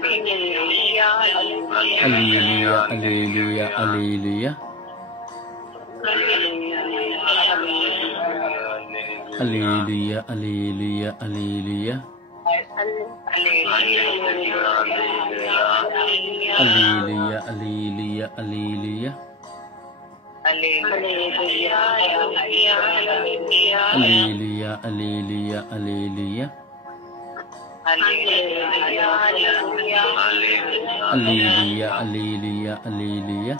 Alleluia, alleluia, alleluia. Alleluia, alleluia, alleluia. Alleluia, alleluia, alleluia. Alleluia, alleluia, alleluia. Alleluia, alleluia, alleluia.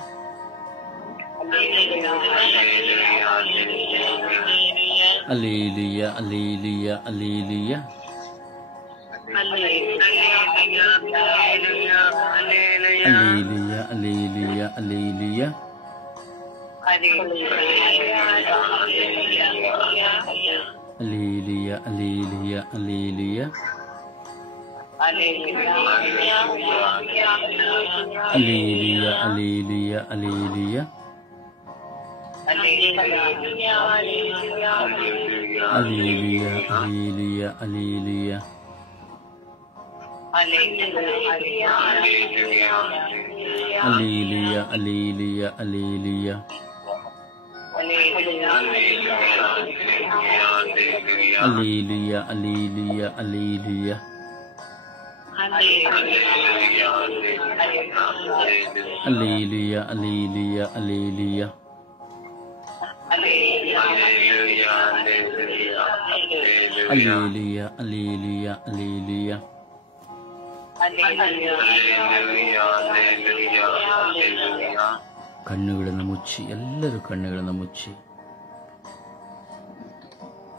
Alleluia, alleluia, alleluia. Alleluia, alleluia, alleluia. Alleluia, alleluia, alleluia. Alleluia, alleluia, alleluia. Alleluia, alleluia, alleluia. Alleluia, alleluia, alleluia. Alleluia, alleluia, alleluia. Alleluia, alleluia, alleluia. Alleluia, alleluia, alleluia. ಕಣ್ಣುಗಳನ್ನು ಮುಚ್ಚಿ, ಎಲ್ಲರೂ ಕಣ್ಣುಗಳನ್ನು ಮುಚ್ಚಿ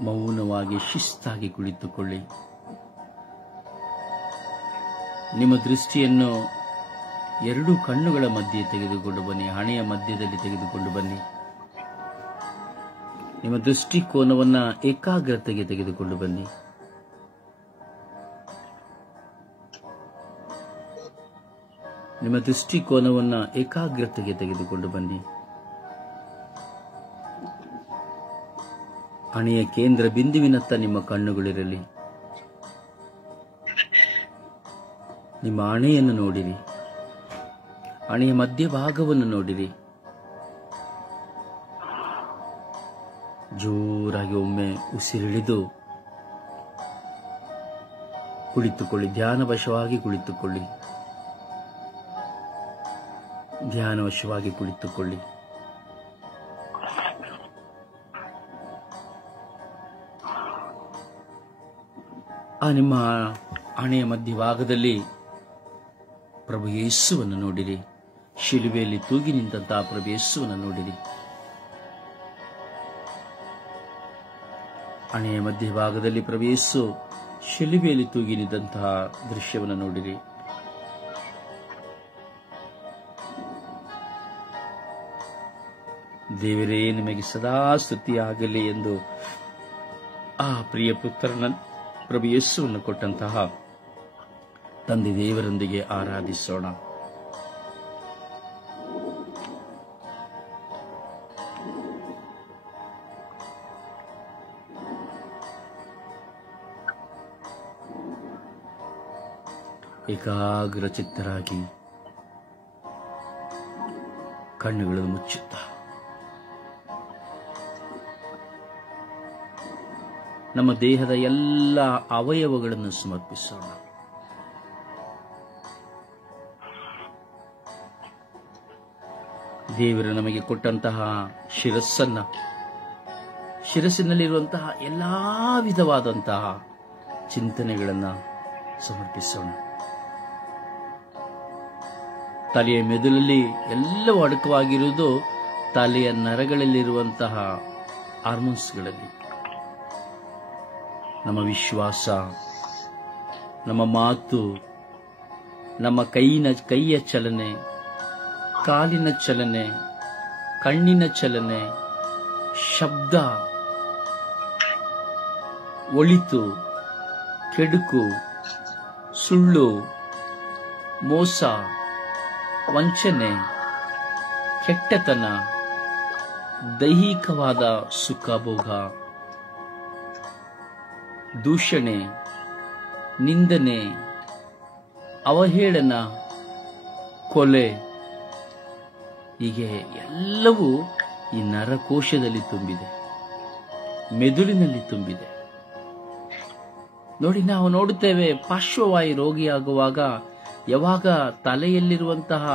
ಮೌನವಾಗಿ ಶಿಸ್ತಾಗಿ ಕುಳಿತುಕೊಳ್ಳಿ. ನಿಮ್ಮ ದೃಷ್ಟಿಯನ್ನು ಎರಡು ಕಣ್ಣುಗಳ ಮಧ್ಯೆ ತೆಗೆದುಕೊಂಡು ಬನ್ನಿ, ಹಣೆಯ ಮಧ್ಯದಲ್ಲಿ ತೆಗೆದುಕೊಂಡು ಬನ್ನಿ. ನಿಮ್ಮ ದೃಷ್ಟಿಕೋನವನ್ನು ಏಕಾಗ್ರತೆಗೆ ತೆಗೆದುಕೊಂಡು ಬನ್ನಿ. ನಿಮ್ಮ ದೃಷ್ಟಿಕೋನವನ್ನು ಏಕಾಗ್ರತೆಗೆ ತೆಗೆದುಕೊಂಡು ಬನ್ನಿ. ಹಣೆಯ ಕೇಂದ್ರ ಬಿಂದುವಿನತ್ತ ನಿಮ್ಮ ಕಣ್ಣುಗಳಿರಲಿ. ನಿಮ್ಮ ಹಣೆಯನ್ನು ನೋಡಿರಿ, ಹಣೆಯ ಮಧ್ಯಭಾಗವನ್ನು ನೋಡಿರಿ. ಜೋರಾಗಿ ಒಮ್ಮೆ ಉಸಿರಿಳಿದು ಕುಳಿತುಕೊಳ್ಳಿ. ಧ್ಯಾನವಶವಾಗಿ ಕುಳಿತುಕೊಳ್ಳಿ, ಧ್ಯಾನವಶವಾಗಿ ಕುಳಿತುಕೊಳ್ಳಿ. ನಿಮ್ಮ ಹಣೆಯ ಮಧ್ಯಭಾಗದಲ್ಲಿ ಪ್ರಭು ಯೇಸುವನ್ನು ನೋಡಿರಿ. ಶಿಲುಬೆಯಲ್ಲಿ ತೂಗಿ ನಿಂತಹ ಪ್ರಭು ಯೇಸುವನ್ನು ನೋಡಿರಿ. ಹಣೆಯ ಮಧ್ಯಭಾಗದಲ್ಲಿ ಪ್ರಭು ಯೇಸು ಶಿಲುಬೆಯಲ್ಲಿ ತೂಗಿ ನಿಂತಹ ದೃಶ್ಯವನ್ನು ನೋಡಿರಿ. ದೇವರೇ, ನಿಮಗೆ ಸದಾ ಸ್ತುತಿಯಾಗಲಿ ಎಂದು ಆ ಪ್ರಿಯ ಪುತ್ರನ ಪ್ರಭು ಯೇಸುವನ್ನು ಕೊಟ್ಟಂತಹ ತಂದೆ ದೇವರೊಂದಿಗೆ ಆರಾಧಿಸೋಣ. ಏಕಾಗ್ರ ಚಿತ್ತರಾಗಿ ಕಣ್ಣುಗಳನ್ನು ಮುಚ್ಚುತ್ತ ನಮ್ಮ ದೇಹದ ಎಲ್ಲ ಅವಯವಗಳನ್ನು ಸಮರ್ಪಿಸೋಣ. ದೇವರು ನಮಗೆ ಕೊಟ್ಟಂತಹ ಶಿರಸ್ಸಿನಲ್ಲಿರುವಂತಹ ಎಲ್ಲಾ ವಿಧವಾದಂತಹ ಚಿಂತನೆಗಳನ್ನು ಸಮರ್ಪಿಸೋಣ. ತಲೆಯ ಮೆದುಳಲ್ಲಿ ಎಲ್ಲವೂ ಅಡಕವಾಗಿರುವುದು ತಲೆಯ ನರಗಳಲ್ಲಿರುವಂತಹ ಹಾರ್ಮೋನ್ಸ್ಗಳಲ್ಲಿ. ನಮ್ಮ ವಿಶ್ವಾಸ, ನಮ್ಮ ಮಾತು, ನಮ್ಮ ಕೈಯ ಚಲನೆ, ಕಾಲಿನ ಚಲನೆ, ಕಣ್ಣಿನ ಚಲನೆ, ಶಬ್ದ, ಒಳಿತು, ಕೆಡುಕು, ಸುಳ್ಳು, ಮೋಸ, ವಂಚನೆ, ಕೆಟ್ಟತನ, ದೈಹಿಕವಾದ ಸುಖಭೋಗ, ದೂಷಣೆ, ನಿಂದನೆ, ಅವಹೇಳನ, ಕೊಲೆ, ಹೀಗೆ ಎಲ್ಲವೂ ಈ ನರಕೋಶದಲ್ಲಿ ತುಂಬಿದೆ, ಮೆದುಳಿನಲ್ಲಿ ತುಂಬಿದೆ. ನೋಡಿ, ನಾವು ನೋಡುತ್ತೇವೆ, ಪಾರ್ಶ್ವವಾಯು ರೋಗಿಯಾಗುವಾಗ ಯಾವಾಗ ತಲೆಯಲ್ಲಿರುವಂತಹ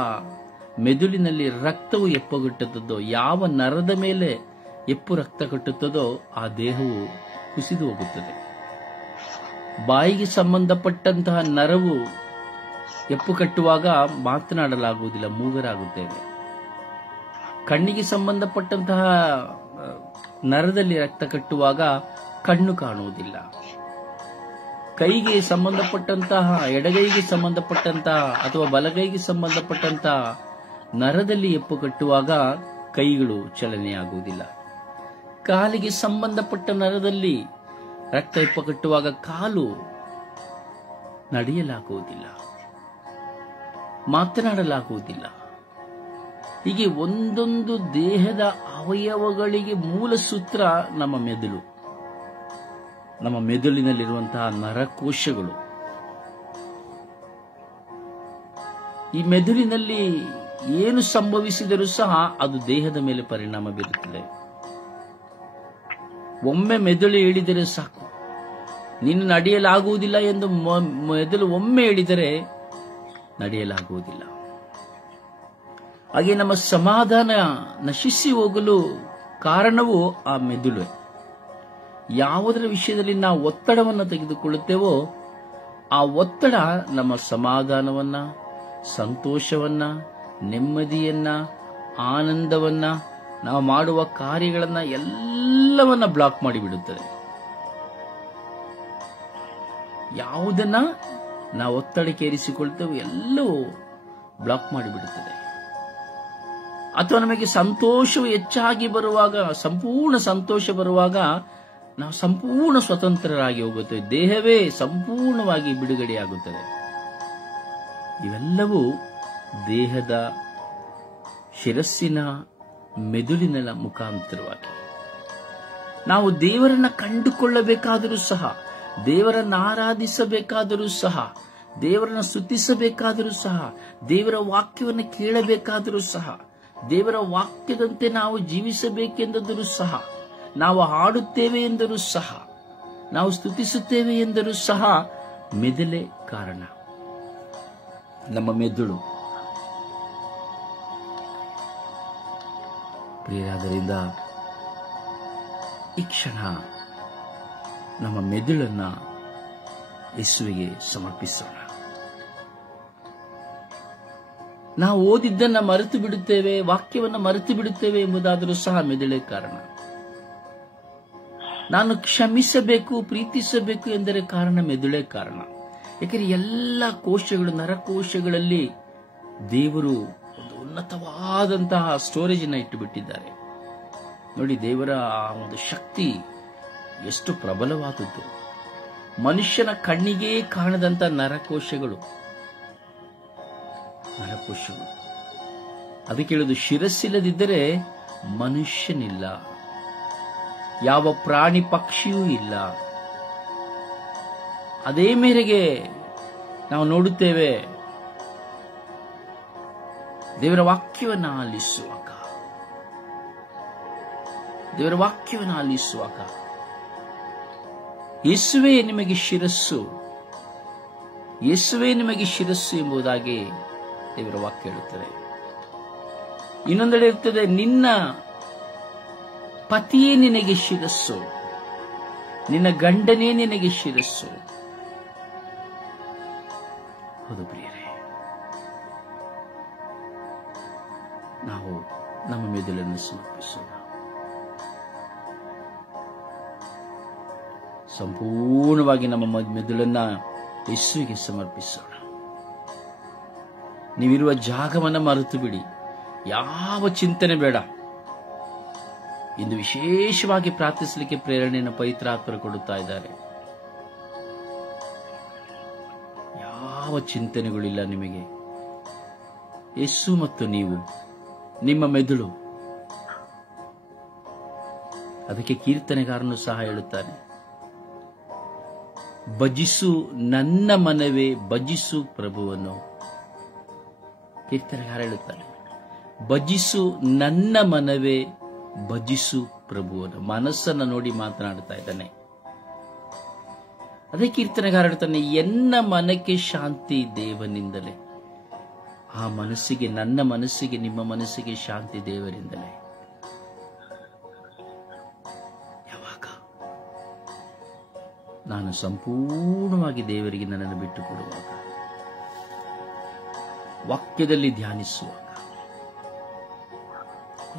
ಮೆದುಳಿನಲ್ಲಿ ರಕ್ತವು ಎಪ್ಪುಗಟ್ಟುತ್ತದೋ, ಯಾವ ನರದ ಮೇಲೆ ಎಪ್ಪು ರಕ್ತ ಕಟ್ಟುತ್ತದೋ ಆ ದೇಹವು ಕುಸಿದು ಹೋಗುತ್ತದೆ. ಬಾಯಿಗೆ ಸಂಬಂಧಪಟ್ಟಂತಹ ನರವು ಎಪ್ಪು ಕಟ್ಟುವಾಗ ಮಾತನಾಡಲಾಗುವುದಿಲ್ಲ, ಮೂಗರಾಗುತ್ತೇವೆ. ಕಣ್ಣಿಗೆ ಸಂಬಂಧಪಟ್ಟಂತಹ ನರದಲ್ಲಿ ರಕ್ತ ಕಟ್ಟುವಾಗ ಕಣ್ಣು ಕಾಣುವುದಿಲ್ಲ. ಕೈಗೆ ಸಂಬಂಧಪಟ್ಟಂತಹ, ಎಡಗೈಗೆ ಸಂಬಂಧಪಟ್ಟಂತಹ ಅಥವಾ ಬಲಗೈಗೆ ಸಂಬಂಧಪಟ್ಟಂತಹ ನರದಲ್ಲಿ ಎಪ್ಪು ಕಟ್ಟುವಾಗ ಕೈಗಳು ಚಲನೆಯಾಗುವುದಿಲ್ಲ. ಕಾಲಿಗೆ ಸಂಬಂಧಪಟ್ಟ ನರದಲ್ಲಿ ರಕ್ತ ಎಪ್ಪು ಕಟ್ಟುವಾಗ ಕಾಲು ನಡೆಯಲಾಗುವುದಿಲ್ಲ, ಮಾತನಾಡಲಾಗುವುದಿಲ್ಲ. ಹೀಗೆ ಒಂದೊಂದು ದೇಹದ ಅವಯವಗಳಿಗೆ ಮೂಲ ಸೂತ್ರ ನಮ್ಮ ಮೆದುಳು, ನಮ್ಮ ಮೆದುಳಿನಲ್ಲಿರುವಂತಹ ನರಕೋಶಗಳು. ಈ ಮೆದುಳಿನಲ್ಲಿ ಏನು ಸಂಭವಿಸಿದರೂ ಸಹ ಅದು ದೇಹದ ಮೇಲೆ ಪರಿಣಾಮ ಬೀರುತ್ತದೆ. ಒಮ್ಮೆ ಮೆದುಳು ಹೇಳಿದರೆ ಸಾಕು, ನೀನು ನಡೆಯಲಾಗುವುದಿಲ್ಲ ಎಂದು ಮೆದುಳು ಒಮ್ಮೆ ಹೇಳಿದರೆ ನಡೆಯಲಾಗುವುದಿಲ್ಲ. ಹಾಗೆ ನಮ್ಮ ಸಮಾಧಾನ ನಶಿಸಿ ಹೋಗಲು ಕಾರಣವೂ ಆ ಮೆದುಳು. ಯಾವುದರ ವಿಷಯದಲ್ಲಿ ನಾವು ಒತ್ತಡವನ್ನು ತೆಗೆದುಕೊಳ್ಳುತ್ತೇವೋ ಆ ಒತ್ತಡ ನಮ್ಮ ಸಮಾಧಾನವನ್ನ, ಸಂತೋಷವನ್ನ, ನೆಮ್ಮದಿಯನ್ನ, ಆನಂದವನ್ನ, ನಾವು ಮಾಡುವ ಕಾರ್ಯಗಳನ್ನ ಎಲ್ಲವನ್ನ ಬ್ಲಾಕ್ ಮಾಡಿಬಿಡುತ್ತದೆ. ಯಾವುದನ್ನ ನಾವು ಒತ್ತಡಕ್ಕೆ ಏರಿಸಿಕೊಳ್ತೇವೆ ಎಲ್ಲವೂ ಬ್ಲಾಕ್ ಮಾಡಿಬಿಡುತ್ತದೆ. ಅಥವಾ ನಮಗೆ ಸಂತೋಷವು ಹೆಚ್ಚಾಗಿ ಬರುವಾಗ, ಸಂಪೂರ್ಣ ಸಂತೋಷ ಬರುವಾಗ ನಾವು ಸಂಪೂರ್ಣ ಸ್ವತಂತ್ರರಾಗಿ ಹೋಗುತ್ತೇವೆ, ದೇಹವೇ ಸಂಪೂರ್ಣವಾಗಿ ಬಿಡುಗಡೆಯಾಗುತ್ತದೆ. ಇವೆಲ್ಲವೂ ದೇಹದ ಶಿರಸ್ಸಿನ ಮೆದುಳಿನ ಮುಖಾಂತರವಾಗಿ. ನಾವು ದೇವರನ್ನ ಕಂಡುಕೊಳ್ಳಬೇಕಾದರೂ ಸಹ, ದೇವರನ್ನ ಆರಾಧಿಸಬೇಕಾದರೂ ಸಹ, ದೇವರನ್ನ ಸ್ತುತಿಸಬೇಕಾದರೂ ಸಹ, ದೇವರ ವಾಕ್ಯವನ್ನು ಕೇಳಬೇಕಾದರೂ ಸಹ, ದೇವರ ವಾಕ್ಯದಂತೆ ನಾವು ಜೀವಿಸಬೇಕೆಂದರೂ ಸಹ, ನಾವು ಹಾಡುತ್ತೇವೆ ಎಂದರೂ ಸಹ, ನಾವು ಸ್ತುತಿಸುತ್ತೇವೆ ಎಂದರೂ ಸಹ ಮೆದುಳೇ ಕಾರಣ. ನಮ್ಮ ಮೆದುಳು. ಪ್ರಿಯರಾದರಿಂದ ಈ ಕ್ಷಣ ನಮ್ಮ ಮೆದುಳನ್ನ ಯೇಸುವಿಗೆ ಸಮರ್ಪಿಸೋಣ. ನಾವು ಓದಿದ್ದನ್ನ ಮರೆತು ಬಿಡುತ್ತೇವೆ, ವಾಕ್ಯವನ್ನ ಮರೆತು ಬಿಡುತ್ತೇವೆ ಎಂಬುದಾದರೂ ಸಹ ಮೆದುಳೇ ಕಾರಣ. ನಾನು ಕ್ಷಮಿಸಬೇಕು, ಪ್ರೀತಿಸಬೇಕು ಎಂದರೆ ಕಾರಣ ಮೆದುಳೇ ಕಾರಣ. ಯಾಕೆಂದರೆ ಎಲ್ಲ ಕೋಶಗಳು, ನರಕೋಶಗಳಲ್ಲಿ ದೇವರು ಒಂದು ಉನ್ನತವಾದಂತಹ ಸ್ಟೋರೇಜ್ ಅನ್ನು ಇಟ್ಟು ಬಿಟ್ಟಿದ್ದಾರೆ. ನೋಡಿ, ದೇವರ ಆ ಒಂದು ಶಕ್ತಿ ಎಷ್ಟು ಪ್ರಬಲವಾದದ್ದು. ಮನುಷ್ಯನ ಕಣ್ಣಿಗೆ ಕಾಣದಂತ ನರಕೋಶಗಳು. ಅದಕ್ಕೆ ಹೇಳುವುದು, ಶಿರಸ್ಸಿಲ್ಲದಿದ್ದರೆ ಮನುಷ್ಯನಿಲ್ಲ, ಯಾವ ಪ್ರಾಣಿ ಪಕ್ಷಿಯೂ ಇಲ್ಲ. ಅದೇ ಮೇರೆಗೆ ನಾವು ನೋಡುತ್ತೇವೆ, ದೇವರ ವಾಕ್ಯವನ್ನು ಆಲಿಸುವಾಗ ಯೇಸುವೇ ನಿಮಗೆ ಶಿರಸ್ಸು, ಯೇಸುವೇ ನಿಮಗೆ ಶಿರಸ್ಸು ಎಂಬುದಾಗಿ ದೇವರ ವಾಕ್ಯ ಹೇಳುತ್ತದೆ. ಇನ್ನೊಂದೆಡೆ ಇರ್ತದೆ, ನಿನ್ನ ಪತಿಯೇ ನಿನಗೆ ಶಿರಸ್ಸು, ನಿನ್ನ ಗಂಡನೇ ನಿನಗೆ ಶಿರಸ್ಸು. ಹೌದು ಪ್ರಿಯರೇ, ನಾವು ನಮ್ಮ ಮೆದುಳನ್ನು ಸಮರ್ಪಿಸೋಣ. ಸಂಪೂರ್ಣವಾಗಿ ನಮ್ಮ ಮೆದುಳನ್ನ ಯೇಸುವಿಗೆ ಸಮರ್ಪಿಸೋಣ. ನೀವಿರುವ ಜಾಗವನ್ನು ಮರೆತು ಬಿಡಿ, ಯಾವ ಚಿಂತನೆ ಬೇಡ. ಇಂದು ವಿಶೇಷವಾಗಿ ಪ್ರಾರ್ಥಿಸಲಿಕ್ಕೆ ಪ್ರೇರಣೆಯನ್ನು ಪವಿತ್ರಾತ್ಮರು ಕೊಡುತ್ತಾ ಇದ್ದಾರೆ. ಯಾವ ಚಿಂತನೆಗಳಿಲ್ಲ ನಿಮಗೆ. ಯೇಸು ಮತ್ತು ನೀವು, ನಿಮ್ಮ ಮೆದುಳು. ಅದಕ್ಕೆ ಕೀರ್ತನೆಗಾರನು ಸಹ ಹೇಳುತ್ತಾನೆ, ಭಜಿಸು ನನ್ನ ಮನವೇ, ಭಜಿಸು ಪ್ರಭುವನ್ನು. ಕೀರ್ತನೆಗಾರ ಹೇಳುತ್ತಾನೆ, ಭಜಿಸು ನನ್ನ ಮನವೇ, ಭಜಿಸು ಪ್ರಭುವನ್ನು. ಮನಸ್ಸನ್ನು ನೋಡಿ ಮಾತನಾಡ್ತಾ ಇದ್ದಾನೆ. ಅದೇ ಕೀರ್ತನೆಗಾರ ಹೇಳ್ತಾನೆ, ಎನ್ನ ಮನಕ್ಕೆ ಶಾಂತಿ ದೇವನಿಂದಲೇ. ಆ ಮನಸ್ಸಿಗೆ, ನನ್ನ ಮನಸ್ಸಿಗೆ, ನಿಮ್ಮ ಮನಸ್ಸಿಗೆ ಶಾಂತಿ ದೇವರಿಂದಲೇ. ಯಾವಾಗ ನಾನು ಸಂಪೂರ್ಣವಾಗಿ ದೇವರಿಗೆ ನನ್ನನ್ನು ಬಿಟ್ಟು ಕೊಡುವಾಗ, ವಾಕ್ಯದಲ್ಲಿ ಧ್ಯಾನಿಸುವಾಗ.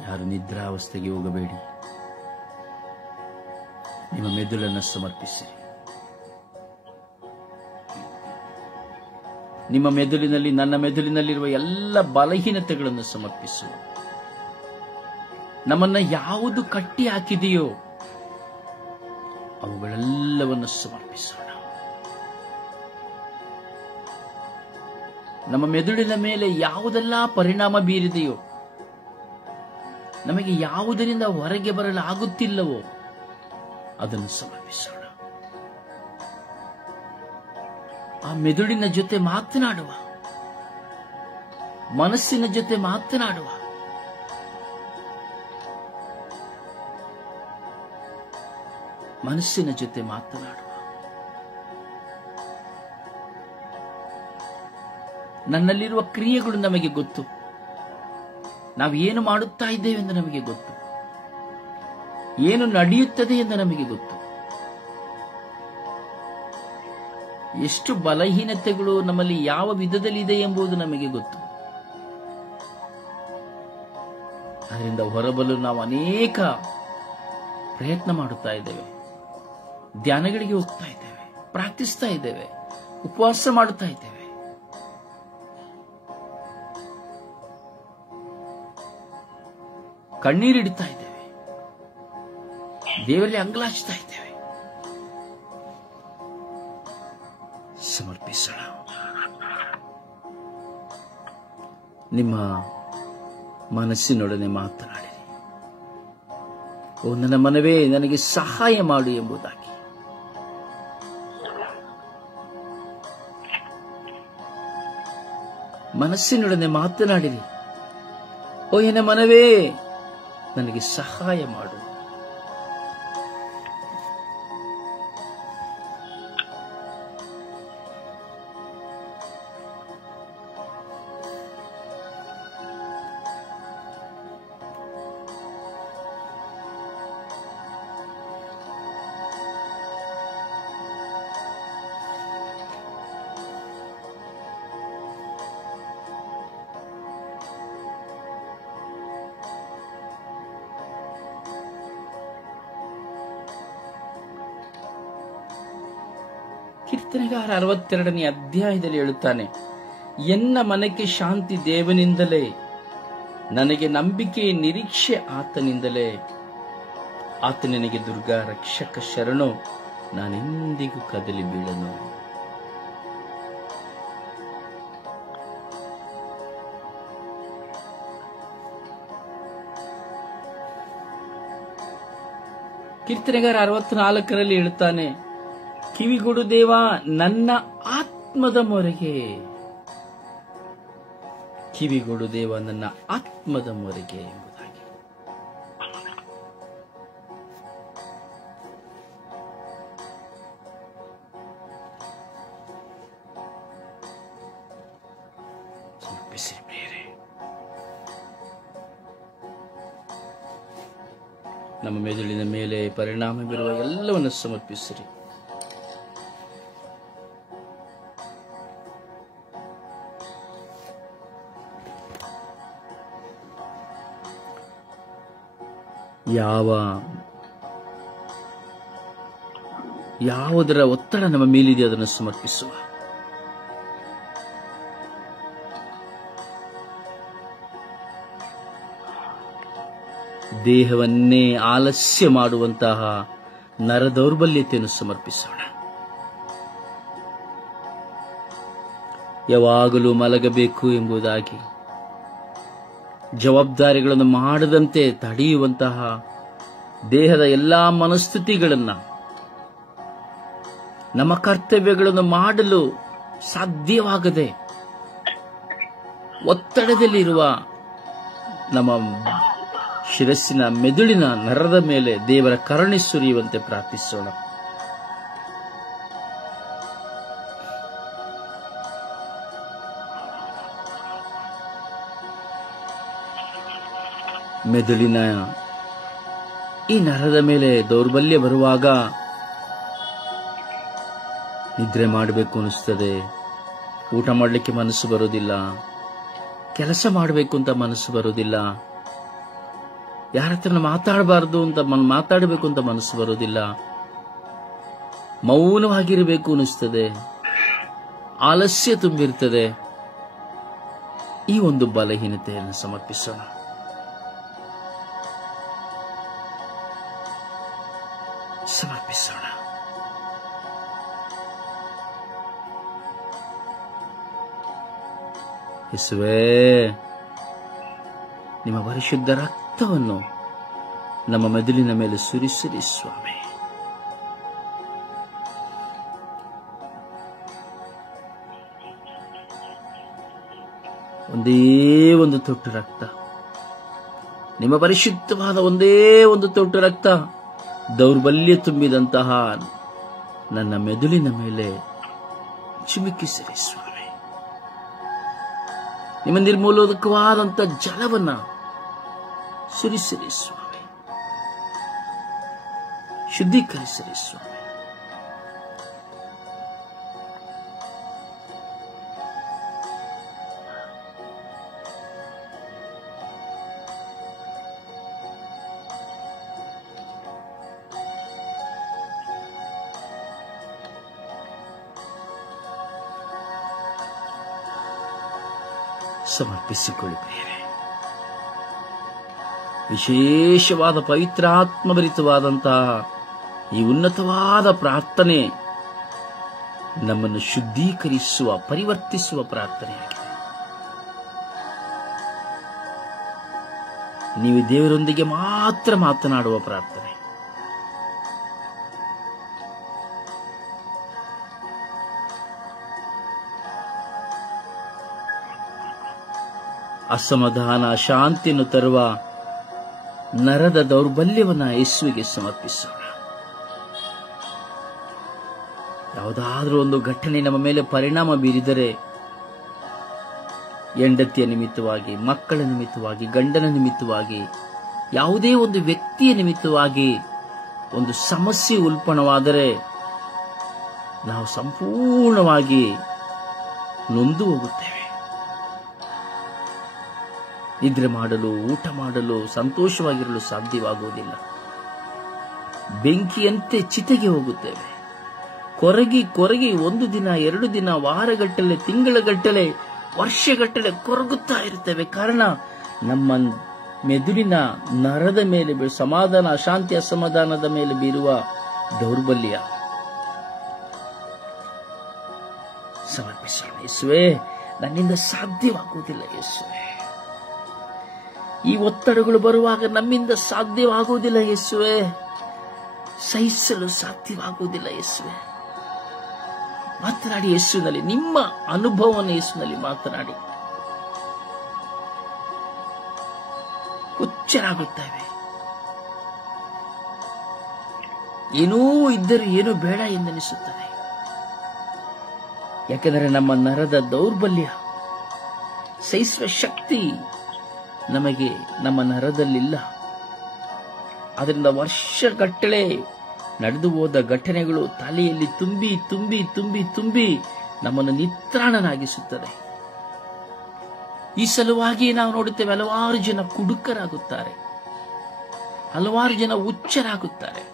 ಯಾರು ನಿದ್ರಾವಸ್ಥೆಗೆ ಹೋಗಬೇಡಿ, ನಿಮ್ಮ ಮೆದುಳನ್ನು ಸಮರ್ಪಿಸಿರಿ. ನಿಮ್ಮ ಮೆದುಳಿನಲ್ಲಿ, ನನ್ನ ಮೆದುಳಿನಲ್ಲಿರುವ ಎಲ್ಲ ಬಲಹೀನತೆಗಳನ್ನು ಸಮರ್ಪಿಸುವ. ನಮ್ಮನ್ನ ಯಾವುದು ಕಟ್ಟಿ ಹಾಕಿದೆಯೋ ಅವುಗಳೆಲ್ಲವನ್ನು ಸಮರ್ಪಿಸೋಣ. ನಮ್ಮ ಮೆದುಳಿನ ಮೇಲೆ ಯಾವುದೆಲ್ಲ ಪರಿಣಾಮ ಬೀರಿದೆಯೋ, ನಮಗೆ ಯಾವುದರಿಂದ ಹೊರಗೆ ಬರಲಾಗುತ್ತಿಲ್ಲವೋ ಅದನ್ನು ಸಮರ್ಪಿಸೋಣ. ಆ ಮೆದುಳಿನ ಜೊತೆ ಮಾತನಾಡುವ, ಮನಸ್ಸಿನ ಜೊತೆ ಮಾತನಾಡುವ. ಮನಸ್ಸಿನ ಜೊತೆ ಮಾತನಾಡುವ. ನನ್ನಲ್ಲಿರುವ ಕ್ರಿಯೆಗಳು ನಮಗೆ ಗೊತ್ತು. ನಾವು ಏನು ಮಾಡುತ್ತಾ ಇದ್ದೇವೆ ಎಂದು ನಮಗೆ ಗೊತ್ತು. ಏನು ನಡೆಯುತ್ತದೆ ಎಂದು ನಮಗೆ ಗೊತ್ತು. ಎಷ್ಟು ಬಲಹೀನತೆಗಳು ನಮ್ಮಲ್ಲಿ ಯಾವ ವಿಧದಲ್ಲಿ ಇದೆ ಎಂಬುದು ನಮಗೆ ಗೊತ್ತು. ಅದರಿಂದ ಹೊರಬರಲು ನಾವು ಅನೇಕ ಪ್ರಯತ್ನ ಮಾಡುತ್ತಾ ಇದ್ದೇವೆ. ಧ್ಯಾನಗಳಿಗೆ ಹೋಗ್ತಾ ಇದ್ದೇವೆ, ಪ್ರಾರ್ಥಿಸ್ತಾ ಇದ್ದೇವೆ, ಉಪವಾಸ ಮಾಡುತ್ತಾ ಇದ್ದೇವೆ. ಕಣ್ಣೀರಿಡ್ತಾ ಇದ್ದೇವೆ, ದೇವರಲ್ಲಿ ಅಂಗಲಾಚ್ತಾ ಇದ್ದೇವೆ. ಸಮರ್ಪಿಸೋಣ. ನಿಮ್ಮ ಮನಸ್ಸಿನೊಡನೆ ಮಾತನಾಡಿರಿ. ಓ ನನ್ನ ಮನವೇ, ನನಗೆ ಸಹಾಯ ಮಾಡು ಎಂಬುದಾಗಿ. ಮನಸ್ಸಿನೊಡನೆ ಮಾತನಾಡಿರಿ. ಓ ನನ್ನ ಮನವೇ, ನನಗೆ ಸಹಾಯ ಮಾಡು. ಕೀರ್ತನೆಗಾರ 62ನೇ ಅಧ್ಯಾಯದಲ್ಲಿ ಹೇಳುತ್ತಾನೆ, ಎನ್ನ ಮನಕ್ಕೆ ಶಾಂತಿ ದೇವನಿಂದಲೇ, ನನಗೆ ನಂಬಿಕೆ ನಿರೀಕ್ಷೆ ಆತನಿಂದಲೇ. ಆತ ನನಗೆ ದುರ್ಗಾ ರಕ್ಷಕ ಶರಣು, ನಾನೆಂದಿಗೂ ಕದಲಿ ಬೀಳನು. ಕೀರ್ತನೆಗಾರ 64ರಲ್ಲಿ ಹೇಳುತ್ತಾನೆ, ಕಿವಿಗೊಡು ದೇವ ನನ್ನ ಆತ್ಮದ ಮೊರೆಗೆ. ಕಿವಿಗೊಡು ದೇವ ನನ್ನ ಆತ್ಮದ ಮೊರೆಗೆ ಎಂಬುದಾಗಿ. ಸಮರ್ಪಿಸಿರಿ ಪ್ರಿಯರೇ. ನಮ್ಮ ಮೆದುಳಿನ ಮೇಲೆ ಪರಿಣಾಮ ಬೀರುವ ಎಲ್ಲವನ್ನು ಸಮರ್ಪಿಸಿರಿ. ಯಾವುದರ ಒತ್ತಡ ನಮ್ಮ ಮೇಲಿದೆ ಅದನ್ನು ಸಮರ್ಪಿಸುವ. ದೇಹವನ್ನೇ ಆಲಸ್ಯ ಮಾಡುವಂತಹ ನರದೌರ್ಬಲ್ಯತೆಯನ್ನು ಸಮರ್ಪಿಸೋಣ. ಯಾವಾಗಲೂ ಮಲಗಬೇಕು ಎಂಬುದಾಗಿ, ಜವಾಬ್ದಾರಿಗಳನ್ನು ಮಾಡದಂತೆ ತಡೆಯುವಂತಹ ದೇಹದ ಎಲ್ಲಾ ಮನಸ್ಥಿತಿಗಳನ್ನು ನಮ್ಮ ಕರ್ತವ್ಯಗಳನ್ನು ಮಾಡಲು ಸಾಧ್ಯವಾಗದೆ ಒತ್ತಡದಲ್ಲಿರುವ ನಮ್ಮ ಶಿರಸ್ಸಿನ ಮೆದುಳಿನ ನರದ ಮೇಲೆ ದೇವರ ಕರುಣೆ ಸುರಿಯುವಂತೆ ಪ್ರಾರ್ಥಿಸೋಣ. ಮೆದುಳಿನ ಈ ನರದ ಮೇಲೆ ದೌರ್ಬಲ್ಯ ಬರುವಾಗ ನಿದ್ರೆ ಮಾಡಬೇಕು ಅನಿಸ್ತದೆ, ಊಟ ಮಾಡಲಿಕ್ಕೆ ಮನಸ್ಸು ಬರೋದಿಲ್ಲ, ಕೆಲಸ ಮಾಡಬೇಕು ಅಂತ ಮನಸ್ಸು ಬರೋದಿಲ್ಲ, ಯಾರ ಹತ್ರ ಮಾತಾಡಬಾರದು ಅಂತ ಮಾತಾಡಬೇಕು ಅಂತ ಮನಸ್ಸು ಬರೋದಿಲ್ಲ, ಮೌನವಾಗಿರಬೇಕು ಅನಿಸ್ತದೆ, ಆಲಸ್ಯ ತುಂಬಿರ್ತದೆ. ಈ ಒಂದು ಬಲಹೀನತೆಯನ್ನು ಸಮರ್ಪಿಸೋಣ. ಯೇಸುವೇ, ನಿಮ್ಮ ಪರಿಶುದ್ಧ ರಕ್ತವನ್ನು ನಮ್ಮ ಮೆದುಳಿನ ಮೇಲೆ ಸುರಿಸಿರಿ ಸ್ವಾಮಿ. ಒಂದೇ ಒಂದು ತೊಟ್ಟು ರಕ್ತ, ನಿಮ್ಮ ಪರಿಶುದ್ಧವಾದ ಒಂದೇ ಒಂದು ತೊಟ್ಟು ರಕ್ತ ದೌರ್ಬಲ್ಯ ತುಂಬಿದಂತಹ ನನ್ನ ಮೆದುಳಿನ ಮೇಲೆ ಚಿಮುಕಿಸಿರಿ ಸ್ವಾಮಿ. ನಿಮ್ಮ ನಿರ್ಮೂಲಕವಾದಂಥ ಜಲವನ್ನ ಸುರಿಸಿರಿ ಸ್ವಾಮಿ, ಶುದ್ಧೀಕರಿಸಿರಿ ಸ್ವಾಮಿ. ಸಮರ್ಪಿಸಿಕೊಳ್ಳಿ ಪ್ರಿಯರೇ. ವಿಶೇಷವಾದ ಪವಿತ್ರಾತ್ಮಭರಿತವಾದಂತಹ ಈ ಉನ್ನತವಾದ ಪ್ರಾರ್ಥನೆ ನಮ್ಮನ್ನು ಶುದ್ಧೀಕರಿಸುವ, ಪರಿವರ್ತಿಸುವ ಪ್ರಾರ್ಥನೆಯಾಗಿದೆ. ನೀವು ದೇವರೊಂದಿಗೆ ಮಾತ್ರ ಮಾತನಾಡುವ ಪ್ರಾರ್ಥನೆ. ಅಸಮಾಧಾನ, ಶಾಂತಿಯನ್ನು ತರುವ ನರದ ದೌರ್ಬಲ್ಯವನ್ನು ಯೇಸುವಿಗೆ ಸಮರ್ಪಿಸೋಣ. ಯಾವುದಾದ್ರೂ ಒಂದು ಘಟನೆ ನಮ್ಮ ಮೇಲೆ ಪರಿಣಾಮ ಬೀರಿದರೆ, ಹೆಂಡತಿಯ ನಿಮಿತ್ತವಾಗಿ, ಮಕ್ಕಳ ನಿಮಿತ್ತವಾಗಿ, ಗಂಡನ ನಿಮಿತ್ತವಾಗಿ, ಯಾವುದೇ ಒಂದು ವ್ಯಕ್ತಿಯ ನಿಮಿತ್ತವಾಗಿ ಒಂದು ಸಮಸ್ಯೆ ಉಲ್ಪಣವಾದರೆ ನಾವು ಸಂಪೂರ್ಣವಾಗಿ ನೊಂದು ಹೋಗುತ್ತೇವೆ. ನಿದ್ರೆ ಮಾಡಲು, ಊಟ ಮಾಡಲು, ಸಂತೋಷವಾಗಿರಲು ಸಾಧ್ಯವಾಗುವುದಿಲ್ಲ. ಬೆಂಕಿಯಂತೆ ಚಿತೆಗೆ ಹೋಗುತ್ತೇವೆ. ಕೊರಗಿ ಕೊರಗಿ ಒಂದು ದಿನ, 2 ದಿನ, ವಾರಗಟ್ಟಲೆ, ತಿಂಗಳಗಟ್ಟಲೆ, ವರ್ಷಗಟ್ಟಲೆ ಕೊರಗುತ್ತಾ ಇರುತ್ತೇವೆ. ಕಾರಣ ನಮ್ಮ ಮೆದುಳಿನ ನರದ ಮೇಲೆ ಸಮಾಧಾನ, ಅಶಾಂತಿ, ಅಸಮಾಧಾನದ ಮೇಲೆ ಬೀರುವ ದೌರ್ಬಲ್ಯ. ಸಮರ್ಪಿಸೋಣ. ಯೇಸುವೇ, ನನ್ನಿಂದ ಸಾಧ್ಯವಾಗುವುದಿಲ್ಲ ಯೇಸುವೇ. ಈ ಒತ್ತಡಗಳು ಬರುವಾಗ ನಮ್ಮಿಂದ ಸಾಧ್ಯವಾಗುವುದಿಲ್ಲ ಯೇಸುವೇ. ಸಹಿಸಲು ಸಾಧ್ಯವಾಗುವುದಿಲ್ಲ ಯೇಸುವೇ. ಮಾತನಾಡಿ ಯೇಸುವಿನಲ್ಲಿ, ನಿಮ್ಮ ಅನುಭವವನ್ನು ಯೇಸುವಿನಲ್ಲಿ ಮಾತನಾಡಿ. ಹುಚ್ಚರಾಗುತ್ತೇವೆ. ಏನೂ ಇದ್ದರೂ ಏನೂ ಬೇಡ ಎಂದೆನಿಸುತ್ತದೆ. ಯಾಕೆಂದರೆ ನಮ್ಮ ನರದ ದೌರ್ಬಲ್ಯ, ಸಹಿಸುವ ಶಕ್ತಿ ನಮಗೆ ನಮ್ಮ ನರದಲ್ಲಿಲ್ಲ. ಅದರಿಂದ ವರ್ಷಗಟ್ಟಲೆ ನಡೆದು ಹೋದ ಘಟನೆಗಳು ತಲೆಯಲ್ಲಿ ತುಂಬಿ ತುಂಬಿ ತುಂಬಿ ತುಂಬಿ ನಮ್ಮನ್ನು ನಿತ್ರಾಣನಾಗಿಸುತ್ತದೆ. ಈ ಸಲುವಾಗಿ ನಾವು ನೋಡುತ್ತೇವೆ, ಹಲವಾರು ಜನ ಕುಡುಕರಾಗುತ್ತಾರೆ, ಹಲವಾರು ಜನ ಹುಚ್ಚರಾಗುತ್ತಾರೆ,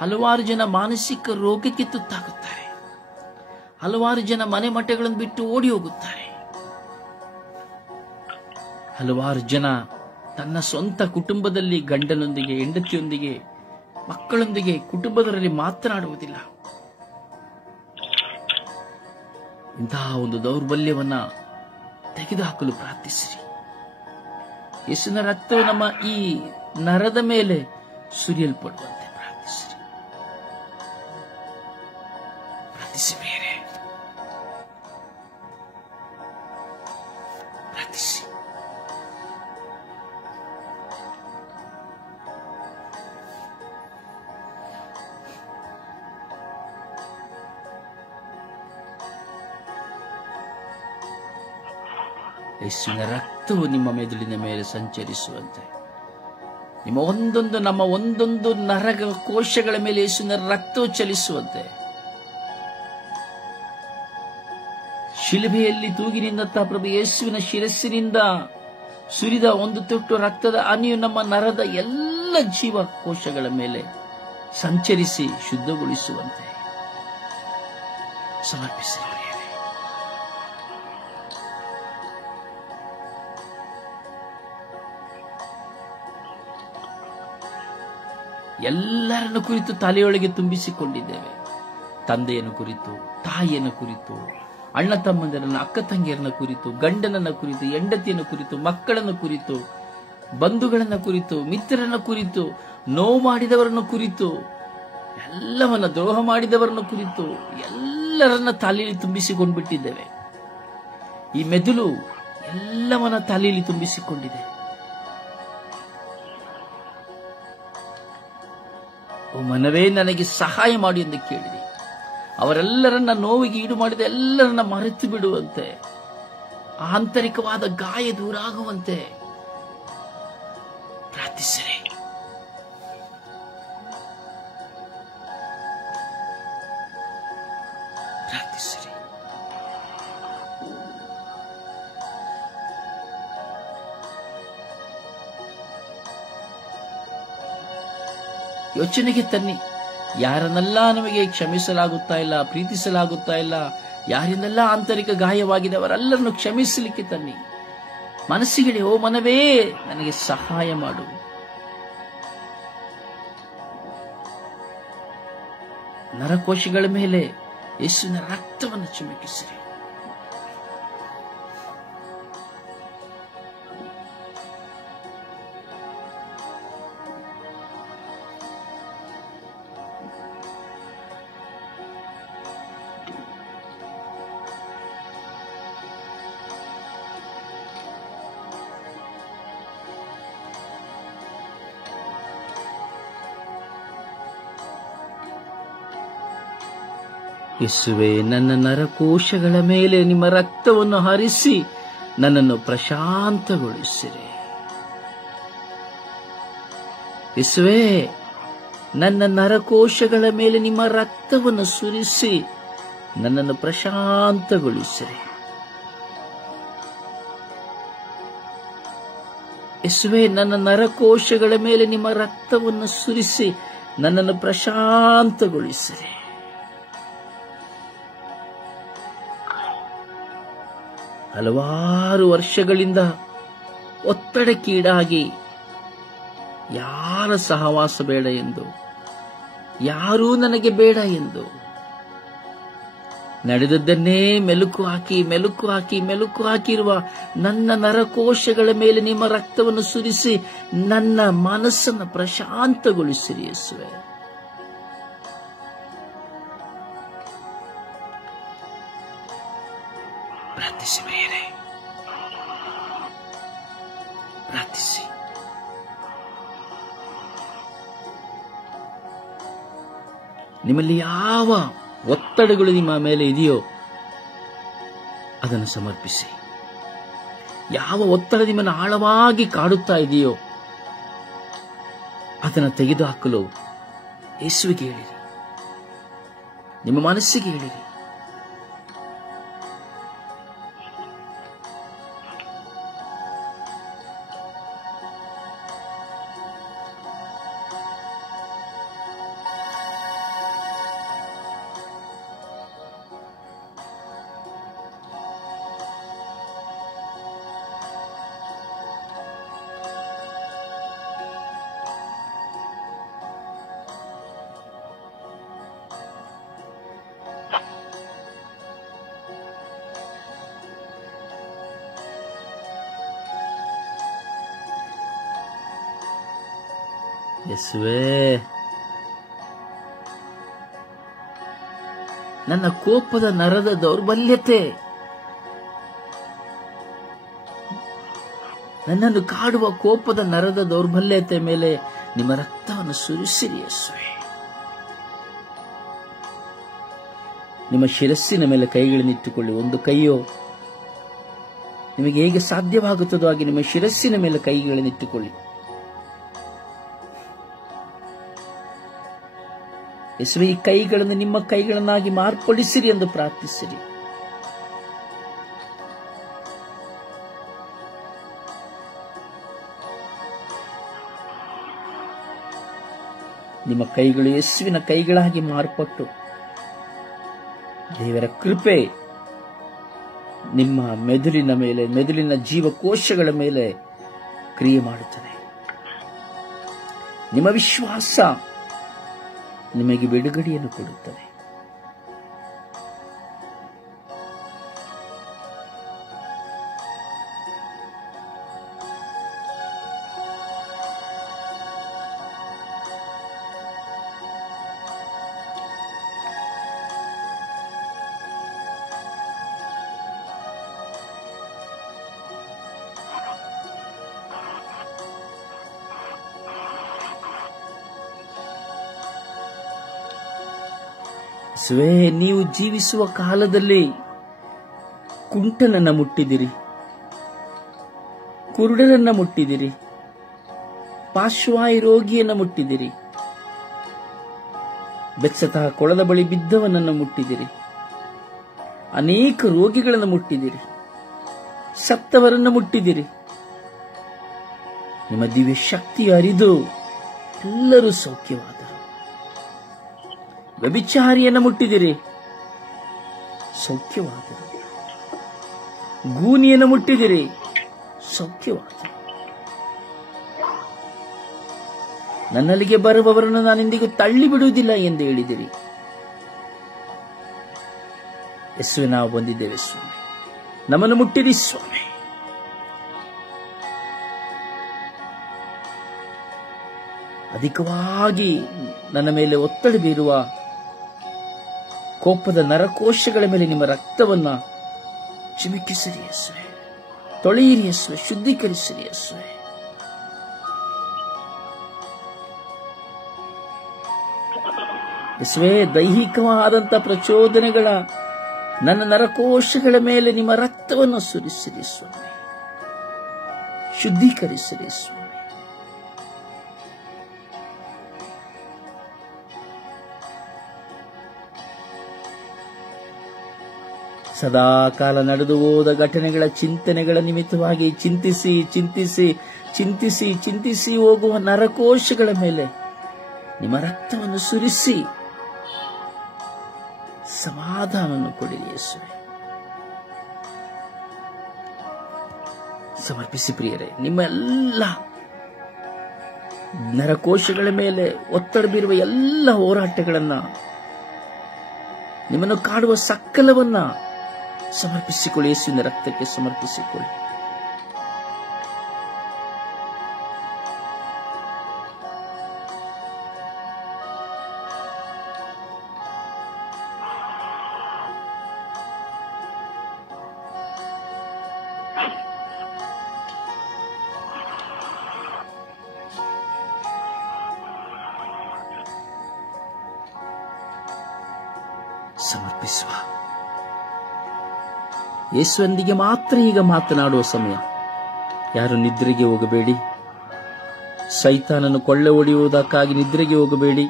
ಹಲವಾರು ಜನ ಮಾನಸಿಕ ರೋಗಕ್ಕೆ ತುತ್ತಾಗುತ್ತಾರೆ, ಹಲವಾರು ಜನ ಮನೆ ಮಠಗಳನ್ನು ಬಿಟ್ಟು ಓಡಿ ಹೋಗುತ್ತಾರೆ. ಹಲವಾರು ಜನ ತನ್ನ ಸ್ವಂತ ಕುಟುಂಬದಲ್ಲಿ ಗಂಡನೊಂದಿಗೆ, ಹೆಂಡತಿಯೊಂದಿಗೆ, ಮಕ್ಕಳೊಂದಿಗೆ, ಕುಟುಂಬದರಲ್ಲಿ ಮಾತನಾಡುವುದಿಲ್ಲ. ಇಂತಹ ಒಂದು ದೌರ್ಬಲ್ಯವನ್ನ ತೆಗೆದುಹಾಕಲು ಪ್ರಾರ್ಥಿಸಿರಿ. ಯೇಸುವಿನ ರಕ್ತವು ನಮ್ಮ ಈ ನರದ ಮೇಲೆ ಸುರಿಯಲ್ಪಡುವಂತೆ ಪ್ರಾರ್ಥಿಸಿರಿ. ಪ್ರಾರ್ಥಿಸಿ. ಯೇಸುವಿನ ರಕ್ತವು ನಿಮ್ಮ ಮೆದುಳಿನ ಮೇಲೆ ಸಂಚರಿಸುವಂತೆ, ನಮ್ಮ ಒಂದೊಂದು ನರಗ ಕೋಶಗಳ ಮೇಲೆ ಯೇಸುವಿನ ರಕ್ತವು ಚಲಿಸುವಂತೆ, ಶಿಲುಬೆಯಲ್ಲಿ ತೂಗಿನಿಂದ ಪ್ರಭು ಯೇಸುವಿನ ಶಿರಸ್ಸಿನಿಂದ ಸುರಿದ ಒಂದು ತೊಟ್ಟು ರಕ್ತದ ಹನಿಯು ನಮ್ಮ ನರದ ಎಲ್ಲ ಜೀವಕೋಶಗಳ ಮೇಲೆ ಸಂಚರಿಸಿ ಶುದ್ಧಗೊಳಿಸುವಂತೆ ಸಮರ್ಪಿಸಿ. ಎಲ್ಲರನ್ನು ಕುರಿತು ತಲೆಯೊಳಗೆ ತುಂಬಿಸಿಕೊಂಡಿದ್ದೇವೆ. ತಂದೆಯನ್ನು ಕುರಿತು, ತಾಯಿಯನ್ನು ಕುರಿತು, ಅಣ್ಣ ತಮ್ಮಂದಿರನ್ನ, ಅಕ್ಕ ತಂಗಿಯರನ್ನ ಕುರಿತು, ಗಂಡನನ್ನ ಕುರಿತು, ಹೆಂಡತಿಯನ್ನು ಕುರಿತು, ಮಕ್ಕಳನ್ನು ಕುರಿತು, ಬಂಧುಗಳನ್ನ ಕುರಿತು, ಮಿತ್ರರನ್ನ ಕುರಿತು, ನೋವು ಮಾಡಿದವರನ್ನು ಕುರಿತು, ಎಲ್ಲವನ್ನ ದ್ರೋಹ ಮಾಡಿದವರನ್ನು ಕುರಿತು ಎಲ್ಲರನ್ನ ತಲೆಯಲ್ಲಿ ತುಂಬಿಸಿಕೊಂಡ್ಬಿಟ್ಟಿದ್ದೇವೆ. ಈ ಮೆದುಳು ಎಲ್ಲವನ್ನ ತಲೆಯಲ್ಲಿ ತುಂಬಿಸಿಕೊಂಡಿದೆ. ಓ ಮನವೇ, ನನಗೆ ಸಹಾಯ ಮಾಡಿ ಎಂದು ಕೇಳಿದೆ. ಅವರೆಲ್ಲರನ್ನ ನೋವಿಗೆ ಈಡು ಮಾಡಿದ ಎಲ್ಲರನ್ನ ಮರೆತು ಬಿಡುವಂತೆ, ಆಂತರಿಕವಾದ ಗಾಯ ದೂರಾಗುವಂತೆ ಪ್ರಾರ್ಥಿಸಿರಿ. ಪ್ರಾರ್ಥಿಸಿರಿ. ಯೋಚನೆಗೆ ತನ್ನಿ, ಯಾರನ್ನೆಲ್ಲ ನಮಗೆ ಕ್ಷಮಿಸಲಾಗುತ್ತಾ ಇಲ್ಲ, ಪ್ರೀತಿಸಲಾಗುತ್ತಾ ಇಲ್ಲ, ಯಾರಿಂದೆಲ್ಲ ಆಂತರಿಕ ಗಾಯವಾಗಿದೆ ಅವರೆಲ್ಲರನ್ನು ಕ್ಷಮಿಸಲಿಕ್ಕೆ ತನ್ನಿ. ಮನಸ್ಸಿಗೆ ಓ ಮನವೇ, ನನಗೆ ಸಹಾಯ ಮಾಡು. ನರಕೋಶಗಳ ಮೇಲೆ ಯೇಸುವಿನ ರಕ್ತವನ್ನು ಚಿಮುಕಿಸಿರಿ. ಯೇಸುವೇ, ನನ್ನ ನರಕೋಶಗಳ ಮೇಲೆ ನಿಮ್ಮ ರಕ್ತವನ್ನು ಹರಿಸಿ ನನ್ನನ್ನು ಪ್ರಶಾಂತಗೊಳಿಸಿರಿ. ಯೇಸುವೇ, ನನ್ನ ನರಕೋಶಗಳ ಮೇಲೆ ನಿಮ್ಮ ರಕ್ತವನ್ನು ಸುರಿಸಿ ನನ್ನನ್ನು ಪ್ರಶಾಂತಗೊಳಿಸಿರಿ. ಯೇಸುವೇ, ನನ್ನ ನರಕೋಶಗಳ ಮೇಲೆ ನಿಮ್ಮ ರಕ್ತವನ್ನು ಸುರಿಸಿ ನನ್ನನ್ನು ಪ್ರಶಾಂತಗೊಳಿಸಿರಿ. ಹಲವಾರು ವರ್ಷಗಳಿಂದ ಒತ್ತಡಕ್ಕೀಡಾಗಿ ಯಾರ ಸಹವಾಸ ಬೇಡ ಎಂದು, ಯಾರೂ ನನಗೆ ಬೇಡ ಎಂದು ನಡೆದದ್ದನ್ನೇ ಮೆಲುಕು ಹಾಕಿರುವ ನನ್ನ ನರಕೋಶಗಳ ಮೇಲೆ ನಿಮ್ಮ ರಕ್ತವನ್ನು ಸುರಿಸಿ ನನ್ನ ಮನಸ್ಸನ್ನು ಪ್ರಶಾಂತಗೊಳಿಸಿರಿ ಯೇಸುವೆ. ಪ್ರಾರ್ಥಿಸಿ ಪ್ರಿಯರೇ, ಪ್ರಾರ್ಥಿಸಿ. ನಿಮ್ಮಲ್ಲಿ ಯಾವ ಒತ್ತಡಗಳು ನಿಮ್ಮ ಮೇಲೆ ಇದೆಯೋ ಅದನ್ನು ಸಮರ್ಪಿಸಿ. ಯಾವ ಒತ್ತಡ ನಿಮ್ಮನ್ನು ಆಳವಾಗಿ ಕಾಡುತ್ತಾ ಇದೆಯೋ ಅದನ್ನು ತೆಗೆದುಹಾಕಲು ಯೇಸುವಿಗೆ ಹೇಳಿರಿ, ನಿಮ್ಮ ಮನಸ್ಸಿಗೆ ಹೇಳಿರಿ. ಯೇಸುವೇ, ನನ್ನ ಕೋಪದ ನರದ ದೌರ್ಬಲ್ಯತೆ ನನ್ನನ್ನು ಕಾಡುವ ಕೋಪದ ನರದ ದೌರ್ಬಲ್ಯತೆ ಮೇಲೆ ನಿಮ್ಮ ರಕ್ತವನ್ನು ಸುರಿಸಿರಿ ಯೇಸುವೆ. ನಿಮ್ಮ ಶಿರಸ್ಸಿನ ಮೇಲೆ ಕೈಗಳನ್ನಿಟ್ಟುಕೊಳ್ಳಿ. ಒಂದು ಕೈಯೋ ನಿಮಗೆ ಹೇಗೆ ಸಾಧ್ಯವಾಗುತ್ತದೋ ಹಾಗೆ ನಿಮ್ಮ ಶಿರಸ್ಸಿನ ಮೇಲೆ ಕೈಗಳನ್ನಿಟ್ಟುಕೊಳ್ಳಿ. ಯೇಸುವೆ, ಈ ಕೈಗಳನ್ನು ನಿಮ್ಮ ಕೈಗಳನ್ನಾಗಿ ಮಾರ್ಪಡಿಸಿರಿ ಎಂದು ಪ್ರಾರ್ಥಿಸಿರಿ. ನಿಮ್ಮ ಕೈಗಳು ಯೇಸುವಿನ ಕೈಗಳಾಗಿ ಮಾರ್ಪಟ್ಟು ದೇವರ ಕೃಪೆ ನಿಮ್ಮ ಮೆದುಳಿನ ಮೇಲೆ, ಮೆದುಳಿನ ಜೀವಕೋಶಗಳ ಮೇಲೆ ಕ್ರಿಯೆ ಮಾಡುತ್ತದೆ. ನಿಮ್ಮ ವಿಶ್ವಾಸ ನಿಮಗೆ ಬಿಡುಗಡೆಯನ್ನು ಕೊಡುತ್ತದೆ. ಯೇಸುವೇ, ನೀವು ಜೀವಿಸುವ ಕಾಲದಲ್ಲಿ ಕುಂಟನನ್ನ ಮುಟ್ಟಿದಿರಿ, ಕುರುಡರನ್ನ ಮುಟ್ಟಿದಿರಿ, ಪಾರ್ಶ್ವವಾಯು ರೋಗಿಯನ್ನ ಮುಟ್ಟಿದಿರಿ, ಬೆಚ್ಚತ ಕೊಳದ ಬಳಿ ಬಿದ್ದವನನ್ನು ಮುಟ್ಟಿದಿರಿ, ಅನೇಕ ರೋಗಿಗಳನ್ನು ಮುಟ್ಟಿದಿರಿ, ಸತ್ತವರನ್ನು ಮುಟ್ಟಿದಿರಿ. ನಿಮ್ಮ ದಿವ್ಯ ಶಕ್ತಿ ಅರಿದು ಎಲ್ಲರೂ ಸೌಖ್ಯವಾದರು. ವ್ಯಭಿಚಾರಿಯನ್ನು ಮುಟ್ಟಿದಿರಿ, ಸೌಖ್ಯವಾದರು. ಗೂನಿಯನ್ನು ಮುಟ್ಟಿದಿರಿ, ಸೌಖ್ಯವಾದರು. ನನ್ನಲ್ಲಿಗೆ ಬರುವವರನ್ನು ನಾನೆಂದಿಗೂ ತಳ್ಳಿ ಬಿಡುವುದಿಲ್ಲ ಎಂದು ಹೇಳಿದಿರಿ. ಯೇಸುವೆ, ನಾವು ಬಂದಿದ್ದೇವೆ ಸ್ವಾಮಿ, ನಮ್ಮನ್ನು ಮುಟ್ಟಿರಿ ಸ್ವಾಮಿ. ಅಧಿಕವಾಗಿ ನನ್ನ ಮೇಲೆ ಒತ್ತಡ ಬೀರುವ ಕೋಪದ ನರಕೋಶಗಳ ಮೇಲೆ ನಿಮ್ಮ ರಕ್ತವನ್ನ ಚಿಮುಕಿಸಿರಿ ಯೇಸುವೆ. ತೊಳೆಯಿರಿ ಯೇಸುವೆ, ಶುದ್ಧೀಕರಿಸಿರಿ ಯೇಸುವೆ. ಯೇಸುವೆ, ದೈಹಿಕವಾದಂಥ ಪ್ರಚೋದನೆಗಳ ನನ್ನ ನರಕೋಶಗಳ ಮೇಲೆ ನಿಮ್ಮ ರಕ್ತವನ್ನು ಸುರಿಸಿರಿ ಸ್ವಾಮಿ, ಶುದ್ಧೀಕರಿಸಿರಿ ಸ್ವಾಮಿ. ಸದಾ ಕಾಲ ನಡೆದು ಹೋದ ಘಟನೆಗಳ ಚಿಂತನೆಗಳ ನಿಮಿತ್ತವಾಗಿ ಚಿಂತಿಸಿ ಚಿಂತಿಸಿ ಚಿಂತಿಸಿ ಚಿಂತಿಸಿ ಹೋಗುವ ನರಕೋಶಗಳ ಮೇಲೆ ನಿಮ್ಮ ರಕ್ತವನ್ನು ಸುರಿಸಿ ಸಮಾಧಾನವನ್ನು ಕೊಡಿರಿ ಯೇಸುವೆ. ಸಮರ್ಪಿಸಿ ಪ್ರಿಯರೇ, ನಿಮ್ಮ ಎಲ್ಲ ನರಕೋಶಗಳ ಮೇಲೆ ಒತ್ತಡ ಬೀರುವ ಎಲ್ಲ ಹೋರಾಟಗಳನ್ನ, ನಿಮ್ಮನ್ನು ಕಾಡುವ ಸಕಲವನ್ನ ಸಮರ್ಪಿಸಿಕೊಳ್ಳಿ. ಯೇಸುವಿನ ರಕ್ತಕ್ಕೆ ಸಮರ್ಪಿಸಿಕೊಳ್ಳಿ. ಸಮರ್ಪಿಸುವ. ಯೇಸುವೊಂದಿಗೆ ಮಾತ್ರ ಈಗ ಮಾತನಾಡುವ ಸಮಯ. ಯಾರು ನಿದ್ರೆಗೆ ಹೋಗಬೇಡಿ. ಸೈತಾನನು ಕೊಳ್ಳೆ ಹೊಡೆಯುವುದಕ್ಕಾಗಿ ನಿದ್ರೆಗೆ ಹೋಗಬೇಡಿ.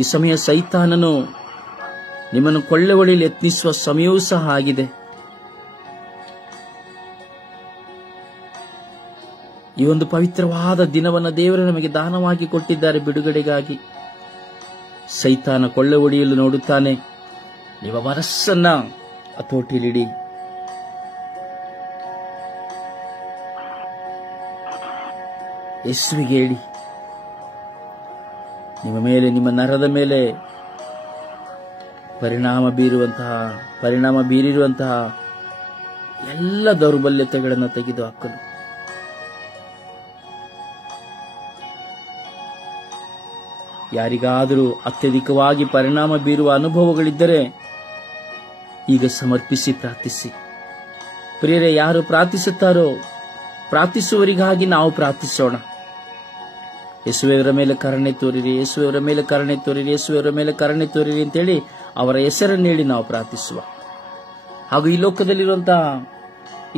ಈ ಸಮಯ ಸೈತಾನನು ನಿಮ್ಮನ್ನು ಕೊಳ್ಳೆ ಹೊಡೆಯಲು ಯತ್ನಿಸುವ ಸಮಯವೂ ಸಹ ಆಗಿದೆ. ಈ ಒಂದು ಪವಿತ್ರವಾದ ದಿನವನ್ನು ದೇವರು ನಮಗೆ ದಾನವಾಗಿ ಕೊಟ್ಟಿದ್ದಾರೆ ಬಿಡುಗಡೆಗಾಗಿ. ಸೈತಾನ ಕೊಳ್ಳೆ ಹೊಡೆಯಲು ನೋಡುತ್ತಾನೆ. ನಿಮ್ಮ ಮನಸ್ಸನ್ನ ಹತೋಟಿಲಿಡಿ. ಯೇಸುವಿಗೆ ಹೇಳಿ, ನಿಮ್ಮ ಮೇಲೆ, ನಿಮ್ಮ ನರದ ಮೇಲೆ ಪರಿಣಾಮ ಬೀರಿರುವಂತಹ ಎಲ್ಲ ದೌರ್ಬಲ್ಯತೆಗಳನ್ನು ತೆಗೆದುಹಾಕಲು ಯಾರಿಗಾದರೂ ಅತ್ಯಧಿಕವಾಗಿ ಪರಿಣಾಮ ಬೀರುವ ಅನುಭವಗಳಿದ್ದರೆ ಈಗ ಸಮರ್ಪಿಸಿ ಪ್ರಾರ್ಥಿಸಿ. ಪ್ರಿಯರೇ, ಯಾರು ಪ್ರಾರ್ಥಿಸುತ್ತಾರೋ ಪ್ರಾರ್ಥಿಸುವವರಿಗಾಗಿ ನಾವು ಪ್ರಾರ್ಥಿಸೋಣ. ಯೇಸುವವರ ಮೇಲೆ ಕರುಣೆ ತೋರಿರಿ, ಯೇಸುವವರ ಮೇಲೆ ಕರುಣೆ ತೋರಿರಿ, ಯೇಸುವವರ ಮೇಲೆ ಕರುಣೆ ತೋರಿರಿ ಅಂತೇಳಿ ಅವರ ಹೆಸರನ್ನು ಹೇಳಿ ನಾವು ಪ್ರಾರ್ಥಿಸುವ. ಹಾಗೂ ಈ ಲೋಕದಲ್ಲಿರುವಂತಹ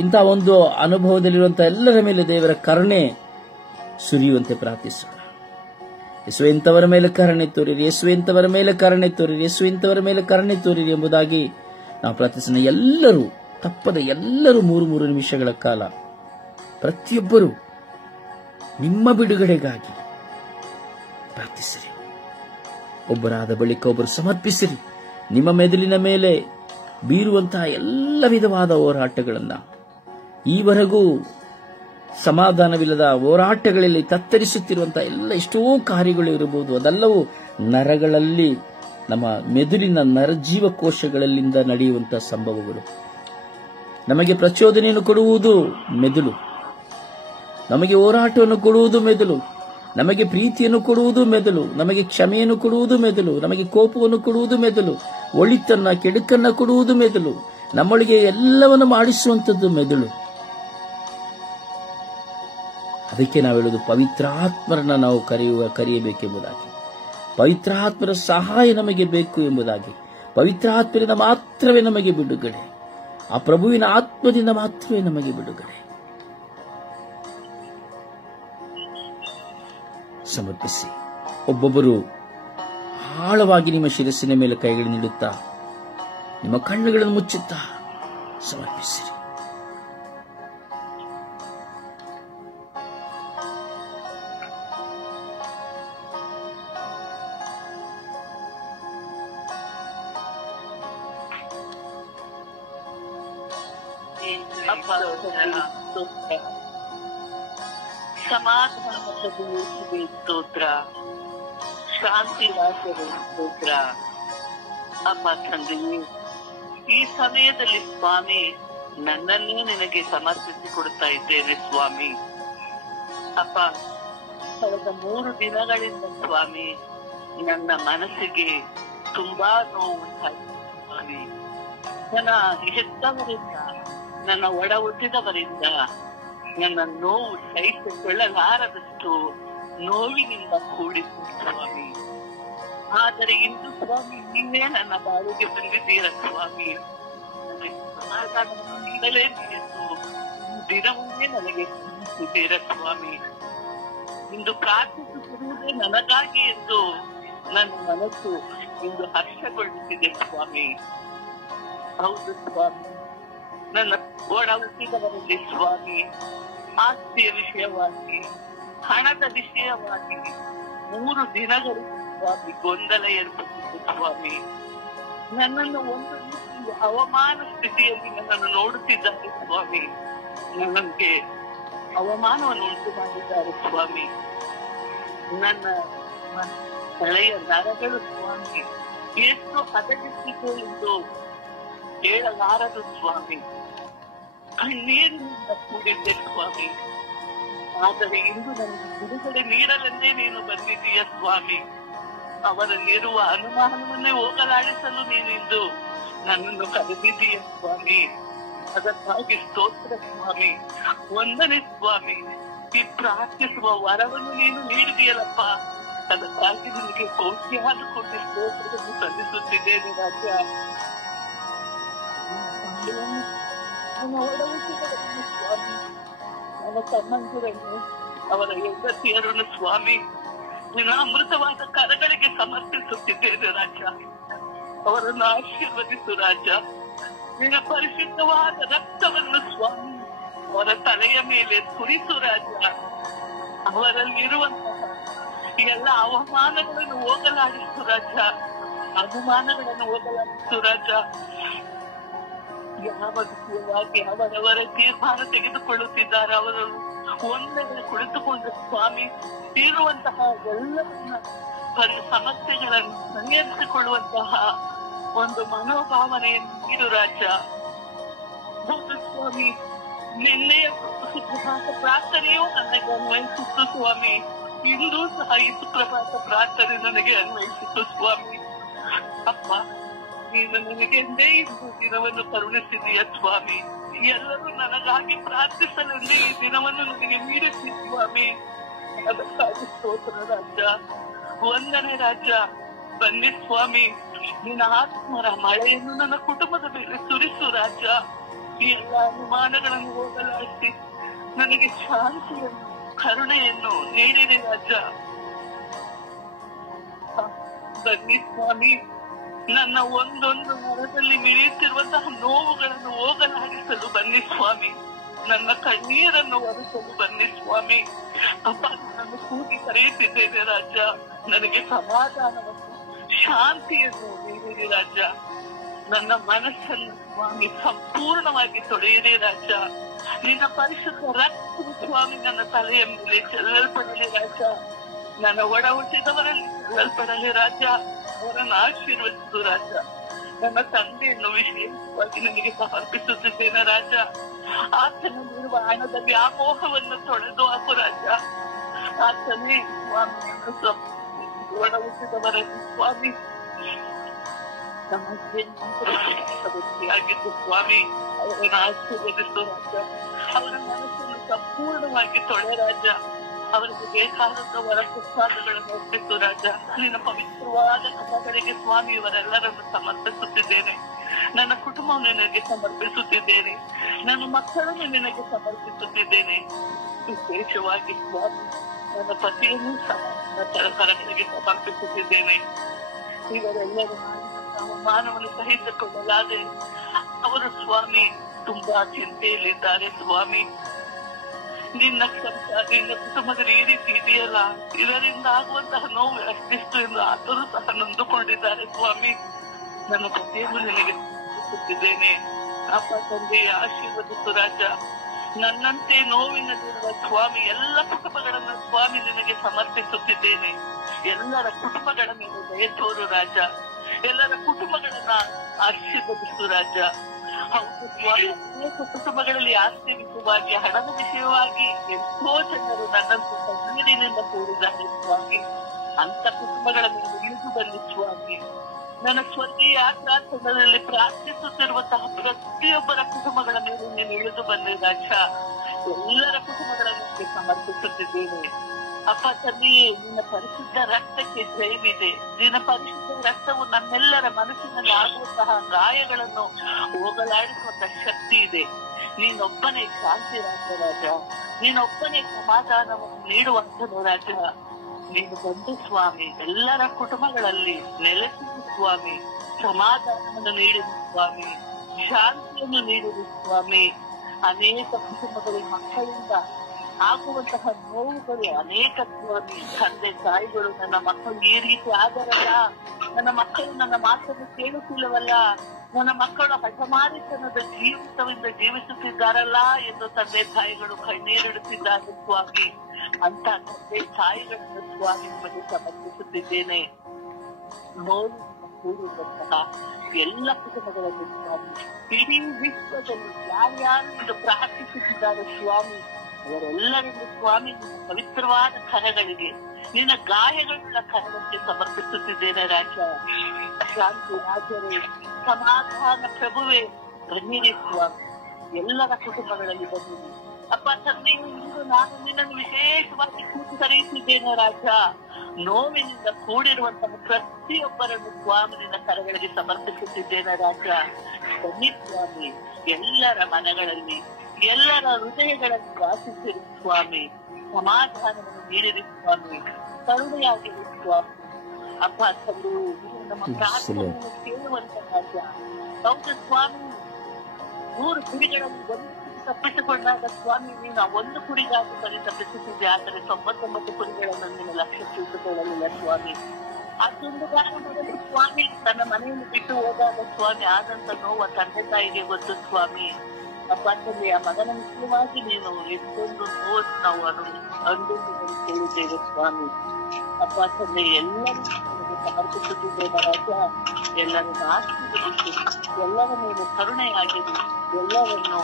ಇಂತಹ ಒಂದು ಅನುಭವದಲ್ಲಿರುವಂತಹ ಎಲ್ಲರ ಮೇಲೆ ದೇವರ ಕರುಣೆ ಸುರಿಯುವಂತೆ ಪ್ರಾರ್ಥಿಸೋಣ. ಯೇಸು ಇಂಥವರ ಮೇಲೆ ಕರುಣೆ ತೋರಿರಿ, ಯೇಸು ಇಂಥವರ ಮೇಲೆ ಕರುಣೆ ತೋರಿರಿ, ಯೇಸು ಇಂಥವರ ಮೇಲೆ ಕರುಣೆ ತೋರಿರಿ ಎಂಬುದಾಗಿ ನಾವು ಪ್ರಾರ್ಥಿಸೋಣ. ಎಲ್ಲರೂ ತಪ್ಪದೆ ಎಲ್ಲರೂ 3 ನಿಮಿಷಗಳ ಕಾಲ ಪ್ರತಿಯೊಬ್ಬರು ನಿಮ್ಮ ಬಿಡುಗಡೆಗಾಗಿ ಪ್ರಾರ್ಥಿಸಿರಿ. ಒಬ್ಬರಾದ ಬಳಿಕ ಒಬ್ಬರು ಸಮರ್ಪಿಸಿರಿ. ನಿಮ್ಮ ಮೆದುಳಿನ ಮೇಲೆ ಬೀರುವಂತಹ ಎಲ್ಲ ವಿಧವಾದ ಹೋರಾಟಗಳನ್ನ, ಈವರೆಗೂ ಸಮಾಧಾನವಿಲ್ಲದ ಹೋರಾಟಗಳಲ್ಲಿ ತತ್ತರಿಸುತ್ತಿರುವಂತಹ ಎಲ್ಲ ಎಷ್ಟೋ ಕಾರ್ಯಗಳು ಇರಬಹುದು. ಅದೆಲ್ಲವೂ ನರಗಳಲ್ಲಿ, ನಮ್ಮ ಮೆದುಳಿನ ನರಜೀವಕೋಶಗಳಲ್ಲಿಂದ ನಡೆಯುವಂತಹ ಸಂಭವಗಳು. ನಮಗೆ ಪ್ರಚೋದನೆಯನ್ನು ಕೊಡುವುದು ಮೆದುಳು, ನಮಗೆ ಹೋರಾಟವನ್ನು ಕೊಡುವುದು ಮೆದುಳು, ನಮಗೆ ಪ್ರೀತಿಯನ್ನು ಕೊಡುವುದು ಮೆದುಳು, ನಮಗೆ ಕ್ಷಮೆಯನ್ನು ಕೊಡುವುದು ಮೆದುಳು, ನಮಗೆ ಕೋಪವನ್ನು ಕೊಡುವುದು ಮೆದುಳು, ಒಳಿತನ್ನ ಕೆಡುಕನ್ನ ಕೊಡುವುದು ಮೆದುಳು, ನಮ್ಮೊಳಗೆ ಎಲ್ಲವನ್ನು ಮಾಡಿಸುವಂಥದ್ದು ಮೆದುಳು. ಅದಕ್ಕೆ ನಾವು ಹೇಳುವುದು ಪವಿತ್ರಾತ್ಮರನ್ನ ನಾವು ಕರೆಯಬೇಕೆಂಬುದಾಗಿ, ಪವಿತ್ರಾತ್ಮರ ಸಹಾಯ ನಮಗೆ ಬೇಕು ಎಂಬುದಾಗಿ. ಪವಿತ್ರಾತ್ಮರಿಂದ ಮಾತ್ರವೇ ನಮಗೆ ಬಿಡುಗಡೆ, ಆ ಪ್ರಭುವಿನ ಆತ್ಮದಿಂದ ಮಾತ್ರವೇ ನಮಗೆ ಬಿಡುಗಡೆ. ಸಮರ್ಪಿಸಿ. ಒಬ್ಬೊಬ್ಬರು ಆಳವಾಗಿ ನಿಮ್ಮ ಶಿರಸ್ಸಿನ ಮೇಲೆ ಕೈಗಳನ್ನಿಡುತ್ತಾ, ನಿಮ್ಮ ಕಣ್ಣುಗಳನ್ನು ಮುಚ್ಚುತ್ತಾ ಸಮರ್ಪಿಸಿರಿ. ಸಮಾಧಾನದ ಸ್ತೋತ್ರ, ಶಾಂತಿ ರಾಜ್ಯದ ಸ್ತೋತ್ರ. ಅಪ್ಪ ತಂದೆಯೇ, ಈ ಸಮಯದಲ್ಲಿ ಸ್ವಾಮಿ ನನ್ನನ್ನೇ ನಿನಗೆ ಸಮರ್ಪಿಸಿ ಕೊಡ್ತಾ ಇದ್ದೇನೆ ಸ್ವಾಮಿ. ಅಪ್ಪ, ಕಳೆದ 3 ದಿನಗಳಿಂದ ಸ್ವಾಮಿ ನನ್ನ ಮನಸ್ಸಿಗೆ ತುಂಬಾ ನೋವು ಉಂಟಾಯಿತು ಸ್ವಾಮಿ. ನನ್ನ ಹೆತ್ತವರಿಂದ, ನನ್ನ ಒಡ ಹುಟ್ಟಿದವರಿಂದ ನನ್ನ ನೋವು ಸಹಿಸಿಕೊಳ್ಳಲಾರದಷ್ಟು ನೋವಿನಿಂದ ಕೂಡಿತು ಸ್ವಾಮಿ. ಆದರೆ ಇಂದು ಸ್ವಾಮಿ ನೀವೇ ನನ್ನ ಬಾಳಿಗೆ ಬಂದಿದ್ದೀರ ಸ್ವಾಮಿ. ಸಮಾಧಾನವನ್ನು ನೀಡಲೇಬೇಕು, ದಿನವನ್ನೇ ನನಗೆ ತಿಳಿಸಿದ್ದೀರ ಸ್ವಾಮಿ. ಇಂದು ಪ್ರಾರ್ಥಿಸುತ್ತಿರುವುದೇ ನನಗಾಗಿ ಎಂದು ನನ್ನ ಮನಸ್ಸು ಇಂದು ಹರ್ಷಗೊಳ್ಳುತ್ತಿದೆ ಸ್ವಾಮಿ. ಹೌದು ಸ್ವಾಮಿ, ನನ್ನ ಒಡ ಹುಟ್ಟಿದವರಲ್ಲಿ ಸ್ವಾಮಿ ಆಸ್ತಿಯ ವಿಷಯವಾಗಿ, ಹಣದ ವಿಷಯವಾಗಿ 3 ದಿನಗಳು ಸ್ವಾಮಿ ಗೊಂದಲ ಏರ್ಪಟ್ಟಿತ್ತು ಸ್ವಾಮಿ. ನನ್ನನ್ನು ಒಂದು ರೀತಿ ಅವಮಾನ ಸ್ಥಿತಿಯಲ್ಲಿ ನನ್ನನ್ನು ನೋಡುತ್ತಿದ್ದಾರೆ ಸ್ವಾಮಿ. ನನಗೆ ಅವಮಾನವನ್ನು ಉಂಟು ಮಾಡಿದ್ದಾರೆ ಸ್ವಾಮಿ. ನನ್ನ ಹಳೆಯ ನರಗಳು ಸ್ವಾಮಿ ಎಷ್ಟು ಹದಗೆಟ್ಟಿತು ಎಂದು ಹೇಳಲಾರದು ಸ್ವಾಮಿ. ಕಣ್ಣೀರಿನಿಂದ ಕೂಡಿದ್ದೆ ಸ್ವಾಮಿ. ಆದರೆ ಇಂದು ನನಗೆ ಬಿಡುಗಡೆ ನೀಡಲೆಂದೇ ನೀನು ಬಂದಿದ್ದೀಯ ಸ್ವಾಮಿ. ಅವರಲ್ಲಿರುವ ಅನುಮಾನವನ್ನೇ ಹೋಗಲಾಡಿಸಲು ನೀನಿಂದು ನನ್ನನ್ನು ಕರೆದಿದ್ದೀಯ ಸ್ವಾಮಿ. ಅದಕ್ಕಾಗಿ ಸ್ತೋತ್ರ ಸ್ವಾಮಿ, ವಂದನೆ ಸ್ವಾಮಿ. ಈ ಪ್ರಾರ್ಥಿಸುವ ವರವನ್ನು ನೀನು ನೀಡಿದೆಯಲ್ಲಪ್ಪ, ಅದಕ್ಕಾಗಿ ನಿನಗೆ ಕೋಟ್ಯಾನು ಕೋಟಿ ಸ್ತೋತ್ರವನ್ನು ಸಲ್ಲಿಸುತ್ತಿದ್ದೇನೆ ರಾಜ. ನನ್ನ ಒಡಹುಟ್ಟಿದವರನ್ನು ಸ್ವಾಮಿ, ನನ್ನ ಸಂಬಂಧಗಳನ್ನು, ಅವರ ಹೆಂಡತಿಯರನ್ನು ಸ್ವಾಮಿ ನಿನ್ನ ಅಮೃತವಾದ ಕರಗಳಿಗೆ ಸಮರ್ಪಿಸುತ್ತಿದ್ದೇನೆ ರಾಜ. ಅವರನ್ನು ಆಶೀರ್ವದಿಸು ರಾಜ. ನಿನ್ನ ಪರಿಶುದ್ಧವಾದ ರಕ್ತವನ್ನು ಸ್ವಾಮಿ ಅವರ ತಲೆಯ ಮೇಲೆ ಸುರಿಸು ರಾಜ. ಅವರಲ್ಲಿರುವಂತಹ ಎಲ್ಲ ಅವಮಾನಗಳನ್ನು ಹೋಗಲಾಡಿಸು ರಾಜ. ಅನುಮಾನಗಳನ್ನು ಹೋಗಲಾಡಿಸು ರಾಜ. ಯಾವ ವಿಷಯವಾಗಿ ಅವರವರ ತೀರ್ಮಾನ ತೆಗೆದುಕೊಳ್ಳುತ್ತಿದ್ದಾರೆ, ಅವರು ಒಂದೆಡೆ ಕುಳಿತುಕೊಂಡು ಸ್ವಾಮಿ ತೀರುವಂತಹ ಎಲ್ಲವನ್ನ ಸಮಸ್ಯೆಗಳನ್ನು ಪರಿಹರಿಸಿಕೊಳ್ಳುವಂತಹ ಒಂದು ಮನೋಭಾವನೆಯನ್ನು ನೀಡು ರಾಜ. ಹೌದು ಸ್ವಾಮಿ, ನಿನ್ನೆಯ ಸುಪ್ರಭಾತ ಪ್ರಾರ್ಥನೆಯೂ ನನಗೆ ಅನ್ವಯಿಸಿತ್ತು ಸ್ವಾಮಿ. ಇಂದೂ ಸಹ ಈ ಸುಪ್ರಭಾತ ಪ್ರಾರ್ಥನೆ ನನಗೆ ಅನ್ವಯಿಸಿತ್ತು ಸ್ವಾಮಿ. ಅಪ್ಪ, ನೀನು ನನಗೆಂದೇ ಇಂದು ದಿನವನ್ನು ಕರುಣಿಸಿದೀಯ ಸ್ವಾಮಿ. ಎಲ್ಲರೂ ನನಗಾಗಿ ಪ್ರಾರ್ಥಿಸಲೆಂದು ಈ ದಿನವನ್ನು ನನಗೆ ನೀಡುತ್ತಿ ಸ್ವಾಮಿ. ಅದಕ್ಕಾಗಿ ಸ್ತೋತ್ರ ರಾಜ, ವಂದನೆ ರಾಜ. ಬನ್ನಿ ಸ್ವಾಮಿ, ನಿನ್ನ ಆತ್ಮರ ಮಳೆಯನ್ನು ನನ್ನ ಕುಟುಂಬದ ಮೇಲೆ ಸುರಿಸು ರಾಜ. ಈ ಎಲ್ಲ ಅನುಮಾನಗಳನ್ನು ಹೋಗಲಾಡಿಸಿ ನನಗೆ ಶಾಂತಿಯನ್ನು, ಕರುಣೆಯನ್ನು ನೀಡಿರಿ ರಾಜ. ಬನ್ನಿ ಸ್ವಾಮಿ, ನನ್ನ ಒಂದೊಂದು ಮರದಲ್ಲಿ ಮಿಳಿಯುತ್ತಿರುವಂತಹ ನೋವುಗಳನ್ನು ಹೋಗಲಾಡಿಸಲು ಬನ್ನಿ ಸ್ವಾಮಿ. ನನ್ನ ಕಣ್ಣೀರನ್ನು ಒರೆಸಲು ಬನ್ನಿ ಸ್ವಾಮಿ. ಅಪ್ಪ, ನಾನು ಕೂಗಿ ಕರೆಯುತ್ತಿದ್ದೇನೆ ರಾಜ. ನನಗೆ ಸಮಾಧಾನವನ್ನು, ಶಾಂತಿಯನ್ನು ನೀಡಿರಿ ರಾಜ. ನನ್ನ ಮನಸ್ಸನ್ನು ಸ್ವಾಮಿ ಸಂಪೂರ್ಣವಾಗಿ ತೊಳೆಯಿರಿ ರಾಜ. ನಿನ್ನ ಪರಿಶುದ್ಧ ರಕ್ತವು ಸ್ವಾಮಿ ನನ್ನ ತಲೆಯ ಮೇಲೆ ಚೆಲ್ಲಲ್ಪಡಲಿ ರಾಜ. ನನ್ನ ಒಡ ಹುಟ್ಟಿದವರಲ್ಲಿ ಚೆಲ್ಲಲ್ಪಡಲಿ ರಾಜ. ಅವರನ್ನು ಆಶೀರ್ವದಿಸು ರಾಜ. ನನ್ನ ತಂದೆಯನ್ನು ವಿಶೇಷವಾಗಿ ನನಗೆ ಸಮರ್ಪಿಸುತ್ತಿದ್ದೇನೆ ರಾಜ. ಆತನಲ್ಲಿರುವ ಹಣದ ವ್ಯಾಮೋಹವನ್ನು ತೊಳೆದು ಹಾಕು ರಾಜ. ಆತನೇ ಸ್ವಾಮಿ ಒಡ ಹುಟ್ಟಿದವರಲ್ಲಿ ಸ್ವಾಮಿ ಸಮಸ್ಯೆಯಾಗಿದ್ದು ಸ್ವಾಮಿ ಅವರನ್ನು ಆಶೀರ್ವದಿಸು ರಾಜ. ಅವರ ಮನಸ್ಸನ್ನು ಸಂಪೂರ್ಣವಾಗಿ ತೊಳೆ ರಾಜ. ಅವರಿಗೆ ಬೇಕಾದಂತ ವರ ಪ್ರಸಾದಗಳನ್ನು ಒಪ್ಪಿಸು ರಾಜ. ನಿನ್ನ ಪವಿತ್ರವಾದ ಕಥಗಳಿಗೆ ಸ್ವಾಮಿ ಇವರೆಲ್ಲರನ್ನು ಸಮರ್ಪಿಸುತ್ತಿದ್ದೇನೆ. ನನ್ನ ಕುಟುಂಬವನ್ನು ನಿನಗೆ ಸಮರ್ಪಿಸುತ್ತಿದ್ದೇನೆ. ನನ್ನ ಮಕ್ಕಳನ್ನು ನಿನಗೆ ಸಮರ್ಪಿಸುತ್ತಿದ್ದೇನೆ. ವಿಶೇಷವಾಗಿ ಸ್ವಾಮಿ ನನ್ನ ಪತಿಯನ್ನು ಕರಗಳಿಗೆ ಸಮರ್ಪಿಸುತ್ತಿದ್ದೇನೆ. ಇವರೆಲ್ಲರೂ ಅವಮಾನವನ್ನು ಸಹಿಸಿಕೊಳ್ಳಲಾದೆ ಅವರು ಸ್ವಾಮಿ ತುಂಬಾ ಚಿಂತೆಯಲ್ಲಿದ್ದಾರೆ ಸ್ವಾಮಿ. ನಿನ್ನ ಕುಟುಂಬದಲ್ಲಿ ಈ ರೀತಿ ಇದೆಯಲ್ಲ, ಇದರಿಂದ ಆಗುವಂತಹ ನೋವು ಅಷ್ಟಿಷ್ಟು ಎಂದು ಆದರೂ ಸಹ ನೊಂದುಕೊಂಡಿದ್ದಾರೆ ಸ್ವಾಮಿ. ನನ್ನ ಪತಿಯನ್ನು ನಿನಗೆ ಸಮರ್ಪಿಸುತ್ತಿದ್ದೇನೆ. ಅಪ್ಪ ತಂದೆಯ ಆಶೀರ್ವದಿಸು ರಾಜ. ನನ್ನಂತೆ ನೋವಿನಲ್ಲಿರುವ ಸ್ವಾಮಿ ಎಲ್ಲ ಕುಟುಂಬಗಳನ್ನು ಸ್ವಾಮಿ ನಿನಗೆ ಸಮರ್ಪಿಸುತ್ತಿದ್ದೇನೆ. ಎಲ್ಲರ ಕುಟುಂಬಗಳ ಮೇಲೆ ದಯ ತೋರು ರಾಜ. ಎಲ್ಲರ ಕುಟುಂಬಗಳನ್ನ ಆಶೀರ್ವದಿಸು ರಾಜ. ಹೌದು ಸ್ವಾಮಿ, ಅನೇಕ ಕುಟುಂಬಗಳಲ್ಲಿ ಆಸ್ತಿ ವಿಷಯವಾಗಿ, ಹಣದ ವಿಷಯವಾಗಿ ಎಷ್ಟೋ ಜನರು ನನ್ನಂತ ಕಣ್ಣೀರಿನಿಂದ ಕೂಡಿದ್ದಾರೆ ಸ್ವಾಮಿ. ಅಂತ ಕುಟುಂಬಗಳ ಮೇಲೆ ಇಳಿದು ಬನ್ನಿ ಸ್ವಾಮಿ. ನನ್ನ ಸ್ವರ್ಗೀಯ ಯಾತ್ರಾರ್ಥದಲ್ಲಿ ಪ್ರಾರ್ಥಿಸುತ್ತಿರುವಂತಹ ಪ್ರತಿಯೊಬ್ಬರ ಕುಟುಂಬಗಳ ಮೇಲೆ ನೀನು ಇಳಿದು ಬನ್ನಿ ರಾಜ. ಎಲ್ಲರ ಕುಟುಂಬಗಳನ್ನು ಸಮರ್ಪಿಸುತ್ತಿದ್ದೇನೆ. ಅಪ್ಪ ತಂದೆಯೇ, ನಿನ್ನ ಪರಿಶುದ್ಧ ರಕ್ತಕ್ಕೆ ಜಯವಿದೆ. ನಿನ್ನ ಪರಿಶುದ್ಧ ರಕ್ತವು ನಮ್ಮೆಲ್ಲರ ಮನಸ್ಸಿನಲ್ಲಿ ಆಗುವಂತಹ ಗಾಯಗಳನ್ನು ಹೋಗಲಾಡಿಸುವಂತಹ ಶಕ್ತಿ ಇದೆ. ನೀನೊಬ್ಬನೇ ಶಾಂತಿ ರಾಜ. ನೀನೊಬ್ಬನೇ ಸಮಾಧಾನವನ್ನು ನೀಡುವಂಥದ್ದು ರಾಜ. ನೀನು ಬಂದು ಸ್ವಾಮಿ ಎಲ್ಲರ ಕುಟುಂಬಗಳಲ್ಲಿ ನೆಲೆಸಿದ ಸ್ವಾಮಿ. ಸಮಾಧಾನವನ್ನು ನೀಡಿದ ಸ್ವಾಮಿ, ಶಾಂತಿಯನ್ನು ನೀಡಿದ ಸ್ವಾಮಿ. ಅನೇಕ ಕುಟುಂಬಗಳ ಮಕ್ಕಳಿಂದ ಆಗುವಂತಹ ನೋವುಗಳು ಅನೇಕ ಸ್ವಾಮಿ. ತಂದೆ ತಾಯಿಗಳು ನನ್ನ ಮಕ್ಕಳು ಈ ರೀತಿ ಆದರಲ್ಲ, ನನ್ನ ಮಕ್ಕಳು ನನ್ನ ಮಾತನ್ನು ಕೇಳುತ್ತಿಲ್ಲವಲ್ಲ, ನನ್ನ ಮಕ್ಕಳು ಹಠಮಾರಿತನದ ಜೀವಿತವಿಂದ ಜೀವಿಸುತ್ತಿದ್ದಾರಲ್ಲ ಎಂದು ತಂದೆ ತಾಯಿಗಳು ಕಣ್ಣೀರಿಡುತ್ತಿದ್ದಾರೆ ಸ್ವಾಮಿ. ಅಂತ ತಂದೆ ತಾಯಿಗಳನ್ನು ಸ್ವಾಮಿ ನಿಮಗೆ ಸಮರ್ಪಿಸುತ್ತಿದ್ದೇನೆ. ನೋವು ಕೂಡುವಂತಹ ಎಲ್ಲ ಕುಟುಂಬಗಳಲ್ಲಿ ಸ್ವಾಮಿ, ಇಡೀ ವಿಶ್ವದಲ್ಲಿ ಯಾರ್ಯಾರು ಇದು ಪ್ರಾರ್ಥಿಸುತ್ತಿದ್ದಾರೆ ಸ್ವಾಮಿ, ಅವರೆಲ್ಲರಿಗೂ ಸ್ವಾಮಿ ನಿನ್ನ ಪವಿತ್ರವಾದ ಕರಗಳಿಗೆ, ನಿನ್ನ ಗಾಯಗಳುಳ್ಳ ಕರಗಳಿಗೆ ಸಮರ್ಪಿಸುತ್ತಿದ್ದೇನೆ ರಾಜ. ಶಾಂತಿ ರಾಜರೇ, ಸಮಾಧಾನ ಪ್ರಭುವೇ, ಬನ್ನಿರಿ ಸ್ವಾಮಿ. ಎಲ್ಲರ ಕುಟುಂಬಗಳಲ್ಲಿ ಬನ್ನಿರಿ ಅಪ್ಪ ತಂದೆ. ಇಂದು ನಾನು ನಿನ್ನನ್ನು ವಿಶೇಷವಾಗಿ ಕೂತು ಕರೆಯುತ್ತಿದ್ದೇನೆ ರಾಜ. ನೋವಿನಿಂದ ಕೂಡಿರುವಂತಹ ಪ್ರತಿಯೊಬ್ಬರನ್ನು ಸ್ವಾಮಿ ನಿನ್ನ ಕರಗಳಿಗೆ ಸಮರ್ಪಿಸುತ್ತಿದ್ದೇನೆ ರಾಜ. ಬನ್ನಿ ಸ್ವಾಮಿ, ಎಲ್ಲರ ಮನಗಳಲ್ಲಿ, ಎಲ್ಲರ ಹೃದಯಗಳನ್ನು ವಾಸಿಸಿರಿ ಸ್ವಾಮಿ. ಸಮಾಧಾನವನ್ನು ನೀಡಿರಿ ಸ್ವಾಮಿ. ಕರುಣೆಯಾಗಿರಿ ಸ್ವಾಮಿ. ಅಪ್ಪ ತಂದೆ, ನಮ್ಮ ಪ್ರಾರ್ಥನೆಯನ್ನು ಕೇಳುವಂತ ರಾಜ. ಹೌದು ಸ್ವಾಮಿ, 100 ಕುರಿಗಳಲ್ಲಿ ಒಂದು ತಪ್ಪಿಸಿಕೊಂಡಾಗ ಸ್ವಾಮಿ ನೀನು 1 ಕುರಿಗಾಗಿ ಬರೀ ತಪ್ಪಿಸುತ್ತಿದ್ದೆ. ಆದರೆ 99 ಕುರಿಗಳನ್ನು ನೀನು ಲಕ್ಷ್ಯವಿಟ್ಟುಕೊಳ್ಳಲಿಲ್ಲ ಸ್ವಾಮಿ. ಅದೊಂದು ಕಾರಣದಲ್ಲಿ ಸ್ವಾಮಿ ತನ್ನ ಮನೆಯನ್ನು ಬಿಟ್ಟು ಹೋದಾಗ ಸ್ವಾಮಿ ಆದಂತ ನೋವು ತಂದೆ ತಾಯಿಗೆ ಗೊತ್ತು ಸ್ವಾಮಿ. ಅಪ್ಪ ತಂದೆ, ಆ ಮಗನ ಮುಖ್ಯವಾಗಿ ನೀನು ಎಷ್ಟೊಂದು ನೋವು ನಾವು ಅನುಭವಿಸಿ ಕೇಳಿದ್ದೇವೆ ಸ್ವಾಮಿ. ಅಪ್ಪ ತಂದೆ, ಎಲ್ಲರೂ ಸಮರ್ಪಿಸುತ್ತಿದ್ದೇವೆ ರಾಜ. ಎಲ್ಲರನ್ನು ಆಶೀರ್ವದಿಸಿ, ಎಲ್ಲರ ಮೇಲೆ ಕರುಣೆಯಾಗಿದೆ, ಎಲ್ಲರನ್ನು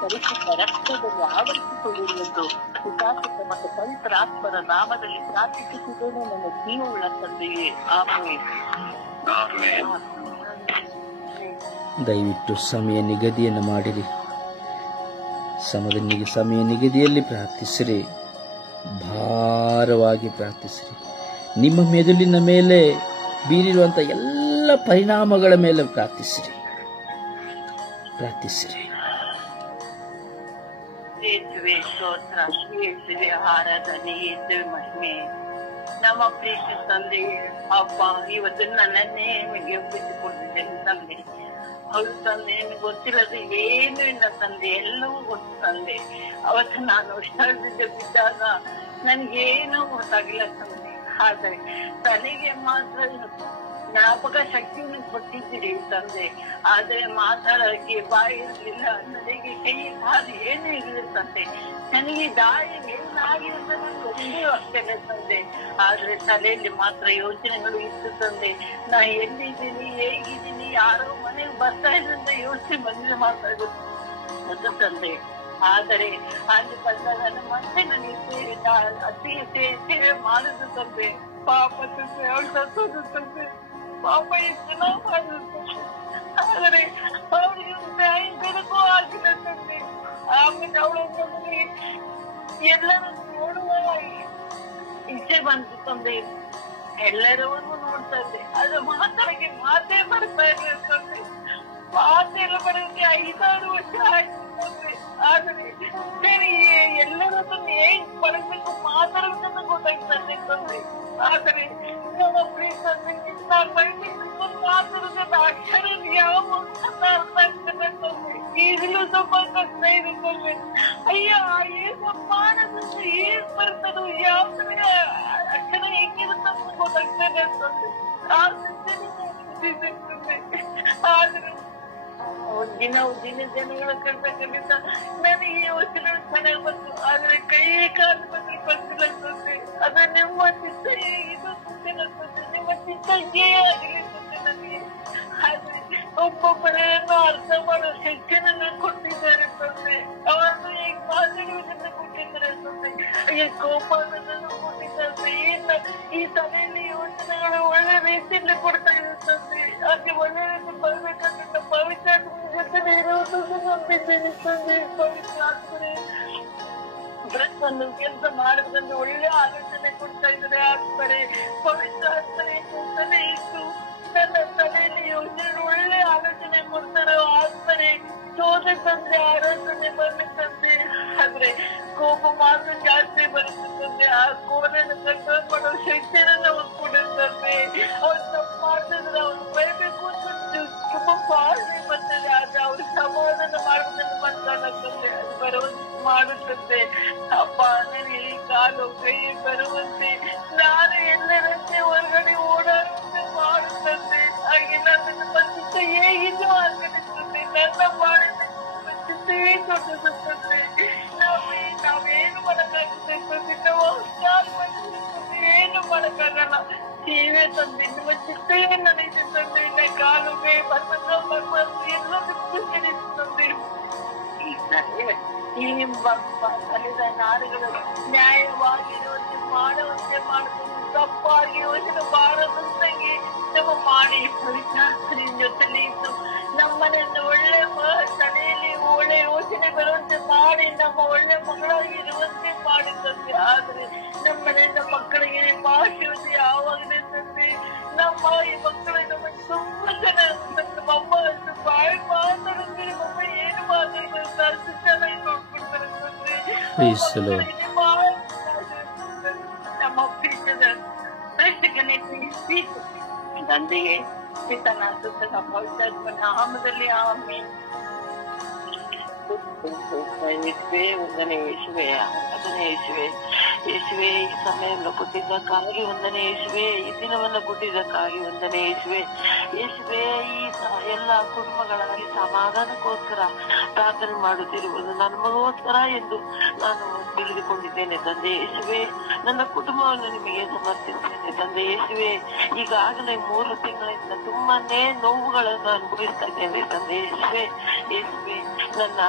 ಪರಿಶುದ್ಧ ರಕ್ತದಲ್ಲಿ ಆವರಿಸಿಕೊಳ್ಳಿರಿ ಎಂದು ಪಿತಾಸುತ್ತ ಮತ್ತು ಪವಿತ್ರ ಆತ್ಮರ ನಾಮದಲ್ಲಿ ಪ್ರಾರ್ಥಿಸುತ್ತಿದ್ದೇನೆ ನನ್ನ ಜೀವವುಳ್ಳ ತಂದೆಯೇ, ಆಮೆನ್. ದಯವಿಟ್ಟು ಸಮಯ ನಿಗದಿಯನ್ನು ಮಾಡಿರಿ. ಸಮಯ ನಿಗದಿಯಲ್ಲಿ ಪ್ರಾರ್ಥಿಸಿರಿ, ಭಾರವಾಗಿ ಪ್ರಾರ್ಥಿಸಿರಿ. ನಿಮ್ಮ ಮೆದುಳಿನ ಮೇಲೆ ಬೀರಿರುವಂತಹ ಎಲ್ಲ ಪರಿಣಾಮಗಳ ಮೇಲೆ ಪ್ರಾರ್ಥಿಸಿರಿ. ಯೇಸುವೆ ಸ್ತೋತ್ರ, ಯೇಸುವೆ ಆರಾಧನೆ, ಯೇಸುವೆ ಮಹಿಮೆ. ನಮ್ಮ ಪ್ರೀತಿ ತಂದೆ ಅಪ್ಪ, ಇವತ್ತು ನನ್ನನ್ನೇ ನಿಮಗೆ ಒಪ್ಪಿಸಿಕೊಂಡಿದ್ದೇನೆ ತಂದೆ. ಹೌದು ತಂದೆ, ನಿಮ್ಗೆ ಗೊತ್ತಿರೋದು ಏನು ಇಲ್ಲ ತಂದೆ, ಎಲ್ಲವೂ ಗೊತ್ತು ತಂದೆ. ಅವತ್ತು ನಾನು ಸ್ಥಳದಿಂದ ಬಿದ್ದಾಗ ನನ್ಗೇನೂ ಗೊತ್ತಾಗಿಲ್ಲ ತಂದೆ. ಆದರೆ ತಲೆಗೆ ಮಾತ್ರ ಜ್ಞಾಪಕ ಶಕ್ತಿಯನ್ನು ಕೊಟ್ಟಿದ್ದೀರಿ ತಂದೆ. ಆದ್ರೆ ಮಾತಾಡೋಕೆ ಬಾಯಿ ಇರಲಿಲ್ಲ, ನನಗೆ ಕೈ ಕಾಲು ಏನೂ ಇರಲಿಲ್ಲ ತಂದೆ. ನನಗೆ ದಾರಿ ಏನಾಗಿರುತ್ತೆ ಒಂದೇ ಅಷ್ಟೇ ತಂದೆ. ಆದ್ರೆ ತಲೆಯಲ್ಲಿ ಮಾತ್ರ ಯೋಚನೆಗಳು ಇತ್ತು ತಂದೆ. ನಾ ಎಲ್ಲಿದ್ದೀನಿ, ಹೇಗಿದ್ದೀನಿ, ಯಾರೋ ಮನೆಗೆ ಬರ್ತಾ ಇದ್ದಂತ ಯೋಚನೆ ಬಂದ್ರೆ ಮಾತಾಡೋದು ತಂದೆ. ಆದರೆ ಅಲ್ಲಿ ಬಂದಾಗ ಮತ್ತೆ ನನಗೆ ಅತ್ತಿಗೆ ಸೇವೆ ಮಾಡುದು ತಂದೆ. ಪಾಪ ತಂದೆ, ಅವಳು ಸತ್ತೋದು ತಂದೆ. ಪಾಪ ಎಷ್ಟು ನಾವು ಮಾಡುದು. ಆದರೆ ಅವಳಿಗೆ ಬೆಳಕು ಆಗಿಲ್ಲ ತಂದೆ. ಆಮೇಲೆ ಅವಳು ಎಲ್ಲರೂ ನೋಡುವ ಇಚ್ಛೆ ಬಂತು ತಂದೆ. ಎಲ್ಲರವನ್ನು ನೋಡ್ತಾ ಇದ್ದೆ, ಅದು ಮಾತಾಡಕ್ಕೆ ಮಾತೇ ಬರ್ತಾ ಇಲ್ಲ ತಂದೆ. ಮಾತೆಲ್ಲ ಬರೋಕ್ಕೆ 5-6 ವರ್ಷ ಆಯ್ತು ತಂದೆ. ಆದರೆ ಎಲ್ಲರನ್ನು ಹೇಗ್ ಬಳಸಬೇಕು, ಮಾತಾಡೋದನ್ನ ಗೊತ್ತಾಗ್ತದೆ ತಂದೆ. ಆದರೆ ನಮ್ಮ ಪ್ರೀತಿ ನಾನು ಬಯಸಿಕೊಂಡು ಮಾತಾಡೋದನ್ನ ಅಕ್ಷರ ಯಾವ ಅರ್ಥ ಆಗ್ತದೆ ತಂದೆ. ಈಗಲೂ ಸ್ವಲ್ಪ ಕಷ್ಟ ಇದೆ ತಂದೆ. ಅಯ್ಯ, ಏನು ಮಾಡೋದಂತ ಏನ್ ಬರ್ತದೋ, ಯಾವ ಅಕ್ಷರ ಹೆಂಗಿರುತ್ತೆ ಗೊತ್ತಾಗ್ತದೆ ತಂದೆ. ಆದ್ರೆ ದಿನ ಜನಗಳ ಕರ್ತಕ್ಕಂಥ ನನಗೆ ಯೋಚನೆಗಳು ಚೆನ್ನಾಗಿ ಬಂತು. ಆದ್ರೆ ಕೈ ಕಾಲು ಬಂದ್ರೆ ಬರ್ತಿಲ್ಲ ತಂದೆ. ಅದ ನಿಮ್ಮ ಚಿತ್ತ ಹೇಗಿದ್ದು ಗೊತ್ತಿಲ್ಲ ತಂದೆ. ನಿಮ್ಮ ಚಿತ್ತ ಆಗಲಿ ತಂದೆ ನನಗೆ. ಆದ್ರೆ ಒಬ್ಬೊಬ್ಬರನ್ನು ಅರ್ಥ ಮಾಡೋ ಶಕ್ತಿಯನ್ನು ಕೊಟ್ಟಿದ್ದಾರೆ ತಂದೆ. ಅವರನ್ನು ಹೇಗೆ ಮಾತಾಡುವುದನ್ನು ಕೊಟ್ಟಿದ್ದಾರೆ ತಂದೆ. ಹಾಗೆ ಕೋಪ ಅನ್ನೋದನ್ನು ಕೊಟ್ಟಿದ್ದಾರೆ. ಈ ತಲೆಯಲ್ಲಿ ಯೋಚನೆಗಳು ಒಳ್ಳೆ ರೀತಿಯಲ್ಲಿ ಕೊಡ್ತಾ ಇದೆ ತಂದೆ. ಹಾಗೆ ಒಳ್ಳೆ ರೀತಿ ಬರ್ಬೇಕಂತ ಪವಿತ್ರ ಜೊತೆ ಇರುವುದನ್ನು ನಂಬಿದ್ದೇನೆ ತಂದೆ. ಪವಿತ್ರ ಆಗ್ತದೆ ಕೆಲಸ ಮಾಡೋದ್ರಲ್ಲಿ ಒಳ್ಳೆ ಆಲೋಚನೆ ಕೊಡ್ತಾ ಇದ್ದಾರೆ. ಆಗ್ತಾರೆ ಪವಿತ್ರ ಆಗ್ತಾರೆ ತಲೆ ಇತ್ತು ನನ್ನ ತಲೆಯಲ್ಲಿ ಯೋಚನೆ ಒಳ್ಳೆ ಆಲೋಚನೆ ಕೊಡ್ತಾರೆ. ಆಗ್ತಾರೆ ಸೋದೆ ತಂದೆ, ಆರಾಧನೆ ಬರ್ಬೇಕಂತೆ. ಆದ್ರೆ ಕೋಪ ಮಾತ್ರ ಜಾಸ್ತಿ ಬರುತ್ತೆ ತಂದೆ. ಆ ಕೋಪವನ್ನು ಕಂಟ್ರೋಲ್ ಮಾಡೋ ಶಕ್ತಿಯನ್ನು ಕೊಡುತ್ತೆ. ಅವ್ರು ತಪ್ಪು ಮಾಡ್ತಿದ್ರೆ ಅವ್ರು ಬರಬೇಕು ಅಂತ ತುಂಬಾ ಭಾವನೆ ಬರ್ತದೆ. ಆದ್ರೆ ಅವ್ರು ಸಮಾಧಾನ ಮಾಡೋದನ್ನು ಮಾತಾಡಕ್ಕಂತೆ ಅದು ಬರುವಂತೆ ಮಾಡುತ್ತಂತೆ. ಅಪ್ಪ, ನನಗೆ ಈ ಕಾಲು ಕೈ ಬರುವಂತೆ, ನಾನು ಎಲ್ಲರಂತೆ ಹೊರಗಡೆ ಓಡಾಡುವಂತೆ ಮಾಡುತ್ತಂತೆ. ಹಾಗೆ ನನ್ನ ಚಿತ್ತ ಹೇಗಿದ್ದು ಆಗಲಿಸುತ್ತೆ. ನನ್ನ ಮಾಡಿದ ಚಿತ್ತೇ ದೊಡ್ಡದುತ್ತದೆ. ನಾವೇನು ಮಾಡಕ್ಕಾಗುತ್ತೆ ತಂದೆ. ನಾವು ಏನು ಮಾಡಕ್ಕಾಗಲ್ಲ. ನೀವೇ ತಂದೆ, ನಿಮ್ಮ ಚಿತ್ತವೇ ನನಗೆ ತಂದೆ. ಇಲ್ಲ ಕಾಲು ಕೈ ಬರ್ಬಾರ್ದು ಎಲ್ಲದಕ್ಕೂ ನಡೀತು ತಂದೆ. ಈ ಕಲಿದ ನಾರುಗಳು ನ್ಯಾಯವಾಗಿರುವಂತೆ ಮಾಡುವಂತೆ ಮಾಡುತ್ತದೆ. ತಪ್ಪಾಗಿ ಯೋಚನೆ ಬಾರದಂತಾಗಿ ನಮ್ಮ ಮಾಡಿ ಪವಿತ್ರಾತ್ಮನ ಜೊತೆಲಿ ಇದ್ದು ನಮ್ಮನೆಯನ್ನು ಒಳ್ಳೆ ತಲೆಯಲ್ಲಿ ಒಳ್ಳೆ ಯೋಚನೆ ಬರುವಂತೆ ಮಾಡಿ ನಮ್ಮ ಒಳ್ಳೆ ಮಗಳಾಗಿರುವಂತೆ ಮಾಡುತ್ತದೆ. ಆದ್ರೆ ನಮ್ಮನೆಯಿಂದ ಮಕ್ಕಳಿಗೆ ಆಶೀರ್ವಾದ ಯಾವಾಗಲೇ ತಂದೆ. ನಮ್ಮ ಈ ಮಕ್ಕಳು ನಮಗೆ ತುಂಬಾ ಚೆನ್ನಾಗಿ ನಮ್ಮ ಅಮ್ಮ ಅಷ್ಟು ಬಾಯಿ ಮಾತಾಡುತ್ತಾರೆ. ನಮ್ಮ ಏನು ಮಾತಾಡ್ತಾರೆ ಅಷ್ಟು ಚೆನ್ನಾಗಿ ನೋಡ್ಕೊಳ್ತಾರೆ ತಂದೆ. ನಮ್ಮ ಪ್ರೀತಿದ ರಕ್ಷಕನೇ ತಂದೆಗೆ ಪಿತನ ಸುತ್ತನ ಪವಿತ್ರಾತ್ಮ ನಾಮದಲ್ಲಿ ಆಮೇಲೆ. ವಂದನೆ ಯೇಸುವೆ, ವಂದನೆ ಯೇಸುವೆ. ಯೇಸುವೆ, ಈ ಸಮಯವನ್ನು ಕೊಟ್ಟಿದ್ದಕ್ಕಾಗಿ ವಂದನೆ ಯೇಸುವೆ. ಈ ದಿನವನ್ನು ಕೊಟ್ಟಿದ್ದಕ್ಕಾಗಿ ವಂದನೆ ಯೇಸುವೆ. ಯೇಸುವೆ, ಈ ಎಲ್ಲ ಕುಟುಂಬಗಳಲ್ಲಿ ಸಮಾಧಾನಕ್ಕೋಸ್ಕರ ಪ್ರಾರ್ಥನೆ ಮಾಡುತ್ತಿರುವುದು ನಮಗೋಸ್ಕರ ಎಂದು ನಾನು ತಿಳಿದುಕೊಂಡಿದ್ದೇನೆ ತಂದೆ ಯೇಸುವೆ. ನನ್ನ ಕುಟುಂಬವನ್ನು ನಿಮಗೆ ಸಮರ್ಪಿಸುತ್ತೇನೆ ತಂದೆ ಯೇಸುವೆ. ಈಗಾಗಲೇ 3 ತಿಂಗಳಿಂದ ತುಂಬಾನೇ ನೋವುಗಳನ್ನು ಅನುಭವಿಸ್ತಾ ಇದ್ದೇನೆ ತಂದೆ ಯೇಸುವೆ. ಯೇಸುವೆ, ನನ್ನ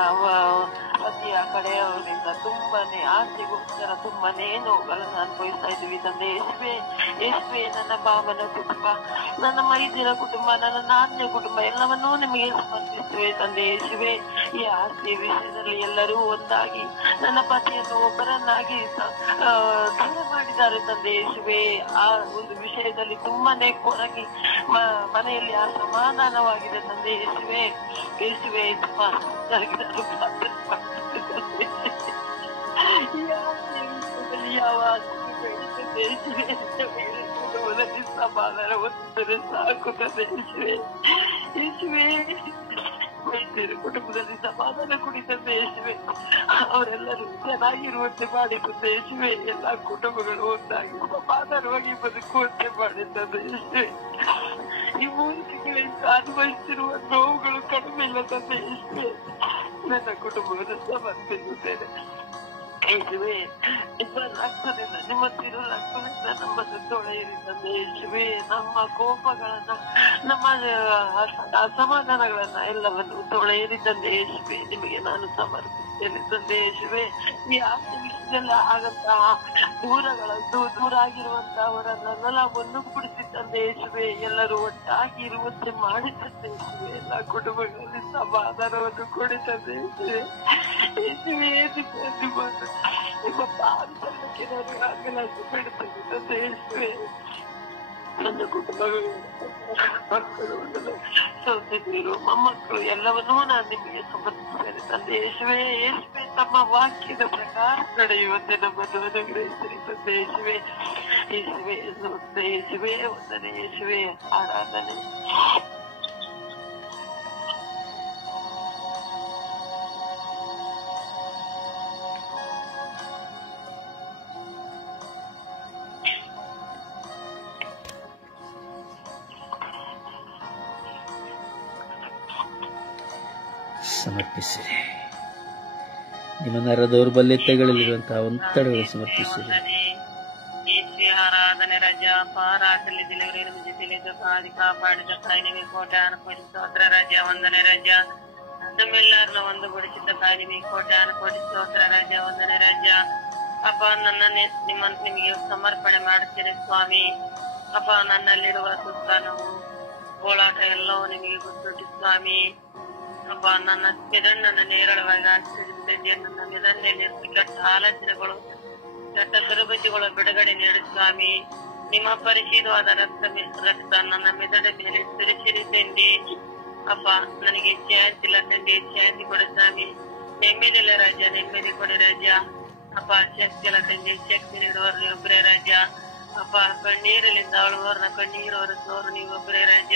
ಪತಿಯ ಕಡೆಯವರಿಂದ ತುಂಬಾನೇ ಆಸೆಗೋಸ್ಕರ ತುಂಬಾನೇ ಏನೇ ನೋವುಗಳನ್ನು ಅನುಭವಿಸ್ತಾ ಇದ್ದೀವಿ ತಂದೆ ಯೇಸುವೆ. ಯೇಸುವೆ, ನನ್ನ ಭಾವನ ಕುಟುಂಬ, ನನ್ನ ಮೈದಿನ ಕುಟುಂಬ, ನನ್ನ ನಾದಿನ ಕುಟುಂಬ ಎಲ್ಲವನ್ನೂ ನಿಮಗೆ ಸಮರ್ಪಿಸುವೆ ತಂದೆ ಯೇಸುವೆ. ಈ ಆಸ್ತಿ ವಿಷಯದಲ್ಲಿ ಎಲ್ಲರೂ ಒಂದಾಗಿ ನನ್ನ ಪತಿಯನ್ನು ಒಬ್ಬರನ್ನಾಗಿ ದೂರ ಮಾಡಿದ್ದಾರೆ ತಂದೆ ಯೇಸುವೆ. ಆ ಒಂದು ವಿಷಯದಲ್ಲಿ ತುಂಬಾನೇ ಕೊರಗಿ ಮನೆಯಲ್ಲಿ ಅಸಮಾಧಾನವಾಗಿದೆ ತಂದೆ ಯೇಸುವೆ. ಯೇಸುವೆ, ಯಾವ ಸಮಾಧಾನ ಹೊಂದಿದರೆ ಸಾಕು ತಂದೆ ಯೇಸುವೆ. ಯೇಸುವೆ, ವೈದ್ಯರ ಕುಟುಂಬದಲ್ಲಿ ಸಮಾಧಾನ ಕುಡಿತಂದೆ ಯೇಸುವೆ. ಅವರೆಲ್ಲರೂ ಚೆನ್ನಾಗಿರುವಂತೆ ಮಾಡಿ ತಂದೆ ಯೇಸುವೆ. ಎಲ್ಲಾ ಕುಟುಂಬಗಳು ಒಂದಾಗಿ ಸಮಾಧಾನವಾಗಿ ಬದುಕುವಂತೆ ಮಾಡಿ ತಂದೆ ಯೇಸುವೆ. ಈ 3 ತಿಂಗಳಿಂದ ಅನುಭವಿಸಿರುವ ನೋವುಗಳು ಕಡಿಮೆ ಇಲ್ಲ ತಂದೆ ಯೇಸುವೆ. ನನ್ನ ಕುಟುಂಬವನ್ನು ಸಮರ್ಪಿಸುತ್ತೇನೆ ಯೇಸುವೆ. ನಿಮ್ಮ ರಕ್ತದಿಂದ, ನಿಮ್ಮ ತಿರು ರಕ್ತದಿಂದ ನಮ್ಮನ್ನು ತೊಳೆಯಿರಿ ತಂದೆ ಯೇಸುವೆ. ನಮ್ಮ ಕೋಪಗಳನ್ನ, ನಮ್ಮ ಅಸಮಾಧಾನಗಳನ್ನ ಎಲ್ಲವನ್ನು ತೊಳೆಯಿರಿ ತಂದೆ ಯೇಸುವೆ. ನಿಮಗೆ ನಾನು ಸಮರ್ಪಿಸ್ತೇನೆ ತಂದೆ ಯೇಸುವೆ. ಈ ಆಸ್ತಿ ವಿಷಯದಲ್ಲಿ ಆಗಂತಹ ದೂರ ಆಗಿರುವಂತಹವರನ್ನೆಲ್ಲ ಒಂದುಗೂಡಿಸಿ ತಂದೆ ಯೇಸುವೆ. ಎಲ್ಲರೂ ಒಟ್ಟಾಗಿ ಇರುವಂತೆ ಮಾಡಿ ತಂದೆ ಯೇಸುವೆ. ಎಲ್ಲ ಕುಟುಂಬಗಳಲ್ಲಿ ಸಮಾಧಾನವನ್ನು ಕೊಡಿ ತಂದೆ ಯೇಸುವೆ. ಯೇಸುವೆ, ನಿಮ್ಮ ಪಾದಕ್ಕೆ ನಾನು ಆಗಲಾಗಿ ಬಿಡುತ್ತೇನೆ ತಂದೆ ಯೇಸುವೆ. ನನ್ನ ಕುಟುಂಬಗಳು, ಮಕ್ಕಳು, ಸಹೋದರಿಯರು, ಮೊಮ್ಮಕ್ಕಳು ಎಲ್ಲವನ್ನೂ ನಾನು ನಿಮಗೆ ಸಮರ್ಪಿಸ್ತೇನೆ ತಂದೆ ಯೇಸುವೆ. ಯೇಸುವೆ, ತಮ್ಮ ವಾಕ್ಯದ ಪ್ರಕಾರ ನಡೆಯುವಂತೆ ನಮ್ಮನ್ನು ಅನುಗ್ರಹಿಸಿರಿ ತಂದೆ ಯೇಸುವೆ. ಯೇಸುವೆ, ಯೇಸುವೆ, ವಂದನೆ ಯೇಸುವೆ, ಆರಾಧನೆ. ಸಮರ್ಪಿಸಿರಿ. ನಿಮ್ಮ ನರ ದೌರ್ಬಲ್ಯತೆಗಳಲ್ಲಿರುವಂತಹ ಒಂತಡಗಳು ಸಮರ್ಪಿಸಿರಿ. ಆರಾಧನೆ ರಜ ಪಾರಾಟಲ್ಲಿ ದಿಲಗರಿ ನಮಗೆ ತಿಳಿದು ಕಾದಿ ಕಾಪಾಡಿದ ಕಾಯಿ ನಿಮಗೆ ಕೋಟೆ ಅನುಕೋಟಿ ಸ್ತೋತ್ರ ರಜ ವಂದನೆ ರಜ. ನಮ್ಮೆಲ್ಲರನ್ನ ಒಂದುಗೂಡಿಸಿದ್ದ ಕಾಯಿ ನಿಮಗೆ ಕೋಟೆ ಅನುಕೋಟಿ ಸ್ತೋತ್ರ ರಜ ವಂದನೆ ರಜ. ಅಪ್ಪ, ನಿಮಗೆ ಸಮರ್ಪಣೆ ಮಾಡುತ್ತೇನೆ ಸ್ವಾಮಿ. ಅಪ್ಪ, ನನ್ನಲ್ಲಿರುವ ದುಃಖ, ನೋವು, ಹೋರಾಟ ಎಲ್ಲವೂ ನಿಮಗೆ ಗೊತ್ತುಂಟು ಸ್ವಾಮಿ. ಅಪ್ಪ, ನನ್ನ ಮೆದಣ್ಣನ್ನು ನೇರಳವಾಗಿ ಆಚರಿಸಿದ್ದೆ. ನನ್ನ ಮೆದನ್ನಲ್ಲಿ ಕೆಟ್ಟ ಆಲೋಚನೆಗಳು, ಕೆಟ್ಟ ದುರ್ಬುದ್ಧಿಗಳು ಬಿಡುಗಡೆ ನೀಡು ಸ್ವಾಮಿ. ನಿಮ್ಮ ಪರಿಶುದ್ಧವಾದ ರಕ್ತ ನನ್ನ ಮೆದಡ ಮೇಲೆ ಸುರಿಸಿರಿ ತಂದೆ. ಅಪ್ಪ, ನನಗೆ ಶಾಂತಿಲ್ಲ ತಂದೆ, ಶಾಂತಿ ಕೊಡು ಸ್ವಾಮಿ. ನೆಮ್ಮದಿಲ್ಲ ರಾಜ, ನೆಮ್ಮದಿ ಕೊಡು ರಾಜ. ಅಪ್ಪ, ಶಕ್ತಿ ಇಲ್ಲ ತಂದೆ, ಶಕ್ತಿ ನೀಡುವರು ನೀವೊಬ್ಬರೇ ರಾಜ. ಅಪ್ಪ, ಕಣ್ಣೀರಲ್ಲಿಂದ ಅಳುವವ್ರನ್ನ ಕಣ್ಣೀರು ಒರೆಸುವವರು ನೀವೊಬ್ಬರೇ ರಾಜ.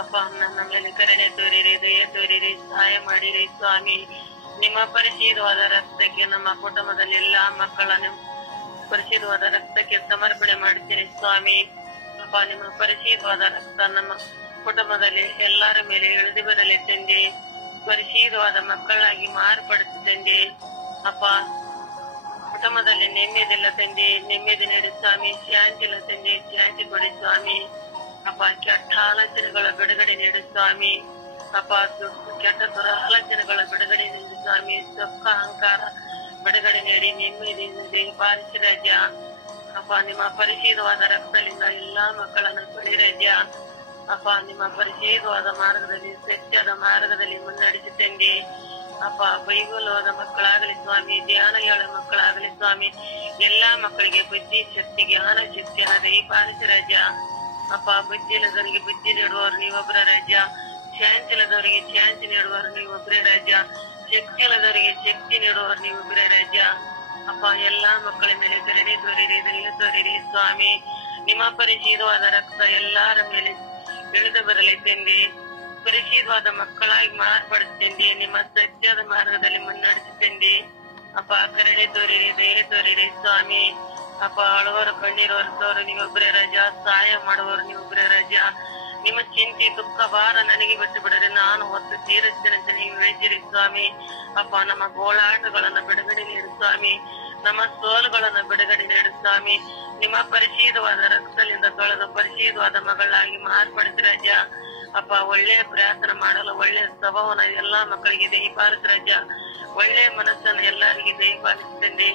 ಅಪ್ಪ, ನನ್ನ ಮೇಲೆ ಕರುಣೆ ತೋರಿರಿ, ದಯೆ ತೋರಿರಿ, ಸಹಾಯ ಮಾಡಿರಿ ಸ್ವಾಮಿ. ನಿಮ್ಮ ಪರಿಶುದ್ಧವಾದ ರಕ್ತಕ್ಕೆ ನಮ್ಮ ಕುಟುಂಬದಲ್ಲಿ ಎಲ್ಲಾ ಮಕ್ಕಳನ್ನು ಪರಿಶುದ್ಧವಾದ ರಕ್ತಕ್ಕೆ ಸಮರ್ಪಣೆ ಮಾಡುತ್ತೇನೆ ಸ್ವಾಮಿ. ಅಪ್ಪ, ನಿಮ್ಮ ಪರಿಶುದ್ಧವಾದ ರಕ್ತ ನಮ್ಮ ಕುಟುಂಬದಲ್ಲಿ ಎಲ್ಲರ ಮೇಲೆ ಇಳಿದು ಬರಲಿ ತಂದೆ. ಪರಿಶುದ್ಧವಾದ ಮಕ್ಕಳಾಗಿ ಮಾರ್ಪಡಿಸುತ್ತಂದೆ. ಅಪ್ಪ, ಕುಟುಂಬದಲ್ಲಿ ನೆಮ್ಮದಿಲ್ಲ ತಂದೆ, ನೆಮ್ಮದಿ ನೀಡಿ ಸ್ವಾಮಿ. ಶಾಂತಿ ಇಲ್ಲ ತಂದೆ, ಶಾಂತಿ ಕೊಡಿ ಸ್ವಾಮಿ. ಅಪ್ಪ, ಕೆಟ್ಟ ಆಲೋಚನೆಗಳ ಬಿಡುಗಡೆ ನೀಡು ಸ್ವಾಮಿ. ಅಪ್ಪ, ಕೆಟ್ಟ ದುರಾಲೋಚನೆಗಳ ಬಿಡುಗಡೆ ನೀಡಿ ಸ್ವಾಮಿ. ದುಃಖ ಅಹಂಕಾರ ಬಿಡುಗಡೆ ನೀಡಿ ನೆಮ್ಮದಿ ಪಾಲಿಸಿ ರಾಜ. ಅಪ್ಪ, ನಿಮ್ಮ ಪರಿಶುದ್ಧವಾದ ರಕ್ತದಿಂದ ಎಲ್ಲಾ ಮಕ್ಕಳನ್ನು ಕೊಡಿ ರಾಜ. ಅಪ್ಪ, ನಿಮ್ಮ ಪರಿಶುದ್ಧವಾದ ಮಾರ್ಗದಲ್ಲಿ, ಸತ್ಯದ ಮಾರ್ಗದಲ್ಲಿ ಮುನ್ನಡೆಸಿ ತಂದೆ. ಅಪ್ಪ, ಬೈಬಲವಾದ ಮಕ್ಕಳಾಗಲಿ ಸ್ವಾಮಿ, ಧ್ಯಾನ ಹೇಳ ಮಕ್ಕಳಾಗಲಿ ಸ್ವಾಮಿ. ಎಲ್ಲಾ ಮಕ್ಕಳಿಗೆ ಬುದ್ಧಿ ಶಕ್ತಿ, ಜ್ಞಾನ ಶಕ್ತಿಯನ್ನು ದಯಪಾಲಿಸಿ ರಾಜ. ಅಪ್ಪ, ಬುದ್ಧಿ ಇಲ್ಲದವರಿಗೆ ಬುದ್ಧಿ ನೀಡುವವರು ನೀವೊಬ್ಬರ ರಾಜ. ಶಾಂತಿ ಇಲ್ಲದವರಿಗೆ ಶಾಂತಿ ನೀಡುವವರು ನೀವೊಬ್ಬರೇ ರಾಜ. ಶಕ್ತಿ ಇಲ್ಲದವರಿಗೆ ಶಕ್ತಿ ನೀಡುವವರು ನೀವೊಬ್ಬರೇ ರಾಜ. ಅಪ್ಪ, ಎಲ್ಲಾ ಮಕ್ಕಳ ಮೇಲೆ ಕರುಣೆ ತೋರಿರಿ, ದಯೆ ತೋರಿರಿ ಸ್ವಾಮಿ. ನಿಮ್ಮ ಪರಿಶುದ್ಧವಾದ ರಕ್ತ ಎಲ್ಲರ ಮೇಲೆ ಇಳಿದು ಬರಲಿ ತಂದೆ. ಪರಿಶುದ್ಧವಾದ ಮಕ್ಕಳಾಗಿ ಮಾರ್ಪಡಿಸ್ತಂದೆ. ನಿಮ್ಮ ಸತ್ಯದ ಮಾರ್ಗದಲ್ಲಿ ಮುನ್ನಡೆಸುತ್ತಂದೆ. ಅಪ್ಪ, ಕರುಣೆ ತೋರಿರಿ, ದಯೆ ತೋರಿರಿ ಸ್ವಾಮಿ. ಅಪ್ಪ, ಅಳುವರು ಕಣ್ಣೀರು ಒರೆಸೋರು ನೀವೊಬ್ಬರೇ ರಾಜ. ಸಹಾಯ ಮಾಡುವವರು ನೀವೊಬ್ಬರೇ ರಾಜ. ನಿಮ್ಮ ಚಿಂತೆ ದುಃಖ ಭಾರ ನನಗೆ ಬಿಟ್ಟು ಬಿಡರಿ, ನಾನು ಹೊತ್ತು ತೀರಿಸ್ತೇನೆ ಅಂತ ನೀವು ಹೇಳಿದಿರಿ ಸ್ವಾಮಿ. ಅಪ್ಪ, ನಮ್ಮ ಗೋಳಾಟಗಳನ್ನ ಬಿಡುಗಡೆ ನೀಡು ಸ್ವಾಮಿ. ನಮ್ಮ ಸೋಲುಗಳನ್ನ ಬಿಡುಗಡೆ ನೀಡು ಸ್ವಾಮಿ. ನಿಮ್ಮ ಪರಿಶುದ್ಧವಾದ ರಕ್ತದಿಂದ ತೊಳೆದು ಪರಿಶುದ್ಧವಾದ ಮಗಳಾಗಿ ಮಾರ್ಪಡಿಸಿ ರಾಜ. ಅಪ್ಪ ಒಳ್ಳೆಯ ಪ್ರಾರ್ಥನೆ ಮಾಡಲು ಒಳ್ಳೆಯ ಸ್ವಭಾವನ ಎಲ್ಲಾ ಮಕ್ಕಳಿಗೆ ದಯಪಾಲಿಸ ರಾಜ. ಒಳ್ಳೆಯ ಮನಸ್ಸನ್ನು ಎಲ್ಲರಿಗೆ ದಯಪಾಲಿಸ್ತಂದೆ.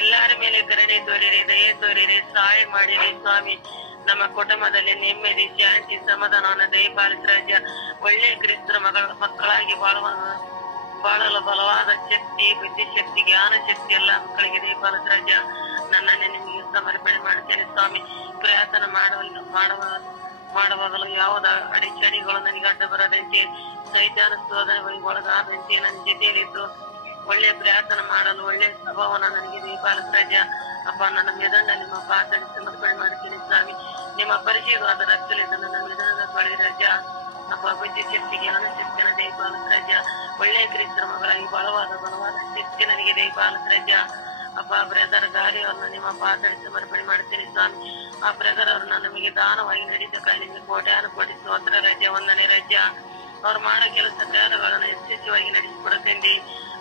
ಎಲ್ಲರ ಮೇಲೆ ಕರುಣೆ ತೋರಿರಿ, ದಯೆ ತೋರಿರಿ, ಸಹಾಯ ಮಾಡಿರಿ ಸ್ವಾಮಿ. ನಮ್ಮ ಕುಟುಂಬದಲ್ಲಿ ನೆಮ್ಮದಿ, ಶಾಂತಿ, ಸಮಾಧಾನವನ್ನು ದಯಪಾಲಿಸ ರಾಜ. ಒಳ್ಳೆಯ ಕ್ರಿಸ್ತರ ಮಕ್ಕಳಾಗಿ ಬಾಳಲು ಬಲವಾದ ಶಕ್ತಿ, ಬುದ್ಧಿಶಕ್ತಿ, ಜ್ಞಾನ ಶಕ್ತಿ ಎಲ್ಲ ಮಕ್ಕಳಿಗೆ ದಯಪಾಲಿಸ ರಾಜ. ನನ್ನನ್ನು ನಿಮಗೆ ಸಮರ್ಪಣೆ ಮಾಡುತ್ತೇನೆ ಸ್ವಾಮಿ. ಪ್ರಾರ್ಥನೆ ಮಾಡುವಾಗಲೂ ಯಾವುದ ಅಡೆಚಣೆಗಳು ನನಗೆ ಅಡ್ಡ ಬರದಂತೆ, ಸೈತಾನ ಶೋಧನೆ ಒಳಗಾದಂತೆ ನನ್ನ ಜೊತೆಯಲ್ಲಿದ್ದು ಒಳ್ಳೆಯ ಪ್ರಾರ್ಥನೆ ಮಾಡಲು ಒಳ್ಳೆಯ ಸ್ವಭಾವನ ನನಗೆ ದಯಪಾಲಿಸ ರಾಜ. ಅಪ್ಪ, ನನ್ನ ಮೆದುಳನ್ನ ನಿಮ್ಮ ಪಾದಕ್ಕೆ ಸಮರ್ಪಣೆ ಮಾಡುತ್ತೇನೆ ಸ್ವಾಮಿ. ನಿಮ್ಮ ಪರಿಚಯವಾದ ರಕ್ತದಿಂದ ನನ್ನ ಮೆದುಳನ್ನ ತೊಳೆದ ರಾಜ. ಅಪ್ಪ, ಬುದ್ಧಿ ಶಕ್ತಿ, ಜ್ಞಾನ ಶಕ್ತಿನ ದಯಪಾಲಿಸ ರಾಜ. ಒಳ್ಳೆಯ ಕ್ರಿಸ್ತರ ಮಗಳಾಗಿ ಬಲವಾದ ಶಕ್ತಿ ನನಗೆ ದಯಪಾಲಿಸ ರಾಜ. ಅಪ್ಪ, ಬ್ರದರ್ ಗಾರಿಯವ್ರನ್ನ ನಿಮ್ಮ ಪಾದಕ್ಕೆ ಸಮರ್ಪಣೆ ಮಾಡುತ್ತೇನೆ ಸ್ವಾಮಿ. ಆ ಬ್ರದರ್ ಅವ್ರನ್ನ ನಮಗೆ ದಾನವಾಗಿ ನಡೆಸಕ್ಕಾಗಿ ನಿಮಗೆ ಕೋಟ್ಯಾನು ಕೋಟಿ ಸ್ತೋತ್ರ ರಾಜ್ಯ, ವಂದನೆ ರಾಜ್ಯ. ಅವ್ರು ಮಾಡೋ ಕೆಲಸ ಕಾರ್ಯಗಳನ್ನು ಯಶಸ್ವಿಯಾಗಿ ನಡೆಸಿಕೊಡುತ್ತೇನೆ.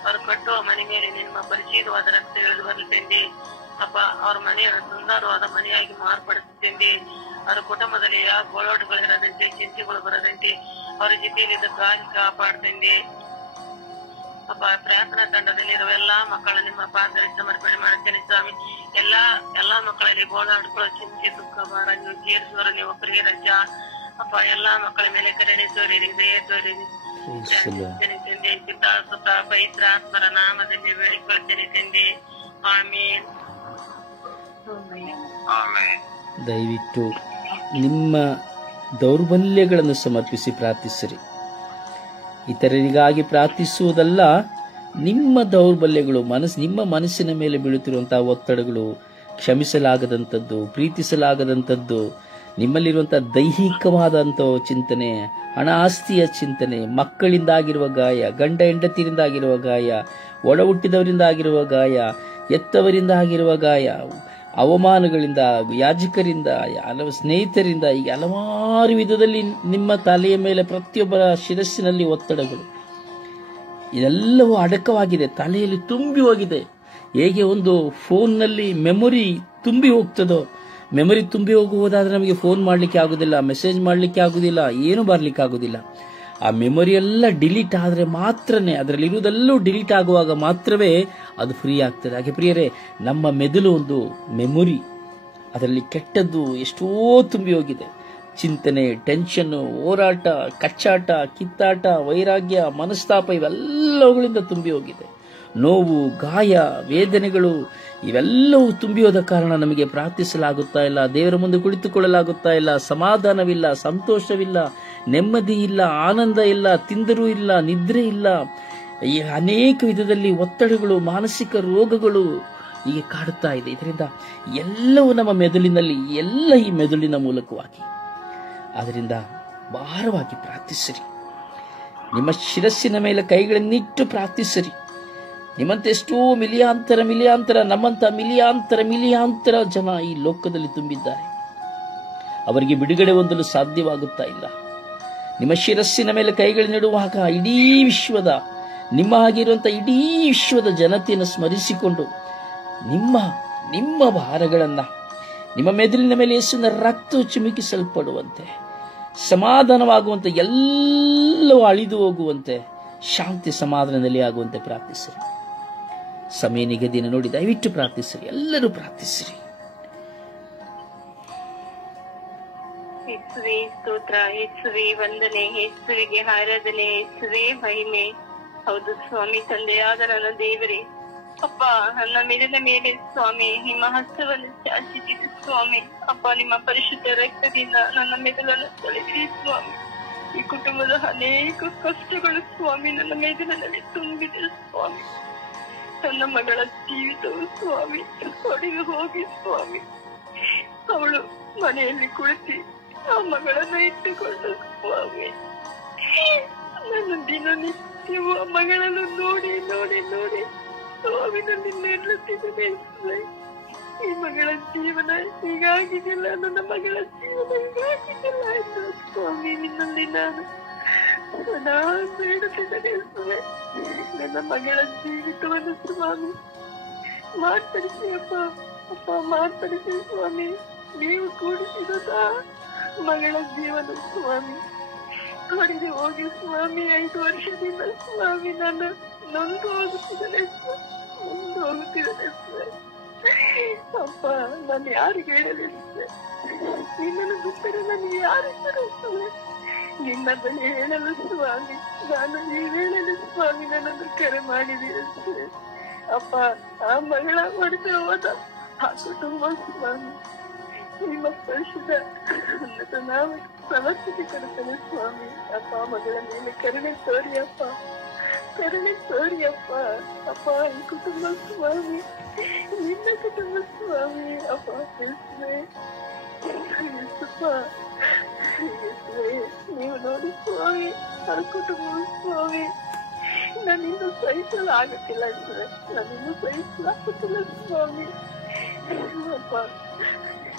ಅವ್ರು ಕಟ್ಟುವ ಮನೆ ಮೇಲೆ ನಿಮ್ಮ ಪರಿಚಯವಾದ ರಕ್ತ ಇಳಿದು ಬರುತ್ತೇನೆ. ಅಪ್ಪ, ಅವ್ರ ಮನೆಯನ್ನು ಸುಂದರವಾದ ಮನೆಯಾಗಿ ಮಾರ್ಪಡಿಸುತ್ತೇನೆ. ಅವರ ಕುಟುಂಬದಲ್ಲಿ ಯಾವ ಗೋಳಾಟಗಳಿರದಂತೆ, ಚಿಂತೆಗಳು ಬರದಂತೆ ಅವರ ಜೊತೆಯಲ್ಲಿದ್ದ ಕಾಪಾಡ್ತೇನೆ. ಅಪ್ಪ, ಪ್ರಾರ್ಥನಾ ತಂಡದಲ್ಲಿರುವ ಎಲ್ಲಾ ಮಕ್ಕಳ ನಿಮ್ಮ ಪಾದಕ್ಕೆ ಸಮರ್ಪಣೆ ಮಾಡುತ್ತೇನೆ ಸ್ವಾಮಿ. ಎಲ್ಲಾ ಮಕ್ಕಳಲ್ಲಿ ಗೋಳಾಟಗಳು, ಚಿಂತೆ, ದುಃಖ, ಭಾರ ನೀವು ತೀರಿಸುವರು ನೀವು ಪ್ರಿಯ ರಾಜ. ಅಪ್ಪ, ಎಲ್ಲಾ ಮಕ್ಕಳ ಮೇಲೆ ಕರುಣೆ ತೋರಿರಿ, ದಯೆ ತೋರಿರಿ. ಪಿತಾ ಸುತ ಪವಿತ್ರ ಆತ್ಮರ ನಾಮದಲ್ಲಿ ಬೇಡಿಕೊಳ್ತೇನೆ ತಂದೆ. ಆಮೇನ್. ದಯವಿಟ್ಟು ನಿಮ್ಮ ದೌರ್ಬಲ್ಯಗಳನ್ನು ಸಮರ್ಪಿಸಿ ಪ್ರಾರ್ಥಿಸಿರಿ. ಇತರರಿಗಾಗಿ ಪ್ರಾರ್ಥಿಸುವುದಲ್ಲ, ನಿಮ್ಮ ದೌರ್ಬಲ್ಯಗಳು, ನಿಮ್ಮ ಮನಸ್ಸಿನ ಮೇಲೆ ಬೀಳುತ್ತಿರುವಂತಹ ಒತ್ತಡಗಳು, ಕ್ಷಮಿಸಲಾಗದಂಥದ್ದು, ಪ್ರೀತಿಸಲಾಗದಂಥದ್ದು, ನಿಮ್ಮಲ್ಲಿರುವಂತಹ ದೈಹಿಕವಾದಂತಹ ಚಿಂತನೆ, ಹಣ ಆಸ್ತಿಯ ಚಿಂತನೆ, ಮಕ್ಕಳಿಂದಾಗಿರುವ ಗಾಯ, ಗಂಡ ಹೆಂಡತಿಯಿಂದ ಆಗಿರುವ ಗಾಯ, ಒಡ ಹುಟ್ಟಿದವರಿಂದ ಆಗಿರುವ ಗಾಯ, ಎತ್ತವರಿಂದ ಆಗಿರುವ ಗಾಯ, ಅವಮಾನಗಳಿಂದ, ಯಾಜಕರಿಂದ, ಹಲವು ಸ್ನೇಹಿತರಿಂದ, ಈಗ ಹಲವಾರು ವಿಧದಲ್ಲಿ ನಿಮ್ಮ ತಲೆಯ ಮೇಲೆ ಪ್ರತಿಯೊಬ್ಬರ ಶಿರಸ್ಸಿನಲ್ಲಿ ಒತ್ತಡಗಳು, ಇದೆಲ್ಲವೂ ಅಡಕವಾಗಿದೆ, ತಲೆಯಲ್ಲಿ ತುಂಬಿ ಹೋಗಿದೆ. ಹೇಗೆ ಒಂದು ಫೋನ್ನಲ್ಲಿ ಮೆಮೊರಿ ತುಂಬಿ ಹೋಗ್ತದೋ, ಮೆಮೊರಿ ತುಂಬಿ ಹೋಗುವುದಾದ್ರೆ ನಮಗೆ ಫೋನ್ ಮಾಡಲಿಕ್ಕೆ ಆಗುದಿಲ್ಲ, ಮೆಸೇಜ್ ಮಾಡಲಿಕ್ಕೆ ಆಗುದಿಲ್ಲ, ಏನು ಬರಲಿಕ್ಕೆ ಆಗುದಿಲ್ಲ. ಆ ಮೆಮೊರಿ ಎಲ್ಲ ಡಿಲೀಟ್ ಆದರೆ ಮಾತ್ರನೇ, ಅದರಲ್ಲಿ ಇರುವುದೆಲ್ಲೂ ಡಿಲೀಟ್ ಆಗುವಾಗ ಮಾತ್ರವೇ ಅದು ಫ್ರೀ ಆಗ್ತದೆ. ಹಾಗೆ ಪ್ರಿಯರೇ, ನಮ್ಮ ಮೆದುಳು ಒಂದು ಮೆಮೊರಿ, ಅದರಲ್ಲಿ ಕೆಟ್ಟದ್ದು ಎಷ್ಟೋ ತುಂಬಿ ಹೋಗಿದೆ. ಚಿಂತನೆ, ಟೆನ್ಷನ್, ಹೋರಾಟ, ಕಚ್ಚಾಟ, ಕಿತ್ತಾಟ, ವೈರಾಗ್ಯ, ಮನಸ್ತಾಪ ಇವೆಲ್ಲವುಗಳಿಂದ ತುಂಬಿ ಹೋಗಿದೆ. ನೋವು, ಗಾಯ, ವೇದನೆಗಳು ಇವೆಲ್ಲವೂ ತುಂಬಿ ಹೋದ ಕಾರಣ ನಮಗೆ ಪ್ರಾರ್ಥಿಸಲಾಗುತ್ತಾ ಇಲ್ಲ, ದೇವರ ಮುಂದೆ ಕುಳಿತುಕೊಳ್ಳಲಾಗುತ್ತಾ ಇಲ್ಲ, ಸಮಾಧಾನವಿಲ್ಲ, ಸಂತೋಷವಿಲ್ಲ, ನೆಮ್ಮದಿ ಇಲ್ಲ, ಆನಂದ ಇಲ್ಲ, ತಿಂದರೂ ಇಲ್ಲ, ನಿದ್ರೆ ಇಲ್ಲ. ಈ ಅನೇಕ ವಿಧದಲ್ಲಿ ಒತ್ತಡಗಳು, ಮಾನಸಿಕ ರೋಗಗಳು ಹೀಗೆ ಕಾಡುತ್ತಾ ಇದೆ. ಇದರಿಂದ ಎಲ್ಲವೂ ನಮ್ಮ ಮೆದುಳಿನಲ್ಲಿ, ಎಲ್ಲ ಈ ಮೆದುಳಿನ ಮೂಲಕವಾಗಿ. ಆದ್ದರಿಂದ ಭಾರವಾಗಿ ಪ್ರಾರ್ಥಿಸಿರಿ. ನಿಮ್ಮ ಶಿರಸ್ಸಿನ ಮೇಲೆ ಕೈಗಳನ್ನಿಟ್ಟು ಪ್ರಾರ್ಥಿಸಿರಿ. ನಿಮ್ಮಂತೆ ಎಷ್ಟೋ ಮಿಲಿಯಾಂತರ ನಮ್ಮಂತ ಮಿಲಿಯಾಂತರ ಜನ ಈ ಲೋಕದಲ್ಲಿ ತುಂಬಿದ್ದಾರೆ. ಅವರಿಗೆ ಬಿಡುಗಡೆ ಹೊಂದಲು ಸಾಧ್ಯವಾಗುತ್ತಾ ಇಲ್ಲ. ನಿಮ್ಮ ಶಿರಸ್ಸಿನ ಮೇಲೆ ಕೈಗಳನ್ನಿಡುವಾಗ ಇಡೀ ವಿಶ್ವದ, ನಿಮ್ಮ ಆಗಿರುವಂತಹ ಇಡೀ ವಿಶ್ವದ ಜನತೆಯನ್ನು ಸ್ಮರಿಸಿಕೊಂಡು ನಿಮ್ಮ ಭಾರಗಳನ್ನ ನಿಮ್ಮ ಮೆದುಳಿನ ಮೇಲೆ ಯೇಸುವಿನ ರಕ್ತ ಚಿಮುಕಿಸಲ್ಪಡುವಂತೆ, ಸಮಾಧಾನವಾಗುವಂತೆ, ಎಲ್ಲವೂ ಅಳಿದು ಹೋಗುವಂತೆ, ಶಾಂತಿ ಸಮಾಧಾನದಲ್ಲಿ ಆಗುವಂತೆ ಪ್ರಾರ್ಥಿಸಿರಿ. ಸಮಯ ನಿಗದಿನ ನೋಡಿ ದಯವಿಟ್ಟು ಪ್ರಾರ್ಥಿಸಿರಿ, ಎಲ್ಲರೂ ಪ್ರಾರ್ಥಿಸಿರಿ. ಯೇಸುವೆ ಸ್ತೋತ್ರ, ಯೇಸುವೆ ವಂದನೆ, ಯೇಸುವಿಗೆ ಆರಾಧನೆ, ಯೇಸುವೆ ಮಹಿಮೆ. ಹೌದು ಸ್ವಾಮಿ, ತಂದೆಯಾದ ನನ್ನ ದೇವರೇ, ಅಪ್ಪ, ನನ್ನ ಮೆದುಳಿನ ಮೇಲೆ ಸ್ವಾಮಿ ನಿಮ್ಮ ಹಸ್ತವನ್ನು ಚಾಚಿದ್ದೀರಿ ಸ್ವಾಮಿ. ಅಪ್ಪ, ನಿಮ್ಮ ಪರಿಶುದ್ಧ ರಕ್ತದಿಂದ ನನ್ನ ಮೆದುಳನ್ನು ತೊಳೆದಿರಿ ಸ್ವಾಮಿ. ಈ ಕುಟುಂಬದ ಅನೇಕ ಕಷ್ಟಗಳು ಸ್ವಾಮಿ ನನ್ನ ಮೆದುಳಿನಲ್ಲಿ ತುಂಬಿದೆ ಸ್ವಾಮಿ. ನನ್ನ ಮಗಳ ಜೀವಿತವು ಸ್ವಾಮಿ ಹೊಡೆದು ಹೋಗಿ ಸ್ವಾಮಿ. ಅವಳು ಮನೆಯಲ್ಲಿ ಕುಳಿತು ಆ ಮಗಳನ್ನು ಇಟ್ಟುಕೊಂಡು ಸ್ವಾಮಿ, ನನ್ನ ದಿನನಿತ್ಯವೂ ಆ ಮಗಳನ್ನು ನೋಡಿ ನೋಡಿ ನೋಡಿ ಸ್ವಾಮಿನಲ್ಲಿ ನೆರಳುತ್ತಿದ್ದೇನೆ. ಈ ಮಗಳ ಜೀವನ ಹೀಗಾಗಿದ್ದಿಲ್ಲ, ನನ್ನ ಮಗಳ ಜೀವನ ಹೀಗಾಗಿದ್ದಿಲ್ಲ ಎಂದು ಸ್ವಾಮಿ ನಿನ್ನಲ್ಲಿ ನಾನು ಸದಾ ಬೇಡುತ್ತಿದ್ದೇನೆ. ನನ್ನ ಮಗಳ ಜೀವಿತವನ್ನು ಸ್ವಾಮಿ ಮಾರ್ಪಡಿಸಿ ಅಪ್ಪ ಮಾರ್ಪಡಿಸಿ ಸ್ವಾಮಿ. ನೀವು ಕೂಡಿಸಿದ ಮಗಳ ಜೀವನ ಸ್ವಾಮಿ ಹೊಡೆದು ಹೋಗಿ ಸ್ವಾಮಿ 5 ವರ್ಷದಿಂದ ಸ್ವಾಮಿ ನಾನು ನೊಂದು ಹೋಗುತ್ತಿದ್ದೇನೆ ಸರ್, ನೊಂದು ಹೋಗುತ್ತಿದ್ದೇನೆ ಸರ್. ಅಪ್ಪ ನಾನು ಯಾರಿಗೆ ಹೇಳಲಿ ಸರ್? ನಿನ್ನನ್ನು ಬಿಟ್ಟರೆ ನನಗೆ ಯಾರಿದ್ದಾರೆ ಸರ್? ನಿನ್ನ ಬಳಿ ಹೇಳಲು ಸ್ವಾಮಿ, ನಾನು ಈ ಹೇಳಲು ಸ್ವಾಮಿ ನನ್ನನ್ನು ಕರೆ ಮಾಡಿದ್ದೀರ ಸರ್. ಅಪ್ಪ ಆ ಮಗಳ ಹೊಡೆದು ಹೋದ ಆ ಕುಟುಂಬ ಸ್ವಾಮಿ ನಿಮ್ಮ ಪರಿಶುದ್ಧ ನಾವು ಸಮರ್ಪಿಸಿ ಕೊಡುತ್ತೇನೆ ಸ್ವಾಮಿ. ಅಪ್ಪ ಮಗಳ ಮೇಲೆ ಕರುಣೆ ತೋರಿ ಅಪ್ಪ, ಕರುಣೆ ತೋರಿ ಅಪ್ಪ. ಅಪ್ಪ ಈ ಕುಟುಂಬ ಸ್ವಾಮಿ ನಿನ್ನ ಕುಟುಂಬ ಸ್ವಾಮಿ. ಅಪ್ಪ ತಿಳಿಸುವೆ ನೀವು ನೋಡಿ ಸ್ವಾಮಿ ಆ ಕುಟುಂಬ ಸ್ವಾಮಿ ನನ್ನಿಂದ ಸಹಿಸಲು ಆಗುತ್ತಿಲ್ಲ ಸರ್, ನನ್ನಿಂದ ಸಹಿಸಲಾಗುತ್ತಿಲ್ಲ ಸ್ವಾಮಿ. ಅಪ್ಪ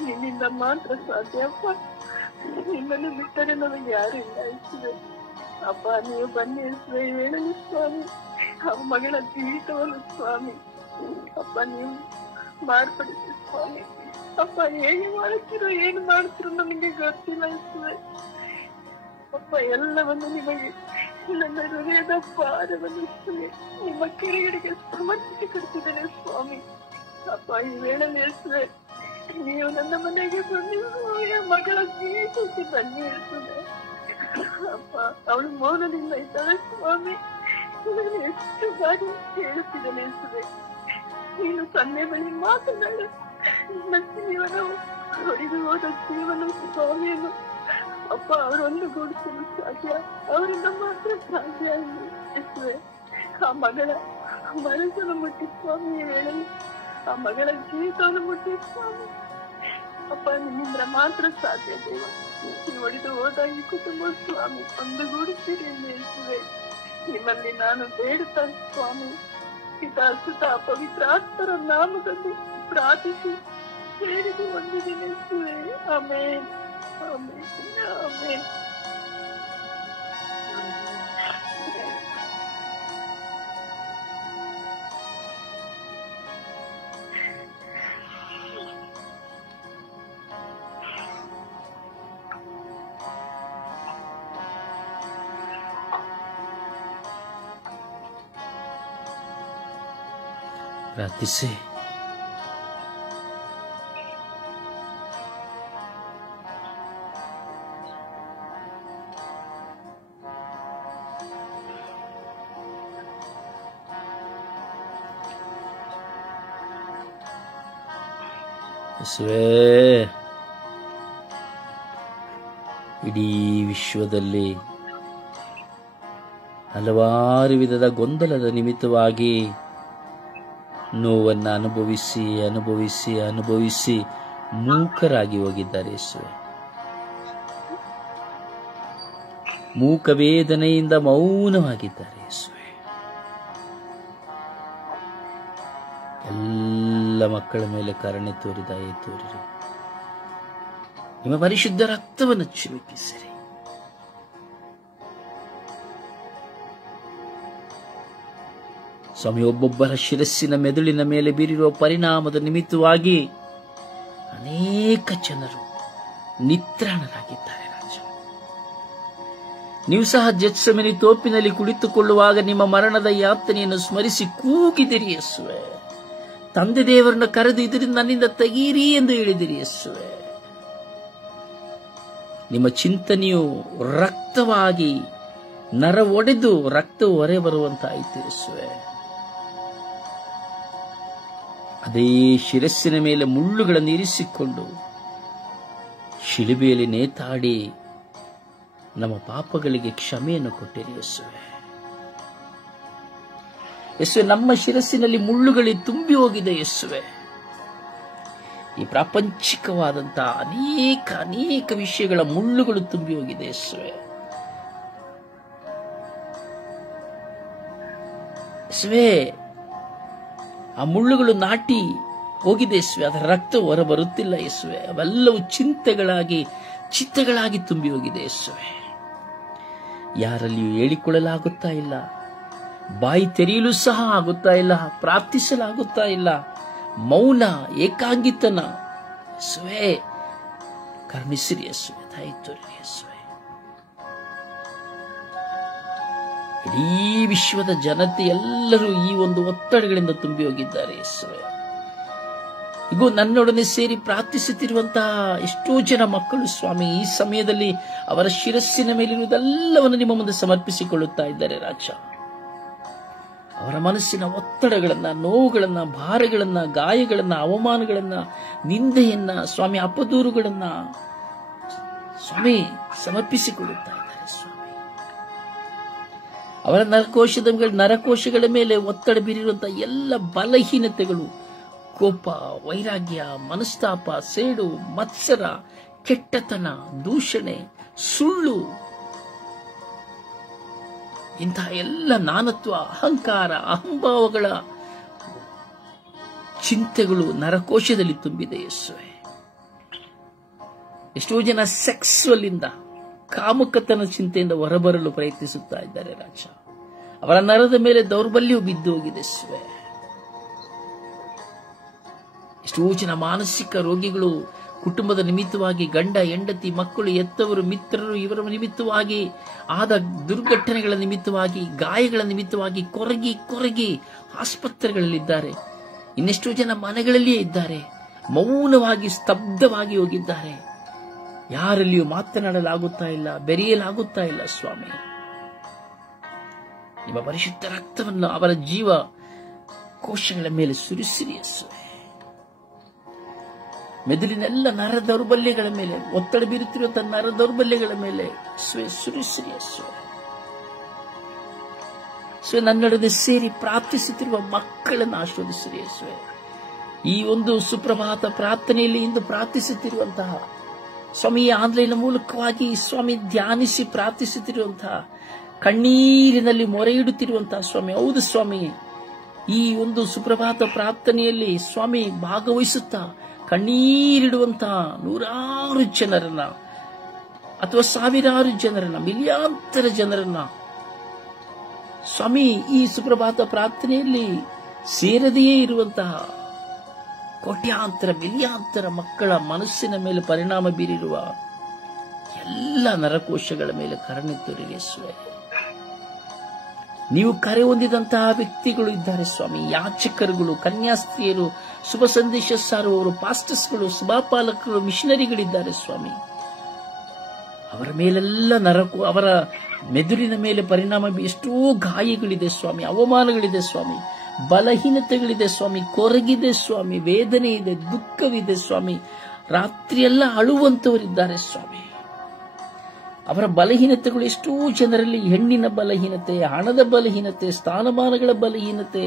ನಿನ್ನಿಂದ ಮಾತ್ರ ಸಾಧ್ಯ ಅಪ್ಪ, ನಿಮ್ಮನ್ನು ಬಿಟ್ಟರೆ ನನಗೆ ಯಾರು ಇಲ್ಲ ಇರ್ತದೆ. ಅಪ್ಪ ನೀವು ಬನ್ನಿ ಇರ್ತದೆ ಹೇಳಲು ಸ್ವಾಮಿ ಆ ಮಗಳ ಜೀವಿತವನ್ನು ಸ್ವಾಮಿ ಅಪ್ಪ ನೀವು ಮಾರ್ಪಡಿಸಿ ಸ್ವಾಮಿ. ಅಪ್ಪ ಹೇಗೆ ಮಾಡುತ್ತೀರೋ ಏನು ಮಾಡ್ತೀರೋ ನಮಗೆ ಗೊತ್ತಿಲ್ಲ ಇರ್ತದೆ. ಅಪ್ಪ ಎಲ್ಲವನ್ನು ನಿಮಗೆ ನನ್ನ ಹೃದಯದ ಭಾರವನ್ನು ನಿಮ್ಮ ಕೆಳಗಡೆಗೆ ಸಮರ್ಪಿಸಿ ಕೊಡ್ತಿದ್ದೇನೆ ಸ್ವಾಮಿ. ಅಪ್ಪ ಈ ವೇಳೆಯಲ್ಲಿ ಇರ್ತದೆ ನೀವು ನನ್ನ ಮನೆಗೆ ಬನ್ನಿ ಸ್ವಾಮಿ, ಮಗಳ ಜೀವಿತಕ್ಕೆ ಬನ್ನಿ ಇರ್ತದೆ. ಅಪ್ಪ ಅವಳು ಮೌನದಿಂದ ಇದ್ದಾಳೆ ಸ್ವಾಮಿ, ನಾನು ಎಷ್ಟು ಬಾರಿ ಹೇಳುತ್ತಿದ್ದೇನೆ ಇರ್ತದೆ ನೀನು ತಂದೆ ಬಳಿ ಮಾತನಾಡು. ನನ್ನ ಜೀವನವು ಹೊಡೆದು ಹೋದ ಜೀವನ ಸ್ವಾಮಿಯನ್ನು ಅಪ್ಪ ಅವರೊಂದು ಗೂಡಿಸಲು ಸಾಧ್ಯ, ಅವರಿಂದ ಮಾತ್ರ ಸಾಧ್ಯ ಇರ್ತದೆ. ಆ ಮಗಳ ಮನಸ್ಸನ್ನು ಮುಟ್ಟಿ ಸ್ವಾಮಿ ಹೇಳಲು, ಆ ಮಗಳ ಜೀವಿತವನ್ನು ಮುಟ್ಟಿ ಸ್ವಾಮಿ. ಅಪ್ಪ ನಿಮ್ಮಿಂದ ಮಾತ್ರ ಸಾಧ್ಯ ದೇವ. ಹೊಡೆದು ಹೋದ ಈ ಕುಟುಂಬ ಸ್ವಾಮಿ ಒಂದು ಗೂಡಿಸಿರಿ ಎಂದು ಹೇಳ್ತದೆ. ನಿಮ್ಮಲ್ಲಿ ನಾನು ಬೇಡುತ್ತಾ ಸ್ವಾಮಿ ಪಿತಾ ಸುತ ಪವಿತ್ರ ಆತ್ಮರ ನಾಮದಲ್ಲಿ ಪ್ರಾರ್ಥಿಸಿ ಸೇರಿದು ಹೊಂದಿದ್ದೇನೆ. ಆಮೇನ್ ಆಮೇನ್ ಆಮೇನ್. ಪ್ರಾರ್ಥಿಸಿ. ಇಡೀ ವಿಶ್ವದಲ್ಲಿ ಹಲವಾರು ವಿಧದ ಗೊಂದಲದ ನಿಮಿತ್ತವಾಗಿ ನೋವನ್ನು ಅನುಭವಿಸಿ ಅನುಭವಿಸಿ ಅನುಭವಿಸಿ ಮೂಕರಾಗಿ ಹೋಗಿದ್ದಾರೆ ಯೇಸುವೆ. ಮೂಕ ವೇದನೆಯಿಂದ ಮೌನವಾಗಿದ್ದಾರೆ ಯೇಸುವೆ. ಎಲ್ಲ ಮಕ್ಕಳ ಮೇಲೆ ಕರುಣೆ ತೋರಿರಿ. ನಿಮ್ಮ ಪರಿಶುದ್ಧ ರಕ್ತವನ್ನು ಚಿಮುಕಿಸಿರಿ. ಸ್ವಾಮಿ, ಒಬ್ಬೊಬ್ಬರ ಶಿರಸ್ಸಿನ ಮೆದುಳಿನ ಮೇಲೆ ಬೀರಿರುವ ಪರಿಣಾಮದ ನಿಮಿತ್ತವಾಗಿ ಅನೇಕ ಜನರು ನಿತ್ರಾಣರಾಗಿದ್ದಾರೆ ರಾಜ. ನೀವು ಸಹ ಗೆತ್ಸೆಮನೆ ತೋಪಿನಲ್ಲಿ ಕುಳಿತುಕೊಳ್ಳುವಾಗ ನಿಮ್ಮ ಮರಣದ ಯಾತನೆಯನ್ನು ಸ್ಮರಿಸಿ ಕೂಗಿದಿರಿ ಯೇಸುವೆ. ತಂದೆ ದೇವರನ್ನು ಕರೆದು ಇದರಿಂದ ನನ್ನಿಂದ ತೆಗೀರಿ ಎಂದು ಹೇಳಿದಿರಿ ಯೇಸುವೆ. ನಿಮ್ಮ ಚಿಂತನೆಯು ರಕ್ತವಾಗಿ ನರ ಒಡೆದು ರಕ್ತವು ಹೊರೆ ಬರುವಂತಾಯಿತು ಯೇಸುವೆ. ಅದೇ ಶಿರಸ್ಸಿನ ಮೇಲೆ ಮುಳ್ಳುಗಳನ್ನು ಇರಿಸಿಕೊಂಡು ಶಿಲುಬೆಯಲ್ಲಿ ನೇತಾಡಿ ನಮ್ಮ ಪಾಪಗಳಿಗೆ ಕ್ಷಮೆಯನ್ನು ಕೊಟ್ಟಿರಿ ಯೇಸುವೆ. ಯೇಸುವೆ, ನಮ್ಮ ಶಿರಸ್ಸಿನಲ್ಲಿ ಮುಳ್ಳುಗಳು ತುಂಬಿ ಹೋಗಿದೆ ಯೇಸುವೆ. ಈ ಪ್ರಾಪಂಚಿಕವಾದಂತಹ ಅನೇಕ ಅನೇಕ ವಿಷಯಗಳ ಮುಳ್ಳುಗಳು ತುಂಬಿ ಹೋಗಿದೆ ಯೇಸುವೆ. ಯೇಸುವೆ, ಆ ಮುಳ್ಳುಗಳು ನಾಟಿ ಹೋಗಿದೆ ಯೇಸುವೆ. ಅದರ ರಕ್ತ ಹೊರ ಬರುತ್ತಿಲ್ಲ ಯೇಸುವೆ. ಅವೆಲ್ಲವೂ ಚಿತ್ತಗಳಾಗಿ ತುಂಬಿ ಹೋಗಿದೆ ಯೇಸುವೆ. ಯಾರಲ್ಲಿಯೂ ಹೇಳಿಕೊಳ್ಳಲಾಗುತ್ತಾ ಇಲ್ಲ, ಬಾಯಿ ತೆರೆಯಲು ಸಹ ಆಗುತ್ತಾ ಇಲ್ಲ, ಪ್ರಾರ್ಥಿಸಲಾಗುತ್ತಾ ಇಲ್ಲ. ಮೌನ, ಏಕಾಂಗಿತನ ಯೇಸುವೆ. ಕರುಣಿಸಿರಿ ಯೇಸುವೆ, ದಯ ತೋರಿರಿ ಯೇಸುವೆ. ಇಡೀ ವಿಶ್ವದ ಜನತೆ ಎಲ್ಲರೂ ಈ ಒಂದು ಒತ್ತಡಗಳಿಂದ ತುಂಬಿ ಹೋಗಿದ್ದಾರೆ ಯೇಸುವೆ. ಈಗ ನನ್ನೊಡನೆ ಸೇರಿ ಪ್ರಾರ್ಥಿಸುತ್ತಿರುವಂತಹ ಎಷ್ಟೋ ಜನ ಮಕ್ಕಳು ಸ್ವಾಮಿ, ಈ ಸಮಯದಲ್ಲಿ ಅವರ ಶಿರಸ್ಸಿನ ಮೇಲಿರುವುದೆಲ್ಲವನ್ನು ನಿಮ್ಮ ಮುಂದೆ ಸಮರ್ಪಿಸಿಕೊಳ್ಳುತ್ತಾ ಇದ್ದಾರೆ ರಾಜ. ಅವರ ಮನಸ್ಸಿನ ಒತ್ತಡಗಳನ್ನ, ನೋವುಗಳನ್ನ, ಭಾರಗಳನ್ನ, ಗಾಯಗಳನ್ನ, ಅವಮಾನಗಳನ್ನ, ನಿಂದೆಯನ್ನ ಸ್ವಾಮಿ, ಅಪದೂರುಗಳನ್ನ ಸ್ವಾಮಿ ಸಮರ್ಪಿಸಿಕೊಳ್ಳುತ್ತಾ ಇದ್ದಾರೆ ಸ್ವಾಮಿ. ಅವರ ನರಕೋಶಗಳ ಮೇಲೆ ಒತ್ತಡ ಬೀರಿರುವಂತಹ ಎಲ್ಲ ಬಲಹೀನತೆಗಳು, ಕೋಪ, ವೈರಾಗ್ಯ, ಮನಸ್ತಾಪ, ಸೇಡು, ಮತ್ಸರ, ಕೆಟ್ಟತನ, ದೂಷಣೆ, ಸುಳ್ಳು, ಇಂತಹ ಎಲ್ಲ ನಾನತ್ವ, ಅಹಂಕಾರ, ಅಹಂಭಾವಗಳ ಚಿಂತೆಗಳು ನರಕೋಶದಲ್ಲಿ ತುಂಬಿದೆ ಯೇಸುವೆ. ಎಷ್ಟೋ ಜನ ಸೆಕ್ಸುವಲ್ ಇಂದ, ಕಾಮುಕತನ ಚಿಂತೆಯಿಂದ ಹೊರಬರಲು ಪ್ರಯತ್ನಿಸುತ್ತಾ ಇದ್ದಾರೆ ರಾಜ. ಅವರ ನರದ ಮೇಲೆ ದೌರ್ಬಲ್ಯವು ಬಿದ್ದು ಹೋಗಿದೆ ಯೇಸುವೆ. ಎಷ್ಟೋ ಜನ ಮಾನಸಿಕ ರೋಗಿಗಳು ಕುಟುಂಬದ ನಿಮಿತ್ತವಾಗಿ, ಗಂಡ ಹೆಂಡತಿ, ಮಕ್ಕಳು, ಎತ್ತವರು, ಮಿತ್ರರು, ಇವರ ನಿಮಿತ್ತವಾಗಿ ಆದ ದುರ್ಘಟನೆಗಳ ನಿಮಿತ್ತವಾಗಿ, ಗಾಯಗಳ ನಿಮಿತ್ತವಾಗಿ ಕೊರಗಿ ಕೊರಗಿ ಆಸ್ಪತ್ರೆಗಳಲ್ಲಿದ್ದಾರೆ. ಇನ್ನೆಷ್ಟೋ ಜನ ಮನೆಗಳಲ್ಲಿಯೇ ಇದ್ದಾರೆ, ಮೌನವಾಗಿ ಸ್ತಬ್ಧವಾಗಿ ಹೋಗಿದ್ದಾರೆ. ಯಾರಲ್ಲಿಯೂ ಮಾತನಾಡಲಾಗುತ್ತಾ ಇಲ್ಲ, ಬೆರೆಯಲಾಗುತ್ತಾ ಇಲ್ಲ ಸ್ವಾಮಿ. ನಿಮ್ಮ ಪರಿಶುದ್ಧ ರಕ್ತವನ್ನು ಅವರ ಜೀವ ಕೋಶಗಳ ಮೇಲೆ ಸುರಿಸಿರಿ ಯೇಸುವೆ. ಮೆದುಳಿನೆಲ್ಲ ನರ ದೌರ್ಬಲ್ಯಗಳ ಮೇಲೆ, ಒತ್ತಡ ಬೀರುತ್ತಿರುವಂತಹ ನರ ದೌರ್ಬಲ್ಯಗಳ ಮೇಲೆ ಸುರಿಸಿರಿ ಯೇಸುವೆ. ನನ್ನೊಡನೆ ಸೇರಿ ಪ್ರಾರ್ಥಿಸುತ್ತಿರುವ ಮಕ್ಕಳನ್ನು ಆಶೀರ್ವದಿಸಿರಿ ಯೇಸುವೆ. ಈ ಒಂದು ಸುಪ್ರಭಾತ ಪ್ರಾರ್ಥನೆಯಲ್ಲಿ ಇಂದು ಪ್ರಾರ್ಥಿಸುತ್ತಿರುವಂತಹ ಸ್ವಾಮಿ, ಆನ್ಲೈನ್ ಮೂಲಕವಾಗಿ ಸ್ವಾಮಿ ಧ್ಯಾನಿಸಿ ಪ್ರಾರ್ಥಿಸುತ್ತಿರುವಂತಹ, ಕಣ್ಣೀರಿನಲ್ಲಿ ಮೊರೆ ಇಡುತ್ತಿರುವಂತಹ ಸ್ವಾಮಿ, ಹೌದು ಸ್ವಾಮಿ, ಈ ಒಂದು ಸುಪ್ರಭಾತ ಪ್ರಾರ್ಥನೆಯಲ್ಲಿ ಸ್ವಾಮಿ ಭಾಗವಹಿಸುತ್ತಾ ಕಣ್ಣೀರಿಡುವಂತಹ ನೂರಾರು ಜನರನ್ನ ಅಥವಾ ಸಾವಿರಾರು ಜನರನ್ನ, ಮಿಲಿಯಾಂತರ ಜನರನ್ನ ಸ್ವಾಮಿ, ಈ ಸುಪ್ರಭಾತ ಪ್ರಾರ್ಥನೆಯಲ್ಲಿ ಸೇರದೆಯೇ ಇರುವಂತಹ ಕೋಟ್ಯಾಂತರ ಮಿಲಿಯಾಂತರ ಮಕ್ಕಳ ಮನಸ್ಸಿನ ಮೇಲೆ ಪರಿಣಾಮ ಬೀರಿರುವ ಎಲ್ಲ ನರಕೋಶಗಳ ಮೇಲೆ ಕರುಣೆ ತೋರಿರಿ ಯೇಸುವೆ. ನೀವು ಕರೆ ಹೊಂದಿದಂತಹ ವ್ಯಕ್ತಿಗಳು ಇದ್ದಾರೆ ಸ್ವಾಮಿ, ಯಾಚಕರುಗಳು, ಕನ್ಯಾಸ್ತ್ರೀಯರು, ಶುಭ ಸಂದೇಶ ಸಾರುವವರು, ಪಾಸ್ಟರ್ಸ್ಗಳು, ಸಭಾಪಾಲಕರು, ಮಿಷನರಿಗಳಿದ್ದಾರೆ ಸ್ವಾಮಿ. ಅವರ ಮೇಲೆಲ್ಲ ಅವರ ಮೆದುಳಿನ ಮೇಲೆ ಪರಿಣಾಮ ಎಷ್ಟೋ ಗಾಯಗಳಿದೆ ಸ್ವಾಮಿ, ಅವಮಾನಗಳಿದೆ ಸ್ವಾಮಿ, ಬಲಹೀನತೆಗಳಿದೆ ಸ್ವಾಮಿ, ಕೊರಗಿದೆ ಸ್ವಾಮಿ, ವೇದನೆ ಇದೆ, ದುಃಖವಿದೆ ಸ್ವಾಮಿ, ರಾತ್ರಿಯೆಲ್ಲ ಅಳುವಂತವರಿದ್ದಾರೆ ಸ್ವಾಮಿ. ಅವರ ಬಲಹೀನತೆಗಳು ಎಷ್ಟೋ ಜನರಲ್ಲಿ ಹೆಣ್ಣಿನ ಬಲಹೀನತೆ, ಹಣದ ಬಲಹೀನತೆ, ಸ್ಥಾನಮಾನಗಳ ಬಲಹೀನತೆ,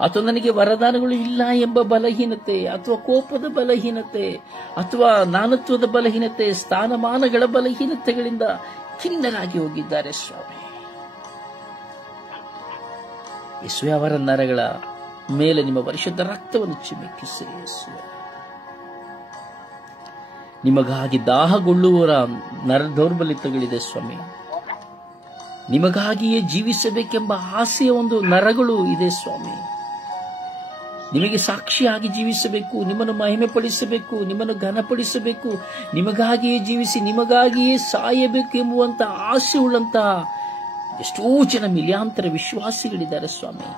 ಅಥವಾ ನನಗೆ ವರದಾನಗಳು ಇಲ್ಲ ಎಂಬ ಬಲಹೀನತೆ, ಅಥವಾ ಕೋಪದ ಬಲಹೀನತೆ, ಅಥವಾ ನಾನತ್ವದ ಬಲಹೀನತೆ, ಸ್ಥಾನಮಾನಗಳ ಬಲಹೀನತೆಗಳಿಂದ ಖಿನ್ನರಾಗಿ ಹೋಗಿದ್ದಾರೆ ಸ್ವಾಮಿ. ಯೇಸುವೆ, ಅವರ ನರಗಳ ಮೇಲೆ ನಿಮ್ಮ ಪರಿಶುದ್ಧ ರಕ್ತವನ್ನು ಚಿಮುಕಿಸಿರಿ ಯೇಸುವೆ. ನಿಮಗಾಗಿ ದಾಹಗೊಳ್ಳುವವರ ನರ ದೌರ್ಬಲ್ಯತೆಗಳಿದೆ ಸ್ವಾಮಿ. ನಿಮಗಾಗಿಯೇ ಜೀವಿಸಬೇಕೆಂಬ ಆಸೆಯ ಒಂದು ನರಗಳು ಇದೆ ಸ್ವಾಮಿ. ನಿಮಗೆ ಸಾಕ್ಷಿಯಾಗಿ ಜೀವಿಸಬೇಕು, ನಿಮ್ಮನ್ನು ಮಹಿಮೆ ಪಡಿಸಬೇಕು, ನಿಮ್ಮನ್ನು ಘನಪಡಿಸಬೇಕು, ನಿಮಗಾಗಿಯೇ ಜೀವಿಸಿ ನಿಮಗಾಗಿಯೇ ಸಾಯಬೇಕು ಎಂಬುವಂತ ಆಸೆ ಉಳ್ಳಂತಹ ಎಷ್ಟೋ ಜನ ಮಿಲಿಯಾಂತರ ವಿಶ್ವಾಸಿಗಳಿದ್ದಾರೆ ಸ್ವಾಮಿ.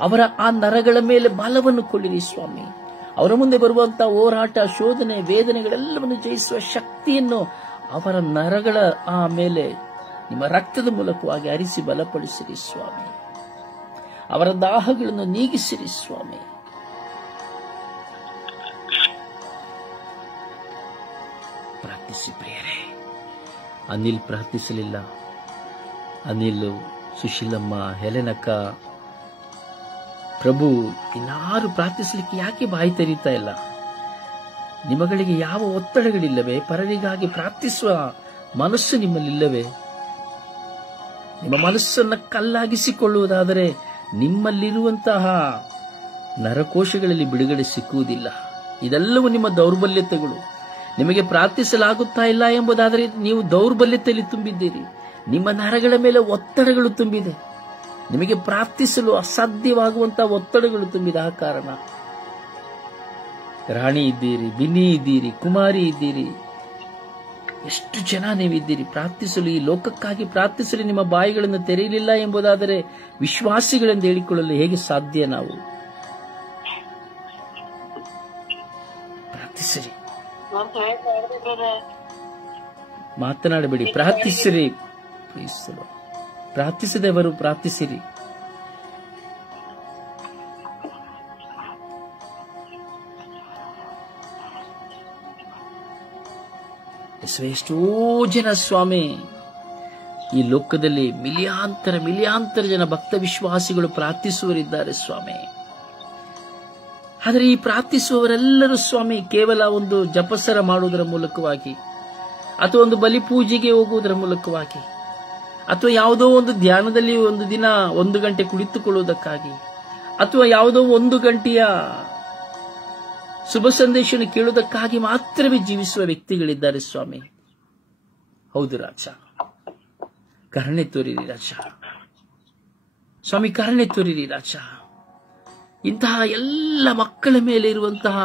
ಅವರ ಆ ನರಗಳ ಮೇಲೆ ಬಲವನ್ನು ಕೊಳ್ಳಿರಿ ಸ್ವಾಮಿ. ಅವರ ಮುಂದೆ ಬರುವಂತಹ ಹೋರಾಟ, ಶೋಧನೆ, ವೇದನೆಗಳೆಲ್ಲವನ್ನು ಜಯಿಸುವ ಶಕ್ತಿಯನ್ನು ಅವರ ನರಗಳ ಆ ಮೇಲೆ ನಿಮ್ಮ ರಕ್ತದ ಮೂಲಕವಾಗಿ ಹರಿಸಿ ಬಲಪಡಿಸಿರಿ ಸ್ವಾಮಿ. ಅವರ ದಾಹಗಳನ್ನು ನೀಗಿಸಿರಿ ಸ್ವಾಮಿ. ಪ್ರಾರ್ಥಿಸಿ ಪ್ರಿಯರೇ. ಅನಿಲ್ ಪ್ರಾರ್ಥಿಸಲಿಲ್ಲ. ಅನಿಲ್, ಸುಶೀಲಮ್ಮ, ಹೆಲೆನಕ್ಕ, ಪ್ರಭು ಇನ್ನಾರು ಪ್ರಾರ್ಥಿಸಲಿಕ್ಕೆ ಯಾಕೆ ಬಾಯಿ ತೆರೀತಾ ಇಲ್ಲ? ನಿಮಗಳಿಗೆ ಯಾವ ಒತ್ತಡಗಳಿಲ್ಲವೇ? ಪರರಿಗಾಗಿ ಪ್ರಾರ್ಥಿಸುವ ಮನಸ್ಸು ನಿಮ್ಮಲ್ಲಿಲ್ಲವೇ? ನಿಮ್ಮ ಮನಸ್ಸನ್ನು ಕಲ್ಲಾಗಿಸಿಕೊಳ್ಳುವುದಾದರೆ ನಿಮ್ಮಲ್ಲಿರುವಂತಹ ನರಕೋಶಗಳಲ್ಲಿ ಬಿಡುಗಡೆ ಸಿಕ್ಕುವುದಿಲ್ಲ. ಇದೆಲ್ಲವೂ ನಿಮ್ಮ ದೌರ್ಬಲ್ಯತೆಗಳು. ನಿಮಗೆ ಪ್ರಾರ್ಥಿಸಲಾಗುತ್ತಾ ಇಲ್ಲ ಎಂಬುದಾದರೆ ನೀವು ದೌರ್ಬಲ್ಯತೆಯಲ್ಲಿ ತುಂಬಿದ್ದೀರಿ. ನಿಮ್ಮ ನರಗಳ ಮೇಲೆ ಒತ್ತಡಗಳು ತುಂಬಿದೆ. ನಿಮಗೆ ಪ್ರಾರ್ಥಿಸಲು ಅಸಾಧ್ಯವಾಗುವಂತಹ ಒತ್ತಡಗಳು ತುಂಬಿದ ಆ ಕಾರಣ ರಾಣಿ ಇದ್ದೀರಿ, ಬಿನ್ನಿ ಇದ್ದೀರಿ, ಕುಮಾರಿ ಇದ್ದೀರಿ, ಎಷ್ಟು ಜನ ನೀವಿದ್ದೀರಿ ಪ್ರಾರ್ಥಿಸಲು, ಈ ಲೋಕಕ್ಕಾಗಿ ಪ್ರಾರ್ಥಿಸಲು ನಿಮ್ಮ ಬಾಯಿಗಳನ್ನು ತೆರೆಯಲಿಲ್ಲ ಎಂಬುದಾದರೆ ವಿಶ್ವಾಸಿಗಳೆಂದು ಹೇಳಿಕೊಳ್ಳಲು ಹೇಗೆ ಸಾಧ್ಯ? ನಾವು ಪ್ರಾರ್ಥಿಸಿರಿ, ಮಾತನಾಡಬೇಡಿ, ಪ್ರಾರ್ಥಿಸಿರಿ. ಪ್ರಾರ್ಥಿಸದವರು ಪ್ರಾರ್ಥಿಸಿರಿ. ಎಷ್ಟೋ ಜನ ಸ್ವಾಮಿ, ಈ ಲೋಕದಲ್ಲಿ ಮಿಲಿಯಾಂತರ ಜನ ಭಕ್ತ ವಿಶ್ವಾಸಿಗಳು ಪ್ರಾರ್ಥಿಸುವರಿದ್ದಾರೆ ಸ್ವಾಮಿ. ಆದರೆ ಈ ಪ್ರಾರ್ಥಿಸುವವರೆಲ್ಲರೂ ಸ್ವಾಮಿ ಕೇವಲ ಒಂದು ಜಪಸರ ಮಾಡುವುದರ ಮೂಲಕವಾಗಿ, ಅಥವಾ ಒಂದು ಬಲಿ ಪೂಜೆಗೆ ಹೋಗುವುದರ ಮೂಲಕವಾಗಿ, ಅಥವಾ ಯಾವುದೋ ಒಂದು ಧ್ಯಾನದಲ್ಲಿ ಒಂದು ದಿನ 1 ಗಂಟೆ ಕುಳಿತುಕೊಳ್ಳುವುದಕ್ಕಾಗಿ, ಅಥವಾ ಯಾವುದೋ 1 ಗಂಟೆಯ ಶುಭ ಸಂದೇಶವನ್ನು ಕೇಳುವುದಕ್ಕಾಗಿ ಮಾತ್ರವೇ ಜೀವಿಸುವ ವ್ಯಕ್ತಿಗಳಿದ್ದಾರೆ ಸ್ವಾಮಿ. ಹೌದು ರಾಜ, ಕರುಣೆ ತೋರಿರಿ ರಾಜ. ಸ್ವಾಮಿ ಕರುಣೆ ತೋರಿರಿ ರಾಜ. ಇಂತಹ ಎಲ್ಲ ಮಕ್ಕಳ ಮೇಲೆ ಇರುವಂತಹ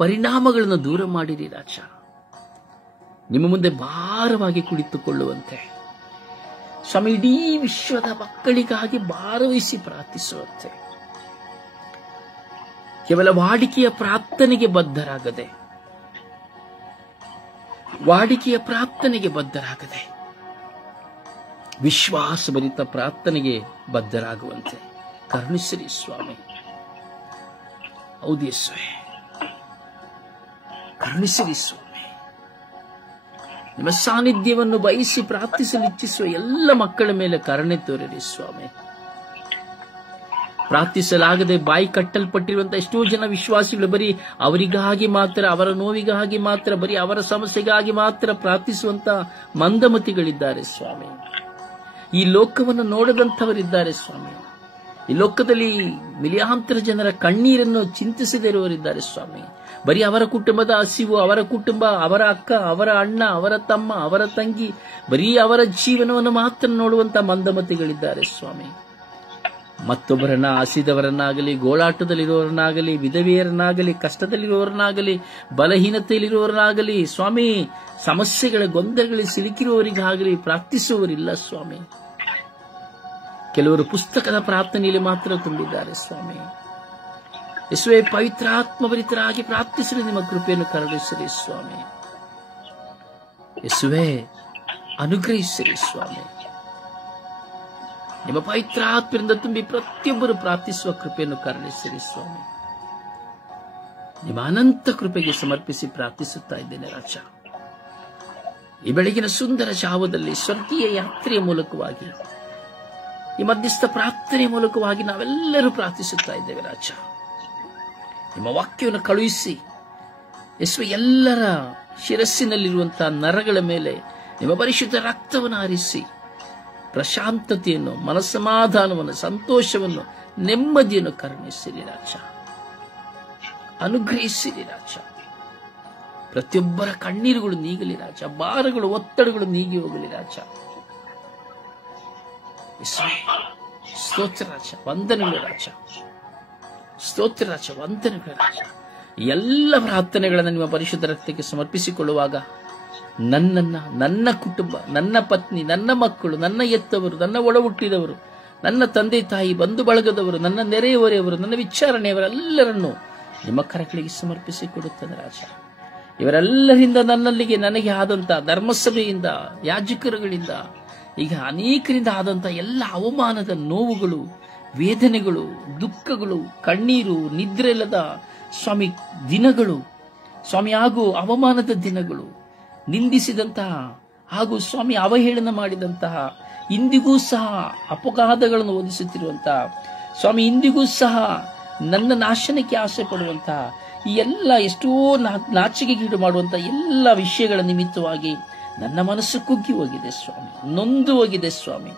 ಪರಿಣಾಮಗಳನ್ನು ದೂರ ಮಾಡಿರಿ ರಾಜ. ನಿಮ್ಮ ಮುಂದೆ ಭಾರವಾಗಿ ಕುಳಿತುಕೊಳ್ಳುವಂತೆ ಸ್ವಾಮಿ, ಇಡೀ ವಿಶ್ವದ ಮಕ್ಕಳಿಗಾಗಿ ಭಾರವಹಿಸಿ ಪ್ರಾರ್ಥಿಸುವಂತೆ, ಕೇವಲ ವಾಡಿಕೆಯ ಪ್ರಾರ್ಥನೆಗೆ ಬದ್ಧರಾಗದೆ ವಿಶ್ವಾಸಭರಿತ ಪ್ರಾರ್ಥನೆಗೆ ಬದ್ಧರಾಗುವಂತೆ ಕರುಣಿಸಿರಿ ಸ್ವಾಮಿ. ಹೌದೇ ಸ್ವಾಮಿ, ಕರುಣಿಸಿರಿ ಸ್ವಾಮಿ. ನಿಮ್ಮ ಸಾನ್ನಿಧ್ಯವನ್ನು ಬಯಸಿ ಪ್ರಾರ್ಥಿಸಲು ಇಚ್ಛಿಸುವ ಎಲ್ಲ ಮಕ್ಕಳ ಮೇಲೆ ಕರುಣೆ ತೋರಿರಿ ಸ್ವಾಮಿ. ಪ್ರಾರ್ಥಿಸಲಾಗದೆ ಬಾಯಿ ಕಟ್ಟಲ್ಪಟ್ಟಿರುವಂತಹ ಎಷ್ಟೋ ಜನ ವಿಶ್ವಾಸಿಗಳು ಬರೀ ಅವರಿಗಾಗಿ ಮಾತ್ರ, ಅವರ ನೋವಿಗಾಗಿ ಮಾತ್ರ, ಬರೀ ಅವರ ಸಮಸ್ಯೆಗಾಗಿ ಮಾತ್ರ ಪ್ರಾರ್ಥಿಸುವಂತ ಮಂದಮತಿಗಳಿದ್ದಾರೆ ಸ್ವಾಮಿ. ಈ ಲೋಕವನ್ನು ನೋಡದಂಥವರಿದ್ದಾರೆ ಸ್ವಾಮಿ. ಈ ಲೋಕದಲ್ಲಿ ಮಿಲಿಯಾಂತರ ಜನರ ಕಣ್ಣೀರನ್ನು ಚಿಂತಿಸದಿರುವವರಿದ್ದಾರೆ ಸ್ವಾಮಿ. ಬರೀ ಅವರ ಕುಟುಂಬದ ಹಸಿವು, ಅವರ ಕುಟುಂಬ, ಅವರ ಅಕ್ಕ, ಅವರ ಅಣ್ಣ, ಅವರ ತಮ್ಮ, ಅವರ ತಂಗಿ, ಬರೀ ಅವರ ಜೀವನವನ್ನು ಮಾತ್ರ ನೋಡುವಂತ ಮಂದಮತಿಗಳಿದ್ದಾರೆ ಸ್ವಾಮಿ. ಮತ್ತೊಬ್ಬರನ್ನ, ಹಸಿದವರನ್ನಾಗಲಿ, ಗೋಳಾಟದಲ್ಲಿರುವವರನ್ನಾಗಲಿ, ವಿಧವೆಯರನ್ನಾಗಲಿ, ಕಷ್ಟದಲ್ಲಿರುವವರನ್ನಾಗಲಿ, ಬಲಹೀನತೆಯಲ್ಲಿರುವವರನ್ನಾಗಲಿ ಸ್ವಾಮಿ, ಸಮಸ್ಯೆಗಳ ಗೊಂದಲಗಳಲ್ಲಿ ಸಿಲುಕಿರುವವರಿಗಾಗಲಿ ಪ್ರಾರ್ಥಿಸುವವರಿಲ್ಲ ಸ್ವಾಮಿ. ಕೆಲವರು ಪುಸ್ತಕದ ಪ್ರಾರ್ಥನೆಯಲ್ಲಿ ಮಾತ್ರ ತುಂಬಿದ್ದಾರೆ ಸ್ವಾಮಿ. ಯೇಸುವೇ, ಪವಿತ್ರಾತ್ಮಭರಿತರಾಗಿ ಪ್ರಾರ್ಥಿಸಲು ನಿಮ್ಮ ಕೃಪೆಯನ್ನು ಕರುಣಿಸಿರಿ ಸ್ವಾಮಿ. ಯೇಸುವೇ, ಅನುಗ್ರಹಿಸಿರಿ ಸ್ವಾಮಿ. ನಿಮ್ಮ ಪವಿತ್ರಾತ್ಮರಿಂದ ತುಂಬಿ ಪ್ರತಿಯೊಬ್ಬರು ಪ್ರಾರ್ಥಿಸುವ ಕೃಪೆಯನ್ನು ಕರುಣಿಸಿರಿ ಸ್ವಾಮಿ. ನಿಮ್ಮ ಅನಂತ ಕೃಪೆಗೆ ಸಮರ್ಪಿಸಿ ಪ್ರಾರ್ಥಿಸುತ್ತಾ ಇದ್ದೇನೆ ರಾಜ. ಈ ಬೆಳಗಿನ ಸುಂದರ ಜಾವದಲ್ಲಿ ಸ್ವರ್ಗೀಯ ಯಾತ್ರೆಯ ಮೂಲಕವಾಗಿ, ಈ ಮಧ್ಯಸ್ಥ ಪ್ರಾರ್ಥನೆಯ ಮೂಲಕವಾಗಿ ನಾವೆಲ್ಲರೂ ಪ್ರಾರ್ಥಿಸುತ್ತಾ ಇದ್ದೇವೆ ರಾಜ. ನಿಮ್ಮ ವಾಕ್ಯವನ್ನು ಕಳುಹಿಸಿ ಯೇಸುವೆ, ಎಲ್ಲರ ಶಿರಸ್ಸಿನಲ್ಲಿರುವಂತಹ ನರಗಳ ಮೇಲೆ ನಿಮ್ಮ ಪರಿಶುದ್ಧ ರಕ್ತವನ್ನು ಹರಿಸಿ ಪ್ರಶಾಂತತೆಯನ್ನು, ಮನಸಮಾಧಾನವನ್ನು, ಸಂತೋಷವನ್ನು, ನೆಮ್ಮದಿಯನ್ನು ಕರುಣಿಸಿರಿ ರಾಜ. ಅನುಗ್ರಹಿಸಿರಿ ರಾಜ. ಪ್ರತಿಯೊಬ್ಬರ ಕಣ್ಣೀರುಗಳು ನೀಗಲಿ ರಾಜ. ಭಾರಗಳು, ಒತ್ತಡಗಳು ನೀಗಿ ಹೋಗಲಿ ರಾಜ. ಸ್ತೋತ್ರ ರಾಜ, ವಂದನೆಗಳು ರಾಜ. ಸ್ತೋತ್ರ ರಾಜ, ವಂದನೆಗಳು ರಾಜ. ಎಲ್ಲ ಪ್ರಾರ್ಥನೆಗಳನ್ನು ನಿಮ್ಮ ಪರಿಶುದ್ಧ ರಕ್ತಕ್ಕೆ ಸಮರ್ಪಿಸಿಕೊಳ್ಳುವಾಗ ನನ್ನನ್ನ, ನನ್ನ ಕುಟುಂಬ, ನನ್ನ ಪತ್ನಿ, ನನ್ನ ಮಕ್ಕಳು, ನನ್ನ ಎತ್ತವರು, ನನ್ನ ಒಡ ಹುಟ್ಟಿದವರು, ನನ್ನ ತಂದೆ ತಾಯಿ, ಬಂಧು ಬಳಗದವರು, ನನ್ನ ನೆರೆಯವರೆಯವರು, ನನ್ನ ವಿಚಾರಣೆಯವರೆಲ್ಲರನ್ನು ನಿಮ್ಮ ಕರಗಳಿಗೆ ಸಮರ್ಪಿಸಿಕೊಡುತ್ತದೆ ರಾಜ. ಇವರೆಲ್ಲರಿಂದ ನನ್ನಲ್ಲಿಗೆ ನನಗೆ ಆದಂತ ಧರ್ಮಸಭೆಯಿಂದ, ಯಾಜಕರುಗಳಿಂದ, ಈಗ ಅನೇಕರಿಂದ ಆದಂತ ಎಲ್ಲ ಅವಮಾನದ ನೋವುಗಳು, ವೇದನೆಗಳು, ದುಃಖಗಳು, ಕಣ್ಣೀರು, ನಿದ್ರೆ ಇಲ್ಲದ ಸ್ವಾಮಿ ದಿನಗಳು ಸ್ವಾಮಿ, ಹಾಗೂ ಅವಮಾನದ ದಿನಗಳು, ನಿಂದಿಸಿದಂತಹ ಹಾಗೂ ಸ್ವಾಮಿ ಅವಹೇಳನ ಮಾಡಿದಂತಹ, ಇಂದಿಗೂ ಸಹ ಅಪಘಾತಗಳನ್ನು ಓದಿಸುತ್ತಿರುವಂತಹ ಸ್ವಾಮಿ, ಇಂದಿಗೂ ಸಹ ನನ್ನ ನಾಶನಕ್ಕೆ ಆಸೆ ಪಡುವಂತಹ ಈ ಎಲ್ಲ ಎಷ್ಟೋ ನಾಚಿಕೆಗೀಡು ಮಾಡುವಂತಹ ಎಲ್ಲ ವಿಷಯಗಳ ನಿಮಿತ್ತವಾಗಿ ನನ್ನ ಮನಸ್ಸು ಕುಗ್ಗಿ ಹೋಗಿದೆ ಸ್ವಾಮಿ, ನೊಂದು ಹೋಗಿದೆ ಸ್ವಾಮಿ.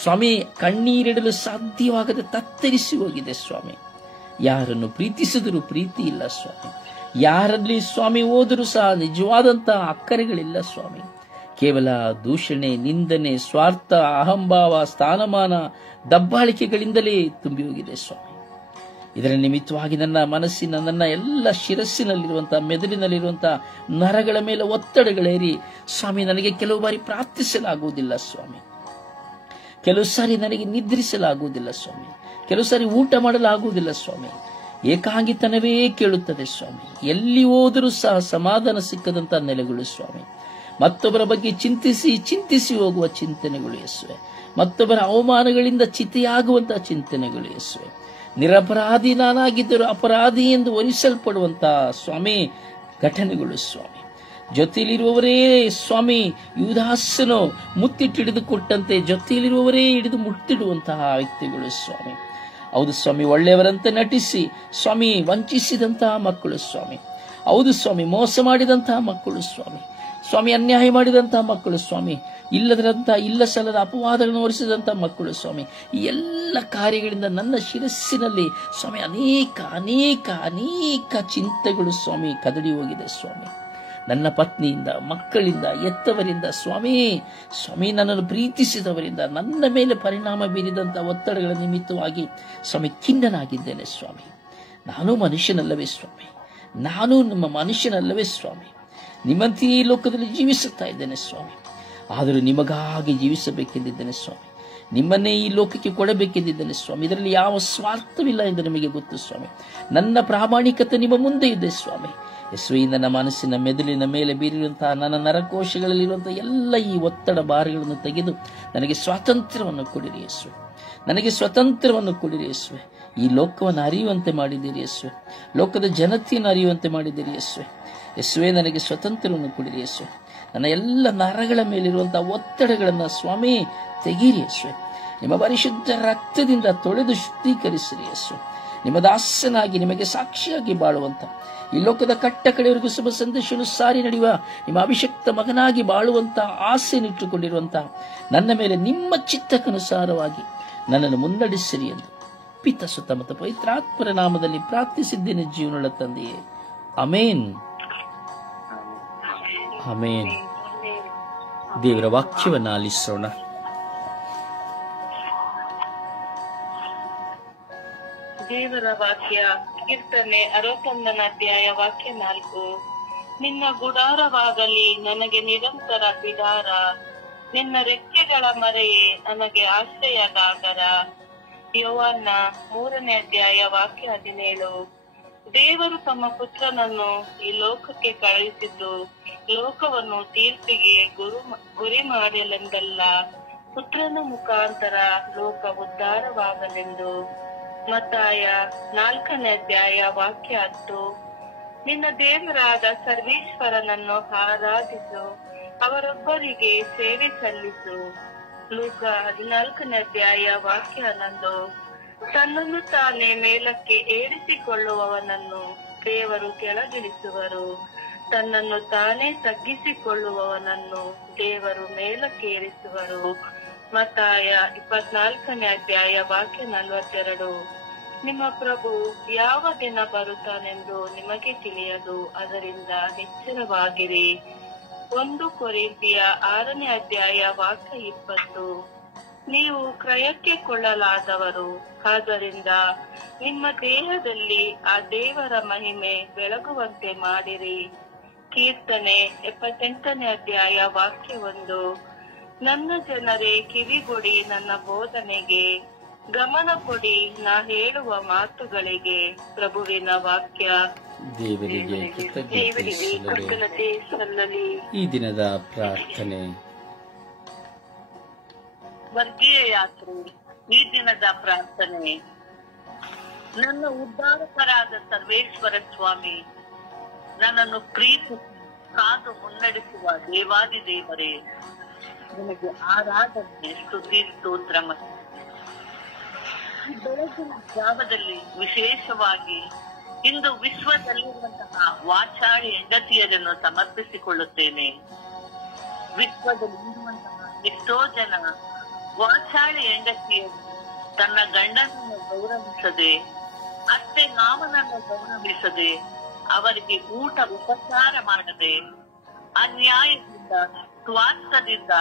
ಸ್ವಾಮಿ, ಕಣ್ಣೀರಿಡಲು ಸಾಧ್ಯವಾಗದೆ ತತ್ತರಿಸಿ ಹೋಗಿದೆ ಸ್ವಾಮಿ. ಯಾರನ್ನು ಪ್ರೀತಿಸಿದರೂ ಪ್ರೀತಿ ಇಲ್ಲ ಸ್ವಾಮಿ. ಯಾರಲ್ಲಿ ಸ್ವಾಮಿ ಹೋದರೂ ಸಹ ನಿಜವಾದಂತಹ ಅಕ್ಕರೆಗಳಿಲ್ಲ ಸ್ವಾಮಿ. ಕೇವಲ ದೂಷಣೆ, ನಿಂದನೆ, ಸ್ವಾರ್ಥ, ಅಹಂಭಾವ, ಸ್ಥಾನಮಾನ, ದಬ್ಬಾಳಿಕೆಗಳಿಂದಲೇ ತುಂಬಿ ಹೋಗಿದೆ ಸ್ವಾಮಿ. ಇದರ ನಿಮಿತ್ತವಾಗಿ ನನ್ನ ಮನಸ್ಸಿನ, ನನ್ನ ಎಲ್ಲ ಶಿರಸ್ಸಿನಲ್ಲಿರುವಂತಹ, ಮೆದುಳಿನಲ್ಲಿರುವಂತಹ ನರಗಳ ಮೇಲೆ ಒತ್ತಡಗಳೇರಿ ಸ್ವಾಮಿ, ನನಗೆ ಕೆಲವು ಬಾರಿ ಪ್ರಾರ್ಥಿಸಲಾಗುವುದಿಲ್ಲ ಸ್ವಾಮಿ, ಕೆಲವು ಸಾರಿ ನನಗೆ ನಿದ್ರಿಸಲಾಗುವುದಿಲ್ಲ ಸ್ವಾಮಿ, ಕೆಲವು ಸಾರಿ ಊಟ ಮಾಡಲಾಗುವುದಿಲ್ಲ ಸ್ವಾಮಿ. ಏಕಾಂಗಿತನವೇ ಕೇಳುತ್ತದೆ ಸ್ವಾಮಿ. ಎಲ್ಲಿ ಹೋದರೂ ಸಹ ಸಮಾಧಾನ ಸಿಕ್ಕದಂತಹ ನೆಲೆಗಳು ಸ್ವಾಮಿ. ಮತ್ತೊಬ್ಬರ ಬಗ್ಗೆ ಚಿಂತಿಸಿ ಹೋಗುವ ಚಿಂತನೆಗಳು ಯೇಸುವೆ. ಮತ್ತೊಬ್ಬರ ಅವಮಾನಗಳಿಂದ ಚಿತೆಯಾಗುವಂತಹ ಚಿಂತನೆಗಳು ಯೇಸುವೆ. ನಿರಪರಾಧಿ ನಾನಾಗಿದ್ದರೂ ಅಪರಾಧಿ ಎಂದು ಒಲಿಸಲ್ಪಡುವಂತಹ ಸ್ವಾಮಿ ಘಟನೆಗಳು ಸ್ವಾಮಿ. ಜೊತೆಯಲ್ಲಿರುವವರೇ ಸ್ವಾಮಿ, ಯೂದಾಸನು ಮುತ್ತಿಟ್ಟಿಡಿದುಕೊಟ್ಟಂತೆ ಜೊತೆಯಲ್ಲಿರುವವರೇ ಹಿಡಿದು ಮುಟ್ಟಿಡುವಂತಹ ವ್ಯಕ್ತಿಗಳು ಸ್ವಾಮಿ. ಹೌದು ಸ್ವಾಮಿ, ಒಳ್ಳೆಯವರಂತೆ ನಟಿಸಿ ಸ್ವಾಮಿ ವಂಚಿಸಿದಂತಹ ಮಕ್ಕಳು ಸ್ವಾಮಿ. ಹೌದು ಸ್ವಾಮಿ, ಮೋಸ ಮಾಡಿದಂತಹ ಮಕ್ಕಳು ಸ್ವಾಮಿ, ಸ್ವಾಮಿ ಅನ್ಯಾಯ ಮಾಡಿದಂತಹ ಮಕ್ಕಳು ಸ್ವಾಮಿ, ಇಲ್ಲ ಸಲ್ಲದ ಅಪವಾದಗಳನ್ನು ಹೊರಿಸಿದಂತಹ ಮಕ್ಕಳು ಸ್ವಾಮಿ. ಈ ಎಲ್ಲ ಕಾರ್ಯಗಳಿಂದ ನನ್ನ ಶಿರಸ್ಸಿನಲ್ಲಿ ಸ್ವಾಮಿ ಅನೇಕ ಅನೇಕ ಅನೇಕ ಚಿಂತೆಗಳು ಸ್ವಾಮಿ ಕದಡಿ ಹೋಗಿದೆ ಸ್ವಾಮಿ. ನನ್ನ ಪತ್ನಿಯಿಂದ, ಮಕ್ಕಳಿಂದ, ಎತ್ತವರಿಂದ ಸ್ವಾಮಿ, ನನ್ನನ್ನು ಪ್ರೀತಿಸಿದವರಿಂದ ನನ್ನ ಮೇಲೆ ಪರಿಣಾಮ ಬೀರಿದಂತಹ ಒತ್ತಡಗಳ ನಿಮಿತ್ತವಾಗಿ ಸ್ವಾಮಿ ಖಿನ್ನನಾಗಿದ್ದೇನೆ ಸ್ವಾಮಿ. ನಾನು ಮನುಷ್ಯನಲ್ಲವೇ ಸ್ವಾಮಿ, ನಾನು ನಮ್ಮ ಮನುಷ್ಯನಲ್ಲವೇ ಸ್ವಾಮಿ. ನಿಮ್ಮಂತೆ ಈ ಲೋಕದಲ್ಲಿ ಜೀವಿಸುತ್ತಾ ಇದ್ದೇನೆ ಸ್ವಾಮಿ. ಆದರೂ ನಿಮಗಾಗಿ ಜೀವಿಸಬೇಕೆಂದಿದ್ದೇನೆ ಸ್ವಾಮಿ. ನಿಮ್ಮನ್ನೇ ಈ ಲೋಕಕ್ಕೆ ಕೊಡಬೇಕೆಂದಿದ್ದೇನೆ ಸ್ವಾಮಿ. ಇದರಲ್ಲಿ ಯಾವ ಸ್ವಾರ್ಥವಿಲ್ಲ ಎಂದು ನಿಮಗೆ ಗೊತ್ತು ಸ್ವಾಮಿ. ನನ್ನ ಪ್ರಾಮಾಣಿಕತೆ ನಿಮ್ಮ ಮುಂದೆ ಇದೆ ಸ್ವಾಮಿ. ಯೇಸುವೆ, ನನ್ನ ಮನಸ್ಸಿನ, ಮೆದುಳಿನ ಮೇಲೆ ಬೀರಿರುವಂತಹ, ನನ್ನ ನರಕೋಶಗಳಲ್ಲಿರುವಂತಹ ಎಲ್ಲ ಈ ಒತ್ತಡ ಭಾರಗಳನ್ನು ತೆಗೆದು ನನಗೆ ಸ್ವಾತಂತ್ರ್ಯವನ್ನು ಕೊಡಿರಿ ಯೇಸುವೆ. ನನಗೆ ಸ್ವಾತಂತ್ರ್ಯವನ್ನು ಕೊಡಿರಿ ಯೇಸುವೆ. ಈ ಲೋಕವನ್ನು ಅರಿಯುವಂತೆ ಮಾಡಿದ್ದೀರಿ ಯೇಸುವೆ. ಲೋಕದ ಜನತೆಯನ್ನು ಅರಿಯುವಂತೆ ಮಾಡಿದ್ದೀರಿ ಯೇಸುವೆ. ಯೇಸುವೆ, ನನಗೆ ಸ್ವಾತಂತ್ರ್ಯವನ್ನು ಕೊಡಿರಿ ಯೇಸುವೆ. ನನ್ನ ಎಲ್ಲ ನರಗಳ ಮೇಲಿರುವಂತಹ ಒತ್ತಡಗಳನ್ನು ಸ್ವಾಮಿ ತೆಗೀರಿ ಯೇಸುವೆ. ನಿಮ್ಮ ಪರಿಶುದ್ಧ ರಕ್ತದಿಂದ ತೊಳೆದು ಶುದ್ಧೀಕರಿಸಿರಿ ಯೇಸುವೆ. ನಿಮ್ಮ ದಾಸನಾಗಿ ನಿಮಗೆ ಸಾಕ್ಷಿಯಾಗಿ ಬಾಳುವಂತ, ಈ ಲೋಕದ ಕಟ್ಟ ಕಡೆಯವರೆಗೂ ಶುಭ ಸಂದೇಶವನ್ನು ಸಾರಿ ನಡೆಯುವ ನಿಮ್ಮ ಅಭಿಷಕ್ತ ಮಗನಾಗಿ ಬಾಳುವಂತ ಆಸೆಯನ್ನಿಟ್ಟುಕೊಂಡಿರುವಂತ ನನ್ನ ಮೇಲೆ ನಿಮ್ಮ ಚಿತ್ತಕ್ಕನುಸಾರವಾಗಿ ನನ್ನನ್ನು ಮುನ್ನಡೆಸಿರಿ ಎಂದು ಪಿತ, ಸುತ್ತ ಮತ್ತು ಪವಿತ್ರಾತ್ಮರ ನಾಮದಲ್ಲಿ ಪ್ರಾರ್ಥಿಸಿದ್ದೇನೆ ಜೀವನದ ತಂದೆಯೇ. Amen, amen. ದೇವರ ವಾಕ್ಯವನ್ನು ಆಲಿಸೋಣ. ದೇವರ ವಾಕ್ಯ, ಕೀರ್ತನೆ 61ನೇ ಅಧ್ಯಾಯ ವಾಕ್ಯ 4. ನಿನ್ನ ಗುಡಾರವಾಗಲಿ ನನಗೆ ನಿರಂತರ ಬಿಡಾರ, ನಿನ್ನ ರೆಕ್ಕೆಗಳ ಮರೆಯೇ ನನಗೆ ಆಶ್ರಯಗಾಗರ. ಯೋವಾನ 3ನೇ ಅಧ್ಯಾಯ ವಾಕ್ಯ 17. ದೇವರು ತಮ್ಮ ಪುತ್ರನನ್ನು ಈ ಲೋಕಕ್ಕೆ ಕಳುಹಿಸಿದ್ದು ಲೋಕವನ್ನು ತೀರ್ಪಿಗೆ ಗುರಿ ಮಾಡಲೆಂದಲ್ಲ, ಪುತ್ರನ ಮುಖಾಂತರ ಲೋಕ ಉದ್ಧಾರವಾಗಲೆಂದು. ಮತ್ತಾಯ 4ನೇ ಅಧ್ಯಾಯ ವಾಕ್ಯ 10. ನಿನ್ನ ದೇವರಾದ ಸರ್ವೇಶ್ವರನನ್ನು ಆರಾಧಿಸು, ಅವರೊಬ್ಬರಿಗೆ ಸೇವೆ ಸಲ್ಲಿಸು. ಲೂಕ 14ನೇ ಅಧ್ಯಾಯ ವಾಕ್ಯ 11. ತನ್ನನ್ನು ತಾನೇ ಮೇಲಕ್ಕೆ ಏರಿಸಿಕೊಳ್ಳುವವನನ್ನು ದೇವರು ಕೆಳಗಿಳಿಸುವರು, ತನ್ನನ್ನು ತಾನೇ ತಗ್ಗಿಸಿಕೊಳ್ಳುವವನನ್ನು ದೇವರು ಮೇಲಕ್ಕೇರಿಸುವರು. ಮತ್ತಾಯ 24ನೇ ಅಧ್ಯಾಯ ವಾಕ್ಯ 42. ನಿಮ್ಮ ಪ್ರಭು ಯಾವ ದಿನ ಬರುತ್ತಾನೆಂದು ನಿಮಗೆ ತಿಳಿಯದು, ಅದರಿಂದ ಎಚ್ಚರವಾಗಿರಿ. 1 ಕೊರಿಂಥಿಯ 6ನೇ ಅಧ್ಯಾಯ ವಾಕ್ಯ 20. ನೀವು ಕ್ರಯಕ್ಕೆ ಕೊಳ್ಳಲಾದವರು, ಆದ್ದರಿಂದ ನಿಮ್ಮ ದೇಹದಲ್ಲಿ ಆ ದೇವರ ಮಹಿಮೆ ಬೆಳಗುವಂತೆ ಮಾಡಿರಿ. ಕೀರ್ತನೆ 78ನೇ ಅಧ್ಯಾಯ ವಾಕ್ಯ 1. ನನ್ನ ಜನರೇ ಕಿವಿಗೊಡಿ ನನ್ನ ಬೋಧನೆಗೆ, ಗಮನ ಕೊಡಿ ನಾ ಹೇಳುವ ಮಾತುಗಳಿಗೆ. ಪ್ರಭುವಿನ ವಾಕ್ಯ. ದೇವರಿಗೆ ಕೃತಜ್ಞತೆ ಸಲ್ಲಲಿ. ಈ ದಿನದ ಪ್ರಾರ್ಥನೆ. ವರ್ಗೀಯ ಯಾತ್ರೆ. ಈ ದಿನದ ಪ್ರಾರ್ಥನೆ. ನನ್ನ ಉದ್ಧಾರಕರಾದ ಸರ್ವೇಶ್ವರ ಸ್ವಾಮಿ, ನನ್ನನ್ನು ಪ್ರೀತಿಸಿ ಕಾದು ಮುನ್ನಡೆಸುವ ದೇವಾದಿ ದೇವರೇ, ನಿಮಗೆ ಆರಾಧನೆ, ಸ್ತುತಿ, ಸ್ತೋತ್ರ. ಬೆಳಗಿನ ಜಾವದಲ್ಲಿ ವಿಶೇಷವಾಗಿ ಇಂದು ವಿಶ್ವದಲ್ಲಿರುವಂತಹ ವಾಚಾಳಿ ಹೆಂಡತಿಯರನ್ನು ಸಮರ್ಪಿಸಿಕೊಳ್ಳುತ್ತೇನೆ. ವಿಶ್ವದಲ್ಲಿ ಇರುವಂತಹ ಎಷ್ಟೋ ಜನ ವಾಚಾಳಿ ಹೆಂಡತಿಯರು ತನ್ನ ಗಂಡನನ್ನು ಗೌರವಿಸದೆ, ಅತ್ತೆ ಮಾವನನ್ನು ಗೌರವಿಸದೆ, ಅವರಿಗೆ ಊಟ ಉಪಚಾರ ಮಾಡದೆ, ಅನ್ಯಾಯದಿಂದ ಸ್ವಾರ್ಥದಿಂದ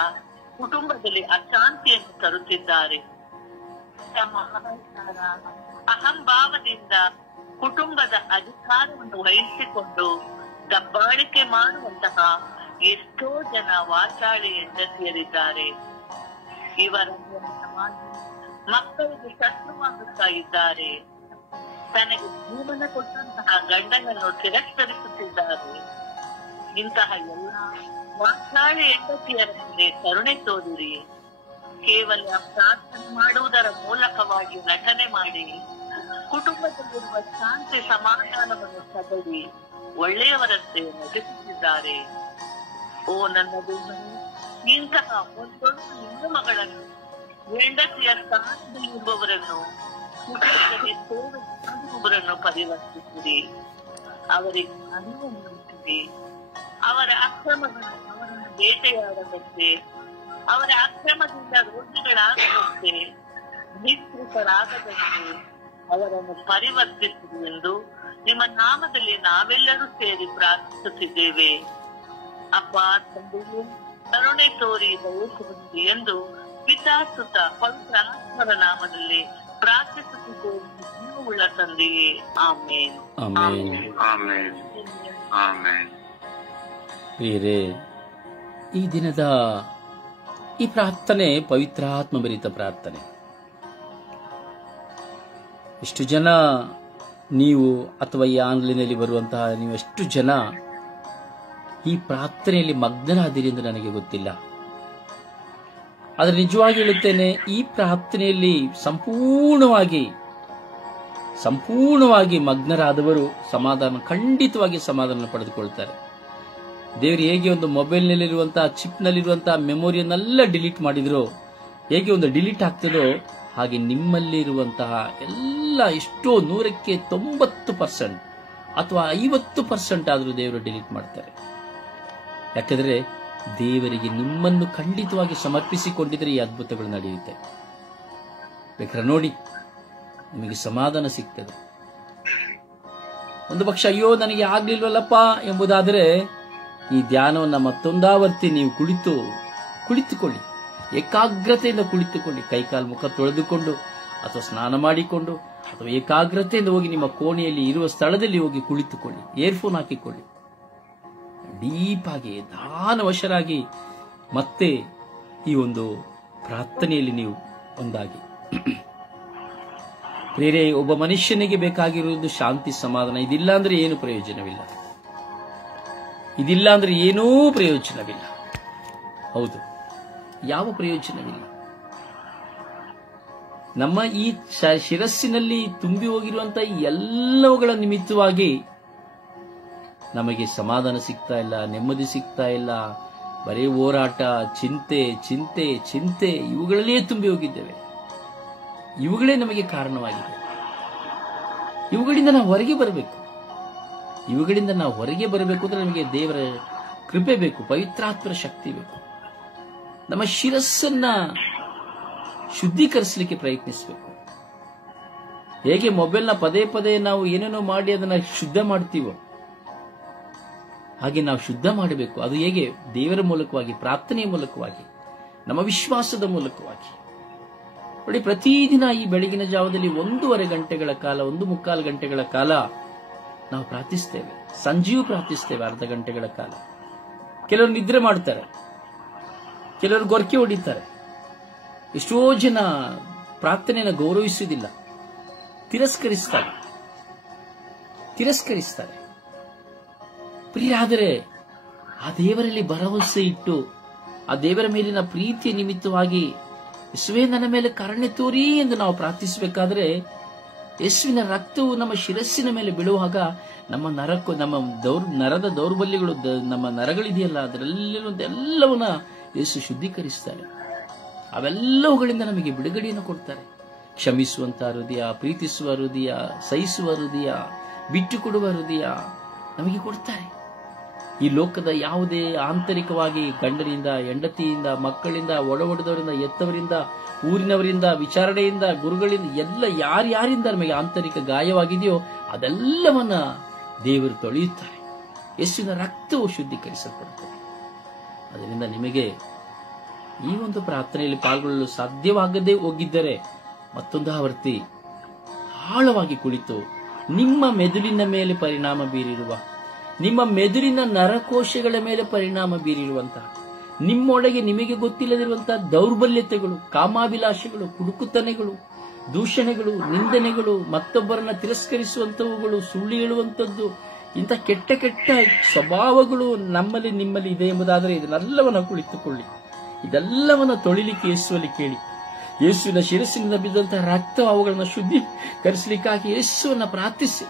ಕುಟುಂಬದಲ್ಲಿ ಅಶಾಂತಿಯನ್ನು ತರುತ್ತಿದ್ದಾರೆ. ತಮ್ಮ ಅಹಂಕಾರ ಅಹಂಭಾವದಿಂದ ಕುಟುಂಬದ ಅಧಿಕಾರವನ್ನು ವಹಿಸಿಕೊಂಡು ದಬ್ಬಾಳಿಕೆ ಮಾಡುವಂತಹ ಎಷ್ಟೋ ಜನ ವಾಚಾಳಿ ಹೆಂಡತಿಯರಿದ್ದಾರೆ. ಇವರನ್ನು ಮಕ್ಕಳಿಗೆ ಶತ್ರುವಾಗುತ್ತಾ ಇದ್ದಾರೆ. ತನಗೆ ಜೀವನ ಕೊಟ್ಟಂತಹ ಗಂಡನನ್ನು ತಿರಸ್ಕರಿಸುತ್ತಿದ್ದಾರೆ. ಇಂತಹ ಎಲ್ಲ ವಾಚಾಳಿ ಹೆಂಡತಿಯರ ಮುಂದೆ ಕರುಣೆ ತೋರಿರಿ. ಕೇವಲ ಪ್ರಾರ್ಥನೆ ಮಾಡುವುದರ ಮೂಲಕವಾಗಿ ನಟನೆ ಮಾಡಿ ಕುಟುಂಬದಲ್ಲಿರುವ ಶಾಂತಿ ಸಮಾಧಾನವನ್ನು ಕದಡಿ ಒಳ್ಳೆಯವರಂತೆ ನಟಿಸುತ್ತಿದ್ದಾರೆ. ಓ ನನ್ನ ದೇವರೇ, ಇಂತಹ ಒಂದೊಂದು ಹೆಣ್ಣು ಮಗಳನ್ನು, ಹೆಂಡತಿಯ ಸ್ಥಾನದಲ್ಲಿರುವವರನ್ನು, ಕುಟುಂಬದಲ್ಲಿ ಸೇವೆಯನ್ನು ಪರಿವರ್ತಿಸಿರಿ. ಅವರಿಗೆ ಅರಿವು ಮೂಡಿಸಿರಿ. ಅವರ ಅಕ್ರಮಗಳನ್ನು ಅವರನ್ನು ಬೇಟೆಯಾಡದಂತೆ, ಅವರ ಅಕ್ರಮದಿಂದ ರೋಗಿಗಳಾಗದಂತೆ, ನಿಷ್ಕೃತರಾಗದಂತೆ ಅವರನ್ನು ಪರಿವರ್ತಿಸಿರಿ ಎಂದು ನಿಮ್ಮ ನಾಮದಲ್ಲಿ ನಾವೆಲ್ಲರೂ ಸೇರಿ ಪ್ರಾರ್ಥಿಸುತ್ತಿದ್ದೇವೆ. ಅಪ್ಪ ತಂದೆಯು ಕರುಣೆ ತೋರಿ ದಯವಿಸಿ ಎಂದು ಪಿತಾಸುತ ಪವಿತ್ರ ಆತ್ಮರ ನಾಮದಲ್ಲಿ ಪ್ರಾರ್ಥಿಸುತ್ತಿದ್ದೇವೆ. ಜೀವವುಳ್ಳ ತಂದೆಯೇ, ಆಮೇನ್. ಪ್ರಿಯರೇ, ಈ ದಿನದ ಈ ಪ್ರಾರ್ಥನೆ ಪವಿತ್ರಾತ್ಮ ಭರಿತ ಪ್ರಾರ್ಥನೆ. ಎಷ್ಟು ಜನ ನೀವು ಅಥವಾ ಈ ಆನ್ಲೈನ್ನಲ್ಲಿ ಬರುವಂತಹ ನೀವು ಎಷ್ಟು ಜನ ಈ ಪ್ರಾರ್ಥನೆಯಲ್ಲಿ ಮಗ್ನರಾದಿರಿ ಎಂದು ನನಗೆ ಗೊತ್ತಿಲ್ಲ. ಆದರೆ ನಿಜವಾಗಿ ಹೇಳುತ್ತೇನೆ, ಈ ಪ್ರಾರ್ಥನೆಯಲ್ಲಿ ಸಂಪೂರ್ಣವಾಗಿ ಮಗ್ನರಾದವರು ಖಂಡಿತವಾಗಿ ಸಮಾಧಾನ ಪಡೆದುಕೊಳ್ತಾರೆ. ದೇವರು ಹೇಗೆ ಒಂದು ಮೊಬೈಲ್ನಲ್ಲಿರುವಂತಹ ಚಿಪ್ನಲ್ಲಿರುವಂತಹ ಮೆಮೊರಿಯನ್ನೆಲ್ಲ ಡಿಲೀಟ್ ಮಾಡಿದ್ರೋ, ಹೇಗೆ ಒಂದು ಡಿಲೀಟ್ ಆಗ್ತದೋ, ಹಾಗೆ ನಿಮ್ಮಲ್ಲಿರುವಂತಹ ಎಲ್ಲ ಎಷ್ಟೋ 100ಕ್ಕೆ 90% ಅಥವಾ 50% ಆದರೂ ದೇವರು ಡಿಲೀಟ್ ಮಾಡ್ತಾರೆ. ಯಾಕಂದ್ರೆ ದೇವರಿಗೆ ನಿಮ್ಮನ್ನು ಖಂಡಿತವಾಗಿ ಸಮರ್ಪಿಸಿಕೊಂಡಿದ್ರೆ ಈ ಅದ್ಭುತಗಳು ನಡೆಯುತ್ತೆ. ಬೇಕಾದ್ರೆ ನೋಡಿ, ನಿಮಗೆ ಸಮಾಧಾನ ಸಿಗ್ತದೆ. ಒಂದು ಪಕ್ಷ ಅಯ್ಯೋ ನನಗೆ ಆಗ್ಲಿಲ್ವಲ್ಲಪ್ಪ ಎಂಬುದಾದರೆ ಈ ಧ್ಯಾನವನ್ನ ಮತ್ತೊಂದಾವರ್ತಿ ನೀವು ಕುಳಿತುಕೊಳ್ಳಿ, ಏಕಾಗ್ರತೆಯಿಂದ ಕುಳಿತುಕೊಳ್ಳಿ. ಕೈಕಾಲು ಮುಖ ತೊಳೆದುಕೊಂಡು ಅಥವಾ ಸ್ನಾನ ಮಾಡಿಕೊಂಡು ಅಥವಾ ಏಕಾಗ್ರತೆಯಿಂದ ಹೋಗಿ ನಿಮ್ಮ ಕೋಣೆಯಲ್ಲಿ ಇರುವ ಸ್ಥಳದಲ್ಲಿ ಹೋಗಿ ಕುಳಿತುಕೊಳ್ಳಿ. ಇಯರ್ಫೋನ್ ಹಾಕಿಕೊಳ್ಳಿ. ಡೀಪ್ ಆಗಿ ದಾನವಶರಾಗಿ ಮತ್ತೆ ಈ ಒಂದು ಪ್ರಾರ್ಥನೆಯಲ್ಲಿ ನೀವು ಒಂದಾಗಿ. ಬೇರೆ ಒಬ್ಬ ಮನುಷ್ಯನಿಗೆ ಬೇಕಾಗಿರುವುದು ಶಾಂತಿ ಸಮಾಧಾನ. ಇದಿಲ್ಲ ಅಂದ್ರೆ ಏನು ಪ್ರಯೋಜನವಿಲ್ಲ. ಏನೂ ಪ್ರಯೋಜನವಿಲ್ಲ. ಹೌದು, ಯಾವ ಪ್ರಯೋಜನವಿಲ್ಲ. ನಮ್ಮ ಈ ಶಿರಸ್ಸಿನಲ್ಲಿ ತುಂಬಿ ಹೋಗಿರುವಂತಹ ಎಲ್ಲವುಗಳ ನಿಮಿತ್ತವಾಗಿ ನಮಗೆ ಸಮಾಧಾನ ಸಿಗ್ತಾ ಇಲ್ಲ, ನೆಮ್ಮದಿ ಸಿಗ್ತಾ ಇಲ್ಲ. ಬರೀ ಹೋರಾಟ, ಚಿಂತೆ ಇವುಗಳಲ್ಲೇ ತುಂಬಿ ಹೋಗಿದ್ದೇವೆ. ಇವುಗಳೇ ನಮಗೆ ಕಾರಣವಾಗಿದೆ. ಇವುಗಳಿಂದ ನಾವು ಹೊರಗೆ ಬರಬೇಕು. ಅಂದ್ರೆ ನಮಗೆ ದೇವರ ಕೃಪೆ ಬೇಕು, ಪವಿತ್ರಾತ್ಮರ ಶಕ್ತಿ ಬೇಕು. ನಮ್ಮ ಶಿರಸ್ಸನ್ನ ಶುದ್ಧೀಕರಿಸಲಿಕ್ಕೆ ಪ್ರಯತ್ನಿಸಬೇಕು. ಹೇಗೆ ಮೊಬೈಲ್ನ ಪದೇ ನಾವು ಏನೇನೋ ಮಾಡಿ ಅದನ್ನ ಶುದ್ಧ ಮಾಡ್ತೀವೋ ಹಾಗೆ ನಾವು ಶುದ್ಧ ಮಾಡಬೇಕು. ಅದು ಹೇಗೆ? ದೇವರ ಮೂಲಕವಾಗಿ, ಪ್ರಾರ್ಥನೆಯ ಮೂಲಕವಾಗಿ, ನಮ್ಮ ವಿಶ್ವಾಸದ ಮೂಲಕವಾಗಿ. ನೋಡಿ, ಪ್ರತಿದಿನ ಈ ಬೆಳಗಿನ ಜಾವದಲ್ಲಿ 1.5 ಗಂಟೆಗಳ ಕಾಲ, 1.25 ಗಂಟೆಗಳ ಕಾಲ ನಾವು ಪ್ರಾರ್ಥಿಸ್ತೇವೆ. ಸಂಜೆಯೂ ಪ್ರಾರ್ಥಿಸ್ತೇವೆ ಅರ್ಧ ಗಂಟೆಗಳ ಕಾಲ. ಕೆಲವರು ನಿದ್ರೆ ಮಾಡ್ತಾರೆ, ಕೆಲವರು ಗೊರಕೆ ಹೊಡಿತಾರೆ. ಎಷ್ಟೋ ಜನ ಪ್ರಾರ್ಥನೆಯನ್ನು ಗೌರವಿಸುವುದಿಲ್ಲ, ತಿರಸ್ಕರಿಸ್ತಾರೆ. ಪ್ರಿಯರಾದರೆ ಆ ದೇವರಲ್ಲಿ ಭರವಸೆ ಇಟ್ಟು, ಆ ದೇವರ ಮೇಲಿನ ಪ್ರೀತಿಯ ನಿಮಿತ್ತವಾಗಿ ಯೇಸುವೇ ನನ್ನ ಮೇಲೆ ಕರುಣೆ ತೋರಿ ಎಂದು ನಾವು ಪ್ರಾರ್ಥಿಸಬೇಕಾದ್ರೆ, ಯೇಸುವಿನ ರಕ್ತವು ನಮ್ಮ ಶಿರಸ್ಸಿನ ಮೇಲೆ ಬೀಳುವಾಗ ನಮ್ಮ ನರದ ದೌರ್ಬಲ್ಯಗಳು, ನಮ್ಮ ನರಗಳಿದೆಯಲ್ಲ, ಅದರಲ್ಲಿರುವಂತ ಎಲ್ಲವನ್ನ ಯೇಸು ಶುದ್ಧೀಕರಿಸ್ತಾರೆ. ಅವೆಲ್ಲವುಗಳಿಂದ ನಮಗೆ ಬಿಡುಗಡೆಯನ್ನು ಕೊಡ್ತಾರೆ. ಕ್ಷಮಿಸುವಂತಹ ಹೃದಯ, ಪ್ರೀತಿಸುವ ಹೃದಯ, ಸಹಿಸುವ ಹೃದಯ, ಬಿಟ್ಟುಕೊಡುವ ಹೃದಯ ನಮಗೆ ಕೊಡ್ತಾರೆ. ಈ ಲೋಕದ ಯಾವುದೇ ಆಂತರಿಕವಾಗಿ ಗಂಡನಿಂದ, ಹೆಂಡತಿಯಿಂದ, ಮಕ್ಕಳಿಂದ, ಒಡವಡದವರಿಂದ, ಎತ್ತವರಿಂದ, ಊರಿನವರಿಂದ, ವಿಚಾರಣೆಯಿಂದ, ಗುರುಗಳಿಂದ, ಎಲ್ಲ ಯಾರ್ಯಾರಿಂದ ನಮಗೆ ಆಂತರಿಕ ಗಾಯವಾಗಿದೆಯೋ ಅದೆಲ್ಲವನ್ನ ದೇವರು ತೊಳೆಯುತ್ತಾರೆ. ಯೇಸುವಿನ ರಕ್ತವು ಶುದ್ಧೀಕರಿಸಲ್ಪಡುತ್ತದೆ. ಅದರಿಂದ ನಿಮಗೆ ಈ ಒಂದು ಪ್ರಾರ್ಥನೆಯಲ್ಲಿ ಪಾಲ್ಗೊಳ್ಳಲು ಸಾಧ್ಯವಾಗದೇ ಹೋಗಿದ್ದರೆ ಮತ್ತೊಂದು ಆವರ್ತಿ ಆಳವಾಗಿ ಕುಳಿತು ನಿಮ್ಮ ಮೆದುಳಿನ ಮೇಲೆ ಪರಿಣಾಮ ಬೀರಿರುವ, ನಿಮ್ಮ ಮೆದುಳಿನ ನರಕೋಶಗಳ ಮೇಲೆ ಪರಿಣಾಮ ಬೀರಿರುವಂತಹ, ನಿಮ್ಮೊಳಗೆ ನಿಮಗೆ ಗೊತ್ತಿಲ್ಲದಿರುವಂತಹ ದೌರ್ಬಲ್ಯತೆಗಳು, ಕಾಮಾಭಿಲಾಷೆಗಳು, ಕುಡುಕುತನೆಗಳು, ದೂಷಣೆಗಳು, ನಿಂದನೆಗಳು, ಮತ್ತೊಬ್ಬರನ್ನ ತಿರಸ್ಕರಿಸುವಂತವುಗಳು, ಸುಳ್ಳು ಹೇಳುವಂಥದ್ದು, ಇಂಥ ಕೆಟ್ಟ ಕೆಟ್ಟ ಸ್ವಭಾವಗಳು ನಮ್ಮಲ್ಲಿ ನಿಮ್ಮಲ್ಲಿ ಇದೆ ಎಂಬುದಾದರೆ ಇದನ್ನೆಲ್ಲವನ್ನ ಕುಳಿತುಕೊಳ್ಳಿ. ಇದೆಲ್ಲವನ್ನ ತೊಳಿಲಿಕ್ಕೆ ಯೇಸುವಲ್ಲಿ ಕೇಳಿ. ಯೇಸುವಿನ ಶಿರಸ್ಸಿನಿಂದ ಬಿದ್ದಂತಹ ರಕ್ತ ಅವುಗಳನ್ನು ಶುದ್ಧೀಕರಿಸಲಿಕ್ಕಾಗಿ ಯೇಸುವನ್ನ ಪ್ರಾರ್ಥಿಸಿ.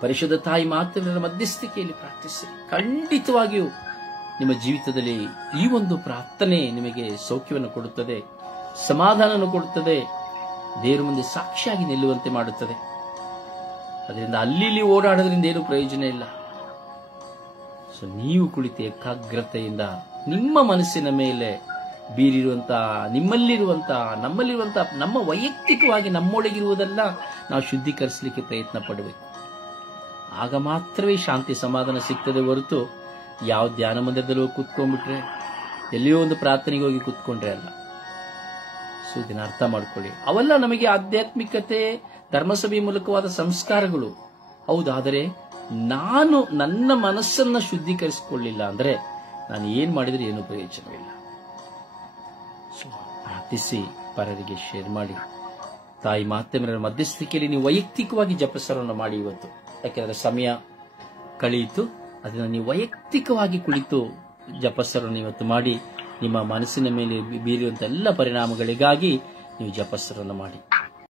ಪರಿಶುದ್ಧ ತಾಯಿ ಮಾತುಗಳ ಮಧ್ಯಸ್ಥಿಕೆಯಲ್ಲಿ ಪ್ರಾರ್ಥಿಸಿ. ಖಂಡಿತವಾಗಿಯೂ ನಿಮ್ಮ ಜೀವಿತದಲ್ಲಿ ಈ ಒಂದು ಪ್ರಾರ್ಥನೆ ನಿಮಗೆ ಸೌಖ್ಯವನ್ನು ಕೊಡುತ್ತದೆ, ಸಮಾಧಾನವನ್ನು ಕೊಡುತ್ತದೆ, ದೇವರ ಮುಂದೆ ಸಾಕ್ಷಿಯಾಗಿ ನಿಲ್ಲುವಂತೆ ಮಾಡುತ್ತದೆ. ಅದರಿಂದ ಅಲ್ಲಿ ಓಡಾಡೋದ್ರಿಂದ ಏನು ಪ್ರಯೋಜನ ಇಲ್ಲ. ಸೊ ನೀವು ಕುಳಿತು ಏಕಾಗ್ರತೆಯಿಂದ ನಿಮ್ಮ ಮನಸ್ಸಿನ ಮೇಲೆ ಬೀರಿರುವಂತಹ, ನಿಮ್ಮಲ್ಲಿರುವಂತಹ, ನಮ್ಮಲ್ಲಿರುವಂತಹ, ನಮ್ಮ ವೈಯಕ್ತಿಕವಾಗಿ ನಮ್ಮೊಳಗಿರುವುದೆಲ್ಲ ನಾವು ಶುದ್ಧೀಕರಿಸಲಿಕ್ಕೆ ಪ್ರಯತ್ನ ಪಡಬೇಕು. ಆಗ ಮಾತ್ರವೇ ಶಾಂತಿ ಸಮಾಧಾನ ಸಿಗ್ತದೆ ಹೊರತು ಯಾವ ಧ್ಯಾನ ಮಂದಿರದಲ್ಲಿ ಹೋಗಿ ಕೂತ್ಕೊಂಡ್ಬಿಟ್ರೆ, ಎಲ್ಲಿಯೋ ಒಂದು ಪ್ರಾರ್ಥನೆಗೆ ಹೋಗಿ ಕೂತ್ಕೊಂಡ್ರೆ ಅಲ್ಲ. ಸೊ ಇದನ್ನ ಅರ್ಥ ಮಾಡ್ಕೊಳ್ಳಿ. ಅವೆಲ್ಲ ನಮಗೆ ಆಧ್ಯಾತ್ಮಿಕತೆ, ಧರ್ಮಸಭೆ ಮೂಲಕವಾದ ಸಂಸ್ಕಾರಗಳು ಹೌದು. ಆದರೆ ನಾನು ನನ್ನ ಮನಸ್ಸನ್ನ ಶುದ್ಧೀಕರಿಸಿಕೊಳ್ಳಿಲ್ಲ ಅಂದ್ರೆ ನಾನು ಏನ್ ಮಾಡಿದ್ರೆ ಏನು ಪ್ರಯೋಜನವಿಲ್ಲ. ಸೊ ಪ್ರಾರ್ಥಿಸಿ, ಪರರಿಗೆ ಶೇರ್ ಮಾಡಿ. ತಾಯಿ ಮಾತೆಯರ ಮಧ್ಯಸ್ಥಿಕೆಯಲ್ಲಿ ನೀವು ವೈಯಕ್ತಿಕವಾಗಿ ಜಪಸರವನ್ನು ಮಾಡಿ ಇವತ್ತು. ಯಾಕೆಂದ್ರೆ ಸಮಯ ಕಳೆಯಿತು. ಅದನ್ನು ನೀವು ವೈಯಕ್ತಿಕವಾಗಿ ಕುಳಿತು ಜಪಸರವನ್ನು ಇವತ್ತು ಮಾಡಿ ನಿಮ್ಮ ಮನಸ್ಸಿನ ಮೇಲೆ ಬೀರುವಂತ ಎಲ್ಲ ಪರಿಣಾಮಗಳಿಗಾಗಿ ನೀವು ಜಪಸರವನ್ನು ಮಾಡಿ.